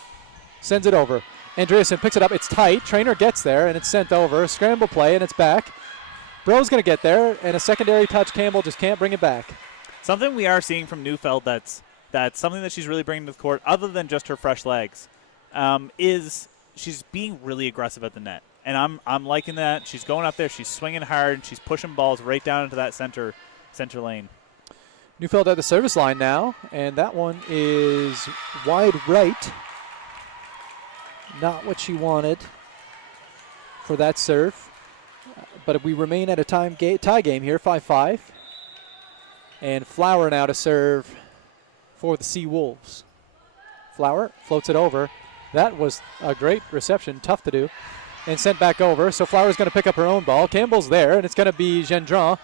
Sends it over. Andreasen picks it up. It's tight. Trainer gets there, and it's sent over. Scramble play, and it's back. Bro's going to get there, and a secondary touch. Campbell just can't bring it back. Something we are seeing from Neufeld that's something that she's really bringing to the court, other than just her fresh legs, is she's being really aggressive at the net. And I'm liking that. She's going up there. She's swinging hard. She's pushing balls right down into that center lane. Neufeld at the service line now, and that one is wide right. Not what she wanted for that serve. But we remain at a tie game here, 5-5. And Flower now to serve for the Sea Wolves. Flower floats it over. That was a great reception, tough to do. And sent back over. So Flower's going to pick up her own ball. Campbell's there, and it's going to be Gendron.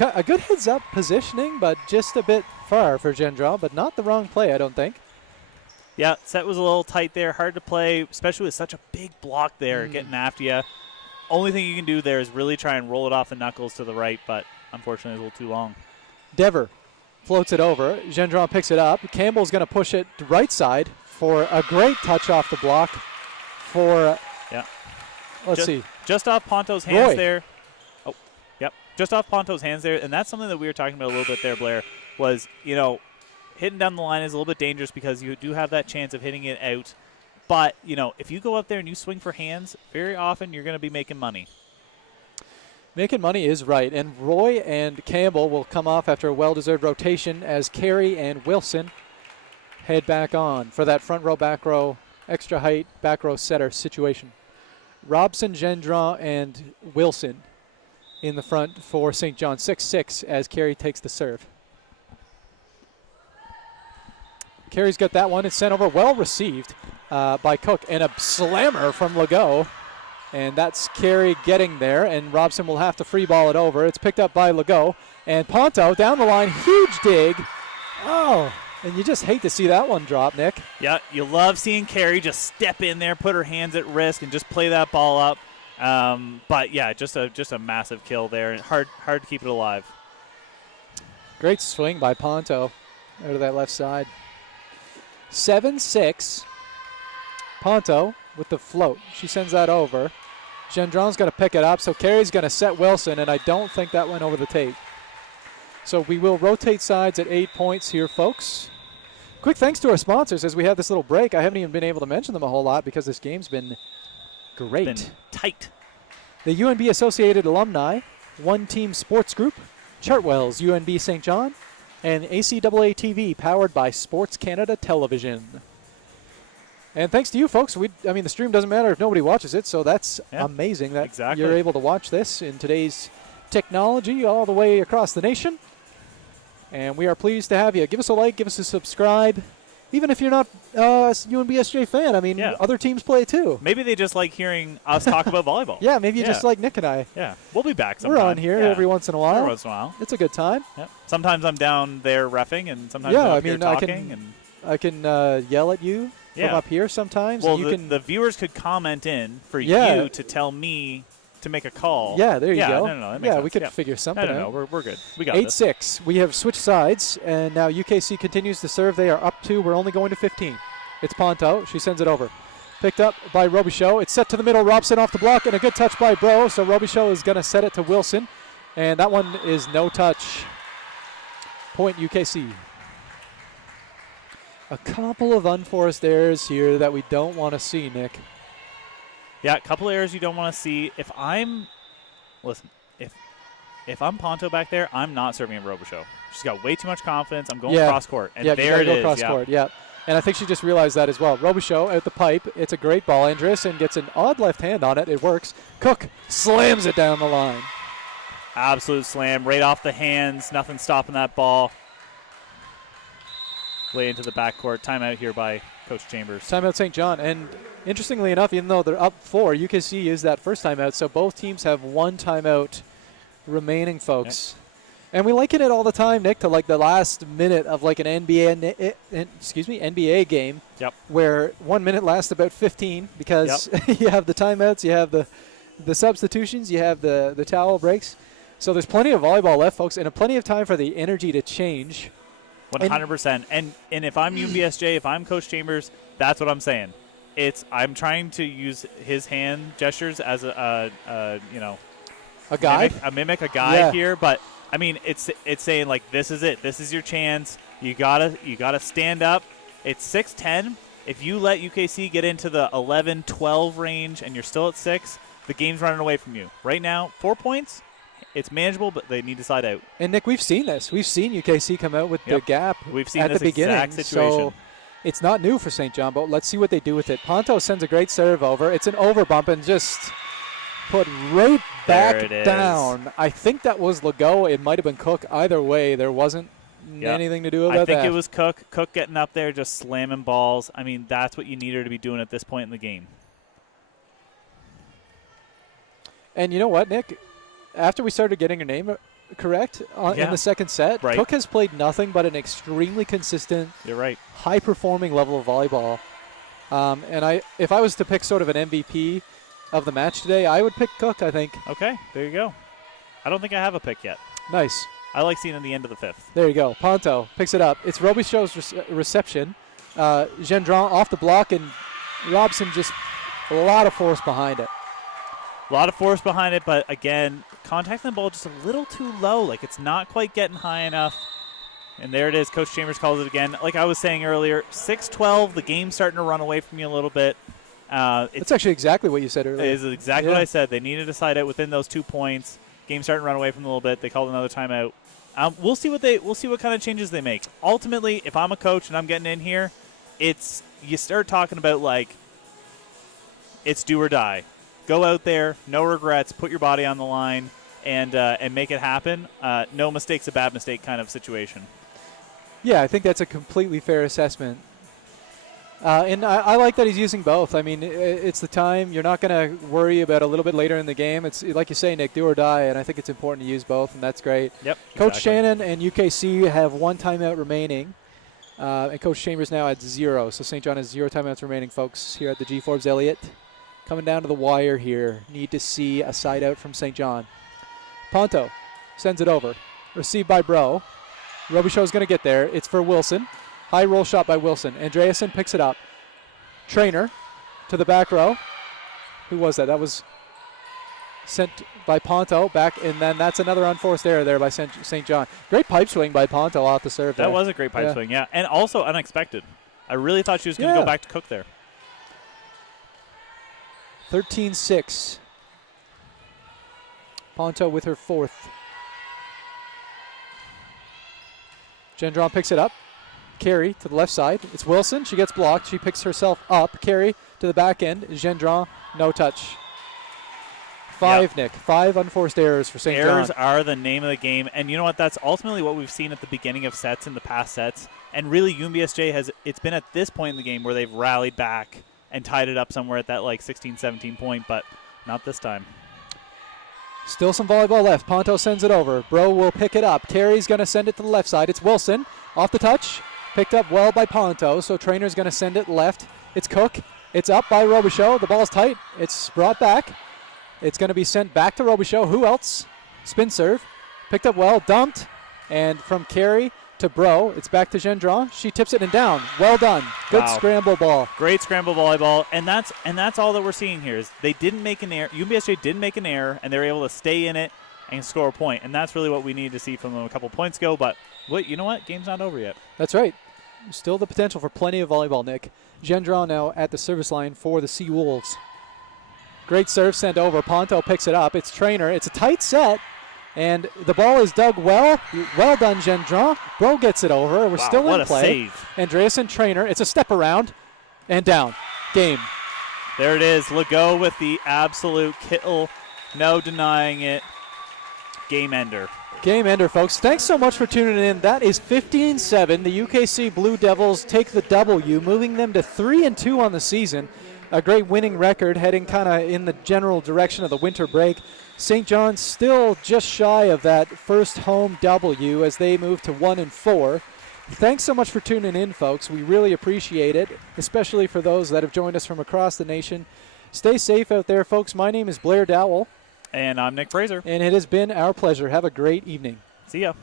A good heads-up positioning, but just a bit far for Gendron, but not the wrong play, I don't think. Yeah, set was a little tight there, hard to play, especially with such a big block there getting after you. Only thing you can do there is really try and roll it off the knuckles to the right, but unfortunately it's a little too long. Dever floats it over. Gendron picks it up. Campbell's going to push it to right side for a great touch off the block for let's see. Just off Ponto's hands Roy. there. Oh, yep. Just off Ponto's hands there. And that's something that we were talking about a little bit there, Blair, was, hitting down the line is a little bit dangerous because you do have that chance of hitting it out. But, if you go up there and you swing for hands, very often you're going to be making money. Making money is right. And Roy and Campbell will come off after a well-deserved rotation as Carey and Wilson head back on for that front row, back row, extra height, back row setter situation. Robson, Gendron, and Wilson in the front for St. John. 6-6 as Carey takes the serve. Carey's got that one. It's sent over. Well received by Cook. And a slammer from Legault. And that's Carey getting there. And Robson will have to free ball it over. It's picked up by Legault. And Ponto down the line. Huge dig. Oh, and you just hate to see that one drop, Nick. Yeah, you love seeing Carey just step in there, put her hands at risk, and just play that ball up. But, yeah, just a massive kill there. Hard to keep it alive. Great swing by Ponto out of that left side. 7-6. Ponto with the float. She sends that over. Gendron's going to pick it up, so Carey's going to set Wilson, and I don't think that went over the tape. So we will rotate sides at 8 points here, folks. Quick thanks to our sponsors as we have this little break. I haven't even been able to mention them a whole lot because this game's been great. Been tight. The UNB Associated Alumni, One Team Sports Group, Chartwell's UNB St. John, and ACAA TV powered by Sports Canada Television. And thanks to you folks, the stream doesn't matter if nobody watches it, so that's amazing that you're able to watch this in today's technology all the way across the nation. And we are pleased to have you. Give us a like, give us a subscribe. Even if you're not a UNBSJ fan, other teams play too. Maybe they just like hearing us talk about volleyball. Yeah, maybe you just like Nick and I. Yeah, we'll be back sometime. We're on here every once in a while. Every once in a while. It's a good time. Yeah. Sometimes I'm down there reffing, and sometimes I'm up here talking. I can yell at you from up here sometimes. Well, the viewers could comment in for you to tell me to make a call. Yeah, there you go. No, that makes sense. We could figure something out. No, we're good. We got 8-6. We have switched sides, and now UKC continues to serve. They are up 2. We're only going to 15. It's Ponto. She sends it over. Picked up by Robichaud. It's set to the middle. Robson off the block, and a good touch by Bro. So Robichaud is going to set it to Wilson, and that one is no touch. Point UKC. A couple of unforced errors here that we don't want to see, Nick. Yeah, a couple errors you don't want to see. If I'm Ponto back there, I'm not serving a Robichaud. She's got way too much confidence. I'm going cross court, and there it is. Cross court, and I think she just realized that as well. Robichaud out the pipe. It's a great ball. Andreessen gets an odd left hand on it. It works. Cook slams it down the line. Absolute slam right off the hands. Nothing stopping that ball. Way into the backcourt. Timeout here by Coach Chambers. Timeout St. John. And interestingly enough, even though they're up 4, UKC is that first timeout, so both teams have one timeout remaining, folks. Yep. And we liken it all the time, Nick, to like the last minute of like an NBA game, where 1 minute lasts about 15 because you have the timeouts, you have the substitutions, you have the towel breaks. So there's plenty of volleyball left, folks, and plenty of time for the energy to change. 100%. And if I'm UNBSJ, if I'm Coach Chambers, that's what I'm saying. I'm trying to use his hand gestures as a guide, a guide here. But I mean, it's saying like this is it. This is your chance. You gotta stand up. It's 6-10. If you let UKC get into the 11-12 range and you're still at 6, the game's running away from you. Right now, 4 points. It's manageable, but they need to side out. And, Nick, we've seen this. We've seen UKC come out with the gap we've seen at this the beginning. Exact situation. So it's not new for St. John, but let's see what they do with it. Ponto sends a great serve over. It's an overbump and just put right back down. I think that was Legault. It might have been Cook. Either way, there wasn't anything to do about that. I think it was Cook. Cook getting up there, just slamming balls. I mean, that's what you need her to be doing at this point in the game. And you know what, Nick? After we started getting her name correct in the second set, Cook has played nothing but an extremely consistent, high-performing level of volleyball. And if I was to pick sort of an MVP of the match today, I would pick Cook, I think. Okay, there you go. I don't think I have a pick yet. Nice. I like seeing it in the end of the 5th. There you go. Ponto picks it up. It's Robichaud's reception. Gendron off the block, and Robson just a lot of force behind it. A lot of force behind it, but again, contacting the ball just a little too low. Like, it's not quite getting high enough. And there it is. Coach Chambers calls it again. Like I was saying earlier, 6-12, the game's starting to run away from you a little bit. It's actually exactly what you said earlier. It is exactly what I said. They needed to side out within those 2 points. Game's starting to run away from them a little bit. They called another timeout. We'll see what kind of changes they make. Ultimately, if I'm a coach and I'm getting in here, you start talking about, like, it's do or die. Go out there, no regrets, put your body on the line, and make it happen. No mistake's a bad mistake kind of situation. Yeah, I think that's a completely fair assessment. And I like that he's using both. I mean, it's the time. You're not going to worry about a little bit later in the game. It's like you say, Nick, do or die, and I think it's important to use both, and that's great. Yep. Coach exactly. Shannon and UKC have 1 timeout remaining, and Coach Chambers now at 0. So St. John has 0 timeouts remaining, folks, here at the G. Forbes Elliott. Coming down to the wire here. Need to see a side out from St. John. Ponto sends it over. Received by Bro. Robichaud's going to get there. It's for Wilson. High roll shot by Wilson. Andreasen picks it up. Trainer to the back row. Who was that? That was sent by Ponto back, and then that's another unforced error there by St. John. Great pipe swing by Ponto off the serve. That was a great pipe swing, yeah. And also unexpected. I really thought she was going to go back to Cook there. 13-6. Ponto with her 4th. Gendron picks it up. Carry to the left side. It's Wilson. She gets blocked. She picks herself up. Carry to the back end. Gendron, no touch. 5, Nick. 5 unforced errors for St. John. Errors are the name of the game. And you know what? That's ultimately what we've seen at the beginning of sets in the past sets. And really, UNBSJ it's been at this point in the game where they've rallied back and tied it up somewhere at that, like, 16, 17 point, but not this time. Still some volleyball left. Ponto sends it over. Bro will pick it up. Carey's going to send it to the left side. It's Wilson. Off the touch. Picked up well by Ponto, so Trainer's going to send it left. It's Cook. It's up by Robichaud. The ball's tight. It's brought back. It's going to be sent back to Robichaud. Who else? Spin serve. Picked up well. Dumped. And from Carey to Bro, it's back to Gendron. She tips it and down. Well done. Good scramble ball. Great scramble volleyball, and that's all that we're seeing here is they didn't make an error. UNBSJ didn't make an error, and they were able to stay in it and score a point, and that's really what we needed to see from them a couple points ago. But you know what? Game's not over yet. That's right. Still the potential for plenty of volleyball, Nick. Gendron now at the service line for the Sea Wolves. Great serve sent over. Ponto picks it up. It's Trainer. It's a tight set. And the ball is dug well. Well done, Gendron. Bro gets it over. We're still in play. Save. Andreasen, Trainer. It's a step around and down. Game. There it is. Legault with the absolute kill. No denying it. Game ender. Game ender, folks. Thanks so much for tuning in. That is 15-7. The UKC Blue Devils take the W, moving them to 3-2 on the season. A great winning record, heading kind of in the general direction of the winter break. St. John's still just shy of that first home W as they move to 1-4. Thanks so much for tuning in, folks. We really appreciate it, especially for those that have joined us from across the nation. Stay safe out there, folks. My name is Blair Dowell. And I'm Nick Fraser. And it has been our pleasure. Have a great evening. See ya.